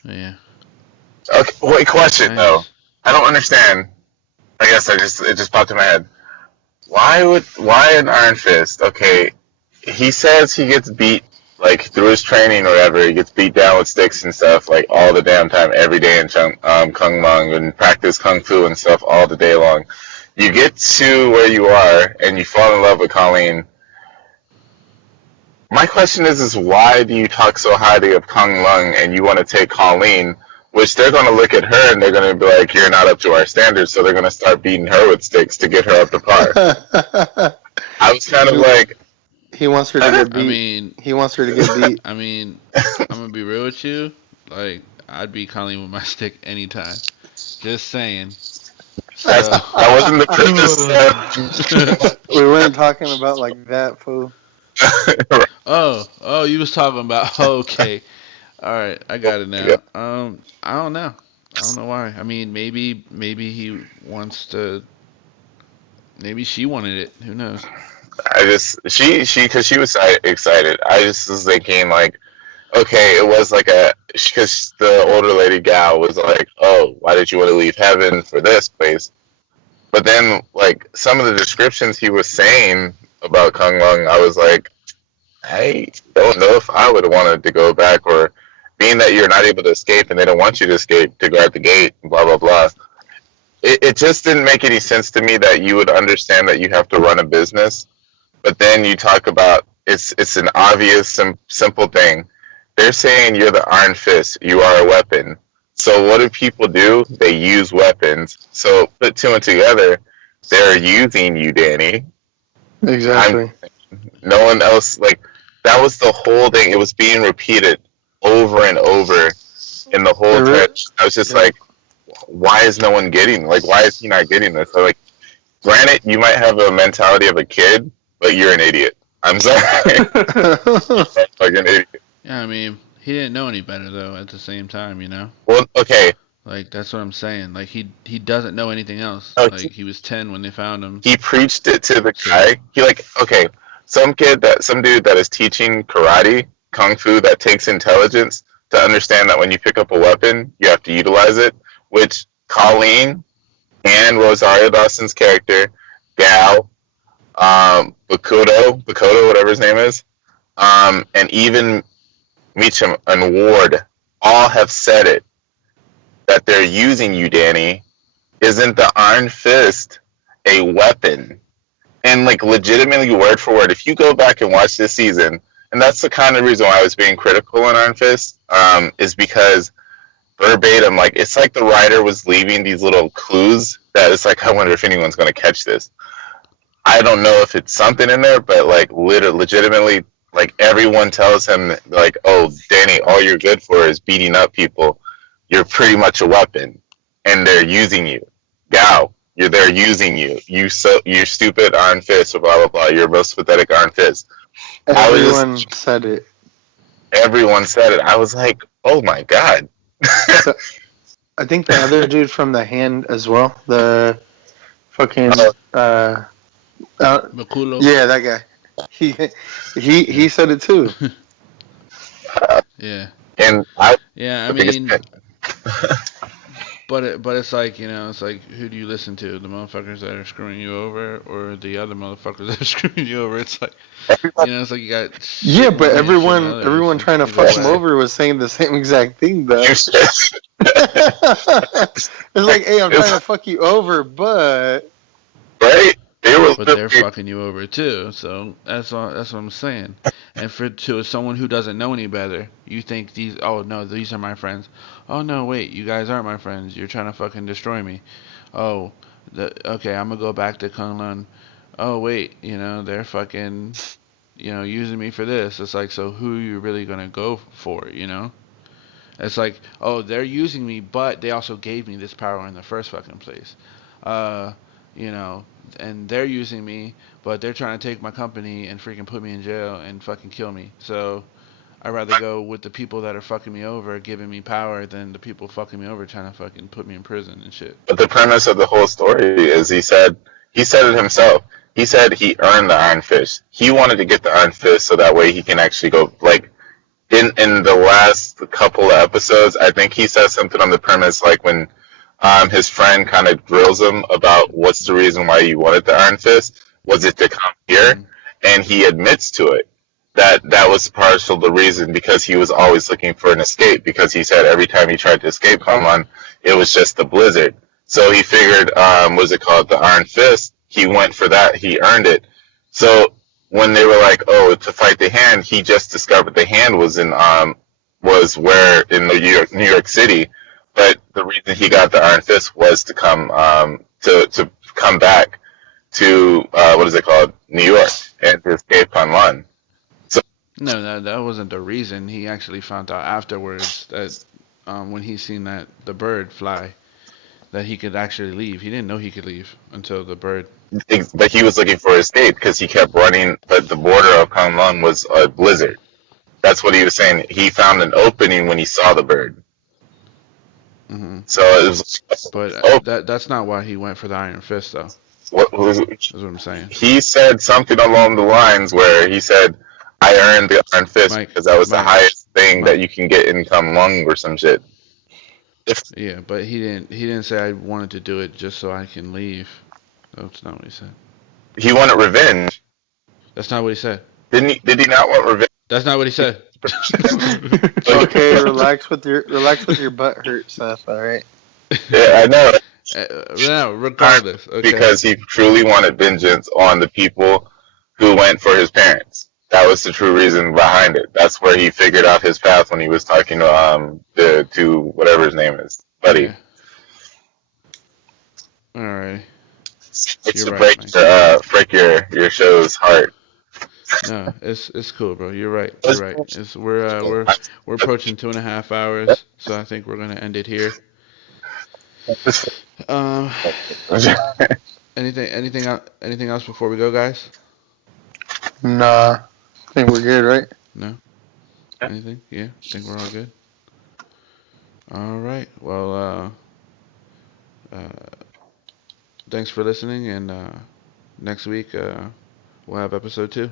Yeah. Okay, wait, question Nice. though. I don't understand. I guess it just popped in my head. Why an Iron Fist? Okay, he says he gets beat like through his training or whatever. He gets beat down with sticks and stuff like all the damn time, every day in Kung Lung and practice Kung Fu and stuff all the day long. You get to where you are and you fall in love with Colleen. My question is why do you talk so highly of Kung Lung and you want to take Colleen? Which they're going to look at her and they're going to be like, you're not up to our standards, so they're going to start beating her with sticks to get her up to par. I was kind of like... He wants her to get beat. I mean... He wants her to get beat. I mean, I'm going to be real with you. Like, I'd beat Colleen with my stick anytime. Just saying. So... That wasn't the purpose. We weren't talking about like that, fool. Oh, you was talking about... Okay. All right, I got it now. Yep. I don't know. I don't know why. I mean, maybe he wants to. Maybe she wanted it. Who knows? Because she was excited. I just was thinking like, okay, it was like because the older lady gal was like, oh, why did you want to leave heaven for this place? But then like some of the descriptions he was saying about Kung Lung, I was like, I don't know if I would have wanted to go back, or being that you're not able to escape and they don't want you to escape to guard the gate, blah, blah, blah. It just didn't make any sense to me that you would understand that you have to run a business, but then you talk about it's an obvious, simple thing. They're saying you're the Iron Fist, you are a weapon. So what do people do? They use weapons. So put two and together, they're using you, Danny. Exactly. No one else, like, that was the whole thing. It was being repeated over and over in the whole pitch. I was just like, why is no one getting, like, why is he not getting this? So, like, granted, you might have a mentality of a kid, but you're an idiot. I'm sorry. Like an idiot. Yeah, I mean, he didn't know any better, though, at the same time, you know? Well, okay. Like, that's what I'm saying. Like, he doesn't know anything else. Oh, like, he was 10 when they found him. He preached it to the guy. He, like, okay, some dude that is teaching karate, kung fu, that takes intelligence to understand that when you pick up a weapon, you have to utilize it, which Colleen and Rosario Dawson's character, Gal, Bakoto, whatever his name is, and even Meacham and Ward all have said it, that they're using you, Danny. Isn't the Iron Fist a weapon? And, like, legitimately, word for word, if you go back and watch this season, and that's the kind of reason why I was being critical on Iron Fist, is because verbatim, like, it's like the writer was leaving these little clues that it's like, I wonder if anyone's going to catch this. I don't know if it's something in there, but, like, legitimately, like, everyone tells him, like, oh, Danny, all you're good for is beating up people. You're pretty much a weapon, and they're using you. Gao, they're using you. You stupid Iron Fist, or blah, blah, blah. You're most pathetic Iron Fist. Everyone said it. Everyone said it. I was like, oh my god. So, I think the other dude from The Hand as well, the fucking Makulo. yeah, that guy. He said it too. Yeah. And I mean, but it's like, you know, it's like, who do you listen to? The motherfuckers that are screwing you over, or the other motherfuckers that are screwing you over? It's like, you know, it's like you got. Yeah, but everyone trying to fuck him over was saying the same exact thing, though. It's like, hey, I'm trying to fuck you over, but. Right? but they're fucking you over too. So that's what I'm saying. And to someone who doesn't know any better, you think these are my friends. Oh no, wait, you guys aren't my friends. You're trying to fucking destroy me. Oh, okay, I'm gonna go back to Kunlun. Oh wait, they're fucking using me for this. It's like, so who are you really gonna go for? It's like, oh, they're using me, but they also gave me this power in the first fucking place. Uh, you know, and they're using me, but they're trying to take my company and freaking put me in jail and fucking kill me. So I'd rather go with the people that are fucking me over, giving me power, than the people fucking me over trying to fucking put me in prison and shit. But the premise of the whole story is he said it himself. He said he earned the Iron Fist. He wanted to get the Iron Fist so that way he can actually go, like, in the last couple of episodes, I think he says something on the premise like when his friend kind of drills him about what's the reason why you wanted the Iron Fist. Was it to come here? Mm-hmm. And he admits to it. That was partial the reason, because he was always looking for an escape, because he said every time he tried to escape Kunlun, it was just the blizzard. So he figured, what's it called, the Iron Fist, he went for that, he earned it. So when they were like, oh, to fight the Hand, he just discovered the Hand was in New York City, but the reason he got the Iron Fist was to come to come back to what is it called, New York, and to escape Kunlun. No, that wasn't the reason. He actually found out afterwards that when he seen that the bird fly, that he could actually leave. He didn't know he could leave until the bird. But he was looking for escape because he kept running. But the border of Kunlun was a blizzard. That's what he was saying. He found an opening when he saw the bird. Mm-hmm. So it was. But that's not why he went for the Iron Fist, though. That's what I'm saying. He said something along the lines where he said, I earned the Iron Fist because that was the highest thing that you can get in Kunlun or some shit. Yeah, but he didn't say I wanted to do it just so I can leave. That's not what he said. He wanted revenge. That's not what he said. Did he not want revenge? That's not what he said. Okay, relax with your butt hurt, Seth. All right. Yeah, I know. No, regardless. Okay. Because he truly wanted vengeance on the people who went for his parents. That was the true reason behind it. That's where he figured out his path when he was talking to whatever his name is, Buddy. Yeah. Alright. It's to break your show's heart. No, it's cool, bro. You're right. You're right. We're approaching 2.5 hours, so I think we're gonna end it here. Anything else before we go, guys? Nah. I think we're good, right? No? Anything? Yeah? Think we're all good? Alright. Well, thanks for listening, and next week we'll have episode 2.